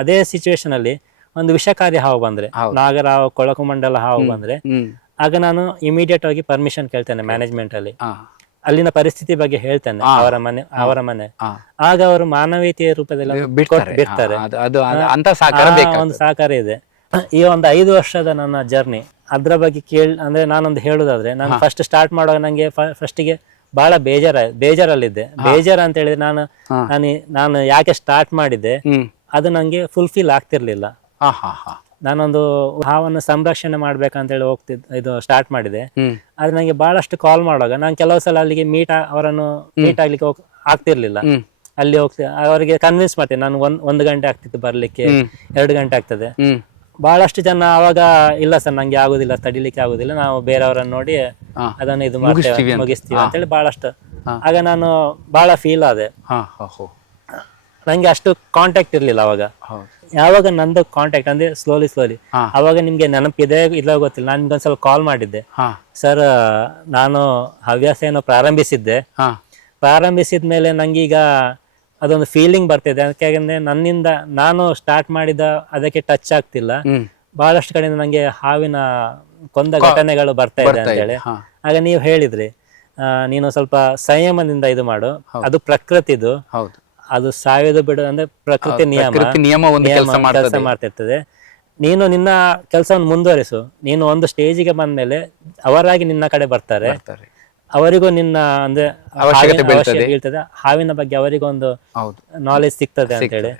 ಅದೇ ಸಿಚುವೇಶನ್ ಅಲ್ಲಿ ಒಂದು ವಿಷಕಾರಿ ಹಾವು ಬಂದ್ರೆ, ನಾಗರ ಹಾವು, ಕೊಳಕುಮಂಡಲ ಹಾವು ಬಂದ್ರೆ, ಆಗ ನಾನು ಇಮಿಡಿಯೇಟ್ ಆಗಿ ಪರ್ಮಿಷನ್ ಕೇಳ್ತೇನೆ ಮ್ಯಾನೇಜ್ಮೆಂಟ್ ಅಲ್ಲಿ. ಅಲ್ಲಿನ ಪರಿಸ್ಥಿತಿ ಬಗ್ಗೆ ಹೇಳ್ತೇನೆ, ಅವರ ಮನೆ. ಆಗ ಅವರು ಮಾನವೀಯತೆಯ ರೂಪದಲ್ಲಿ ಬಿಡ್ತಾರೆ. ಒಂದು ಸಹಕಾರ ಇದೆ. ಈ ಒಂದು 5 ವರ್ಷದ ನನ್ನ ಜರ್ನಿ ಅದ್ರ ಬಗ್ಗೆ ಅಂದ್ರೆ ನಾನೊಂದು ಹೇಳುದಾದ್ರೆ, ನಾನು ಫಸ್ಟ್ ಸ್ಟಾರ್ಟ್ ಮಾಡುವಾಗ ನಂಗೆ ಫಸ್ಟಿಗೆ ಬಹಳ ಬೇಜಾರಲ್ಲಿದ್ದೆ. ಬೇಜಾರ ಅಂತ ಹೇಳಿದ್ರೆ ನಾನು ಯಾಕೆ ಸ್ಟಾರ್ಟ್ ಮಾಡಿದ್ದೆ ಅದು ನಂಗೆ ಫುಲ್ಫಿಲ್ ಆಗ್ತಿರ್ಲಿಲ್ಲ. ನಾನೊಂದು ಹಾವನ್ನು ಸಂರಕ್ಷಣೆ ಮಾಡ್ಬೇಕಂತ ಹೇಳಿ ಇದು ಸ್ಟಾರ್ಟ್ ಮಾಡಿದೆ. ಆದ್ರೆ ನಂಗೆ ಬಹಳಷ್ಟು ಕಾಲ್ ಮಾಡುವಾಗ ನಾನು ಕೆಲವು ಸಲ ಅಲ್ಲಿಗೆ ಅವರನ್ನು ಮೀಟ್ ಆಗ್ಲಿಕ್ಕೆ ಆಗ್ತಿರ್ಲಿಲ್ಲ. ಅಲ್ಲಿ ಅವರಿಗೆ ಕನ್ವಿನ್ಸ್ ಮಾಡ್ತೇನೆ. ನಾನು 1 ಗಂಟೆ ಆಗ್ತಿತ್ತು ಬರ್ಲಿಕ್ಕೆ, 2 ಗಂಟೆ ಆಗ್ತದೆ. ಬಹಳಷ್ಟು ಜನ ಅವಾಗ ಇಲ್ಲ ಸರ್ ನಂಗೆ ಆಗುದಿಲ್ಲ, ತಡಿಲಿಕ್ಕೆ ಆಗುದಿಲ್ಲ, ನಾವು ಬೇರೆಯವರನ್ನು ನೋಡಿ ಅದನ್ನು ಇದು ಮಾಡ್ತೇವೆ, ಮುಗಿಸ್ತೀವಿ ಅಂತ ಹೇಳಿ ಬಹಳಷ್ಟು. ಆಗ ನಾನು ಬಹಳ ಫೀಲ್ ಆದೆ. ನಂಗೆ ಅಷ್ಟು ಕಾಂಟ್ಯಾಕ್ಟ್ ಇರ್ಲಿಲ್ಲ ಅವಾಗ. ಹೌದು. ಯಾವಾಗ ನಂದು ಕಾಂಟ್ಯಾಕ್ಟ್ ಅಂದ್ರೆ ಸ್ಲೋಲಿ ಹಾ. ಅವಾಗ ನಿಮ್ಗೆ ನೆನಪಿದೆ ಇಲ್ಲ ಗೊತ್ತಿಲ್ಲ, ನಾನು ನಿಮ್ಗೊಂದ್ಸಲ ಕಾಲ್ ಮಾಡಿದ್ದೆ, ಹಾ ಸರ್ ನಾನು ಹವ್ಯಾಸ ಏನೋ ಪ್ರಾರಂಭಿಸಿದ್ದೆ, ಹಾ ಪ್ರಾರಂಭಿಸಿದ ಮೇಲೆ ನಂಗೀಗ ಅದೊಂದು ಫೀಲಿಂಗ್ ಬರ್ತಿದೆ, ಯಾಕೆಂದ್ರೆ ನನ್ನಿಂದ ನಾನು ಸ್ಟಾರ್ಟ್ ಮಾಡಿದ ಅದಕ್ಕೆ ಟಚ್ ಆಗ್ತಿಲ್ಲ, ಬಹಳಷ್ಟು ಕಡೆಯಿಂದ ನಂಗೆ ಹಾವಿನ ಕೊಂದ ಘಟನೆಗಳು ಬರ್ತಾ ಇದೆ ಅಂತೇಳಿ. ಹಾ. ಆಗ ನೀವು ಹೇಳಿದ್ರಿ ನೀನು ಸ್ವಲ್ಪ ಸಂಯಮದಿಂದ ಇದು ಮಾಡು, ಅದು ಪ್ರಕೃತಿದು, ಹೌದು. ಅದು ಸಾಯೋದು ಬಿಡೋದು ಅಂದ್ರೆ ಪ್ರಕೃತಿ ನಿಯಮ ಒಂದು ಕೆಲಸ ಕೆಲಸ ಮಾಡ್ತಿರ್ತದೆ. ನೀನು ನಿನ್ನ ಕೆಲಸವನ್ನು ಮುಂದುವರಿಸು, ನೀನು ಒಂದು ಸ್ಟೇಜಿಗೆ ಬಂದ್ಮೇಲೆ ಅವರಾಗಿ ನಿನ್ನ ಕಡೆ ಬರ್ತಾರೆ, ಅವರಿಗೂ ನಿನ್ನ ಅಂದ್ರೆ ಅವಶ್ಯಕತೆ ಬೀಳ್ತದೆ, ಹಾವಿನ ಬಗ್ಗೆ ಅವರಿಗೂ ಒಂದು ಹೌದು ನಾಲೆಜ್ ಸಿಗ್ತದೆ ಅಂತೇಳಿ.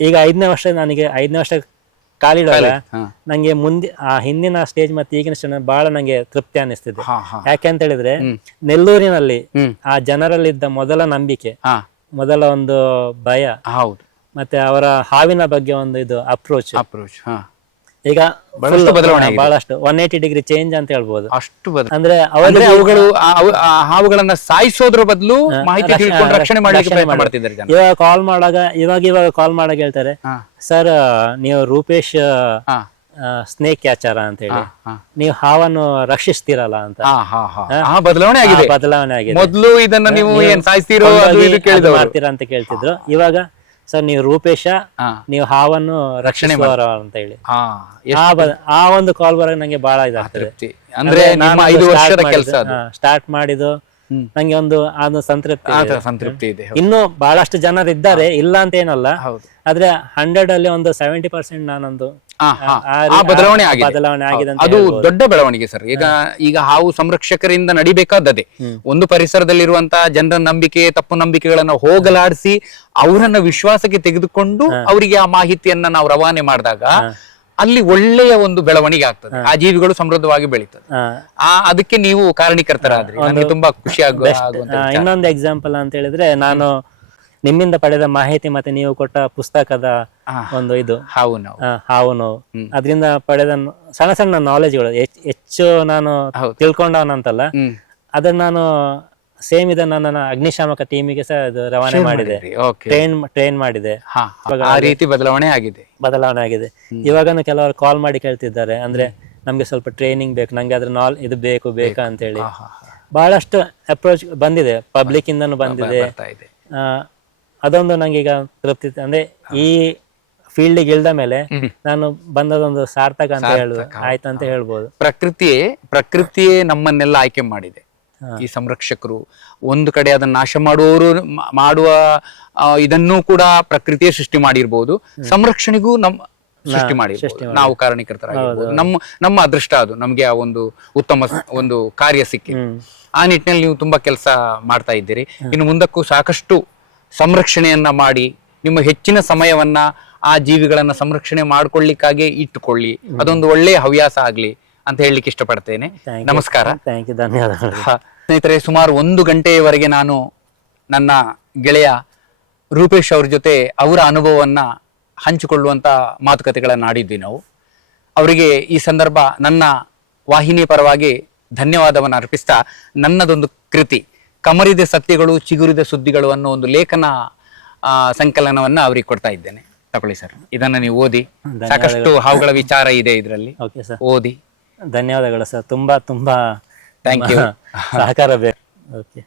ಈಗ 5ನೇ ವರ್ಷ, ನನಗೆ 5ನೇ ವರ್ಷ ಕಾಲಿಡುವಾಗ ನಂಗೆ ಮುಂದೆ ಆ ಹಿಂದಿನ ಸ್ಟೇಜ್ ಮತ್ತೆ ಈಗಿನ ಸ್ಟೇಜ್ ಬಹಳ ನಂಗೆ ತೃಪ್ತಿ ಅನಿಸ್ತಿದೆ. ಯಾಕೆ ಅಂತ ಹೇಳಿದ್ರೆ ನೆಲ್ಲೂರಿನಲ್ಲಿ ಆ ಜನರಲ್ಲಿದ್ದ ಮೊದಲ ನಂಬಿಕೆ, ಮೊದಲ ಒಂದು ಭಯ, ಹೌದು, ಮತ್ತೆ ಅವರ ಹಾವಿನ ಬಗ್ಗೆ ಒಂದು ಇದು ಅಪ್ರೋಚ್ ಈಗ ಬಹಳಷ್ಟು 180 ಡಿಗ್ರಿ ಚೇಂಜ್ ಅಂತ ಹೇಳ್ಬೋದು. ಅಷ್ಟು ಅಂದ್ರೆ ಅವುಗಳು ಹಾವುಗಳನ್ನ ಸಾಯಿಸೋದ್ರ ಬದಲು ಮಾಹಿತಿ ತಿಳ್ಕೊಂಡು ರಕ್ಷಣೆ ಮಾಡ್ಲಿಕ್ಕೆ ಪ್ರಯತ್ನ ಮಾಡ್ತಿದ್ದಾರೆ ಜನ. ಇವಾಗ ಕಾಲ್ ಮಾಡಾಗ ಹೇಳ್ತಾರೆ, ಸರ್ ನೀವು ರೂಪೇಶ್ ಸ್ನೇಕ್ ಕ್ಯಾಚರ ಅಂತ ಹೇಳಿ, ನೀವು ಹಾವನ್ನು ರಕ್ಷಿಸ್ತೀರಲ್ಲ ಅಂತ. ಬದಲಾವಣೆ ಆಗಿದೆ. ಮೊದಲು ಇದನ್ನ ನೀವು ಏನ್ ಸಾಯಿಸ್ತೀರೋ ಮಾಡ್ತೀರಾ ಅಂತ ಕೇಳ್ತಿದ್ರು. ಇವಾಗ ಸರ್ ನೀವು ರೂಪೇಶ, ನೀವು ಹಾವನ್ನು ರಕ್ಷಣೆ ಅಂತ ಹೇಳಿ ಆ ಒಂದು ಕಾಲ್ ಬರೋದು ನಂಗೆ ಬಹಳ ಇದಾಗ್ತದೆ. ಅಂದ್ರೆ ಸ್ಟಾರ್ಟ್ ಮಾಡಿದ್ದು ನಂಗೆ ಒಂದು ಸಂತೃಪ್ತಿ ಇದೆ. ಇನ್ನು ಬಹಳಷ್ಟು ಜನರಿದ್ದಾರೆ, ಇಲ್ಲ ಅಂತ ಏನಲ್ಲ, ಆದ್ರೆ 100 ಅಲ್ಲಿ ಒಂದು 70% ನಾನೊಂದು ಬದಲಾವಣೆ ಆಗಿದೆ. ಅದು ದೊಡ್ಡ ಬೆಳವಣಿಗೆ ಸರ್. ಈಗ ಹಾವು ಸಂರಕ್ಷಕರಿಂದ ನಡಿಬೇಕಾದದೆ ಒಂದು ಪರಿಸರದಲ್ಲಿರುವಂತಹ ಜನರ ನಂಬಿಕೆ, ತಪ್ಪು ನಂಬಿಕೆಗಳನ್ನ ಹೋಗಲಾಡಿಸಿ ಅವರನ್ನ ವಿಶ್ವಾಸಕ್ಕೆ ತೆಗೆದುಕೊಂಡು ಅವರಿಗೆ ಆ ಮಾಹಿತಿಯನ್ನ ನಾವು ರವಾನೆ ಮಾಡಿದಾಗ ಅಲ್ಲಿ ಒಳ್ಳೆಯ ಒಂದು ಬೆಳವಣಿಗೆ ಆಗ್ತದೆ, ಆ ಜೀವಿಗಳು ಸಮೃದ್ಧವಾಗಿ ಬೆಳೀತದೆ. ಅದಕ್ಕೆ ನೀವು ಕಾರಣೀಕರ್ತರಾದ್ರಿ, ನನಗೆ ತುಂಬಾ ಖುಷಿ ಆಗುವಂತ. ಇನ್ನೊಂದು ಎಕ್ಸಾಂಪಲ್ ಅಂತ ಹೇಳಿದ್ರೆ, ನಾನು ನಿಮ್ಮಿಂದ ಪಡೆದ ಮಾಹಿತಿ ಮತ್ತೆ ನೀವು ಕೊಟ್ಟ ಪುಸ್ತಕದ ಒಂದು ಇದು ಹಾವು ನೋವು, ಅದರಿಂದ ಪಡೆದ ಸಣ್ಣ ಸಣ್ಣ ನಾಲೆಜ್ಗಳು ಹೆಚ್ಚು ನಾನು ತಿಳ್ಕೊಂಡವನಂತಲ್ಲ, ಅದನ್ನ ನಾನು ಸೇಮ್ ಇದನ್ನ ನನ್ನ ಅಗ್ನಿಶಾಮಕ ಟೀಮಿಗೆ ಸಹ ರವಾನೆ ಮಾಡಿದೆ, ಟ್ರೈನ್ ಮಾಡಿದೆ. ಆ ರೀತಿ ಬದಲಾವಣೆ ಆಗಿದೆ. ಇವಾಗನು ಕೆಲವರು ಕಾಲ್ ಮಾಡಿ ಕೇಳ್ತಿದ್ದಾರೆ, ಅಂದ್ರೆ ನಮ್ಗೆ ಸ್ವಲ್ಪ ಟ್ರೈನಿಂಗ್ ಬೇಕು, ನಂಗೆ ಅದ್ರ ಇದು ಬೇಕಾ ಅಂತ ಹೇಳಿ. ಬಹಳಷ್ಟು ಅಪ್ರೋಚ್ ಬಂದಿದೆ, ಪಬ್ಲಿಕ್ ಇಂದನು ಬಂದಿದೆ. ಅದೊಂದು ನಂಗೆ ಈಗ ತೃಪ್ತಿ, ಅಂದ್ರೆ ಈ ಫೀಲ್ಡ್ಗೆ ಇಳ್ದ ಮೇಲೆ ನಾನು ಬಂದದೊಂದು ಸಾರ್ಥಕ ಅಂತ ಆಯ್ತು ಅಂತ ಹೇಳ್ಬೋದು. ಪ್ರಕೃತಿಯೇ ನಮ್ಮನ್ನೆಲ್ಲ ಆಯ್ಕೆ ಮಾಡಿದೆ. ಈ ಸಂರಕ್ಷಕರು ಒಂದು ಕಡೆ ಅದನ್ನ ನಾಶ ಮಾಡುವ ಇದನ್ನೂ ಕೂಡ ಪ್ರಕೃತಿಯೇ ಸೃಷ್ಟಿ ಮಾಡಿರ್ಬೋದು, ಸಂರಕ್ಷಣೆಗೂ ಸೃಷ್ಟಿ ಮಾಡಿರ್ಬೋದು, ನಾವು ಕಾರಣೀಕರ್ತರಾಗಿರ್ಬೋದು. ನಮ್ಮ ಅದೃಷ್ಟ ಅದು, ನಮ್ಗೆ ಆ ಒಂದು ಉತ್ತಮ ಒಂದು ಕಾರ್ಯ ಸಿಕ್ಕಿ. ಆ ನಿಟ್ಟಿನಲ್ಲಿ ನೀವು ತುಂಬಾ ಕೆಲಸ ಮಾಡ್ತಾ ಇದ್ದೀರಿ. ಇನ್ನು ಮುಂದಕ್ಕೂ ಸಾಕಷ್ಟು ಸಂರಕ್ಷಣೆಯನ್ನ ಮಾಡಿ ನಿಮ್ಮ ಹೆಚ್ಚಿನ ಸಮಯವನ್ನ ಆ ಜೀವಿಗಳನ್ನ ಸಂರಕ್ಷಣೆ ಮಾಡ್ಕೊಳ್ಳಿಕ್ಕಾಗಿ ಇಟ್ಟುಕೊಳ್ಳಿ. ಅದೊಂದು ಒಳ್ಳೆಯ ಹವ್ಯಾಸ ಆಗ್ಲಿ ಅಂತ ಹೇಳಲಿಕ್ಕೆ ಇಷ್ಟಪಡ್ತೇನೆ. ನಮಸ್ಕಾರ. ಧನ್ಯವಾದಗಳು. ಸ್ನೇಹಿತರೆ, ಸುಮಾರು 1 ಗಂಟೆಯವರೆಗೆ ನಾನು ನನ್ನ ಗೆಳೆಯ ರೂಪೇಶ್ ಅವ್ರ ಜೊತೆ ಅವರ ಅನುಭವವನ್ನ ಹಂಚಿಕೊಳ್ಳುವಂತ ಮಾತುಕತೆಗಳನ್ನ ಆಡಿದ್ವಿ ನಾವು. ಅವರಿಗೆ ಈ ಸಂದರ್ಭ ನನ್ನ ವಾಹಿನಿ ಪರವಾಗಿ ಧನ್ಯವಾದವನ್ನು ಅರ್ಪಿಸ್ತಾ, ನನ್ನದೊಂದು ಕೃತಿ ಕಮರಿದ ಸತ್ಯಗಳು ಚಿಗುರಿದ ಸುದ್ದಿಗಳು ಅನ್ನೋ ಒಂದು ಲೇಖನ ಸಂಕಲನವನ್ನ ಅವ್ರಿಗೆ ಕೊಡ್ತಾ ಇದ್ದೇನೆ. ತಗೊಳ್ಳಿ ಸರ್, ಇದನ್ನ ನೀವು ಓದಿ. ಸಾಕಷ್ಟು ಹಾವುಗಳ ವಿಚಾರ ಇದೆ ಇದರಲ್ಲಿ, ಓದಿ. ಧನ್ಯವಾದಗಳು ಸರ್. ತುಂಬಾ ಥ್ಯಾಂಕ್ ಯು. ಸಹಕಾರ ಬೇಕು. ಓಕೆ.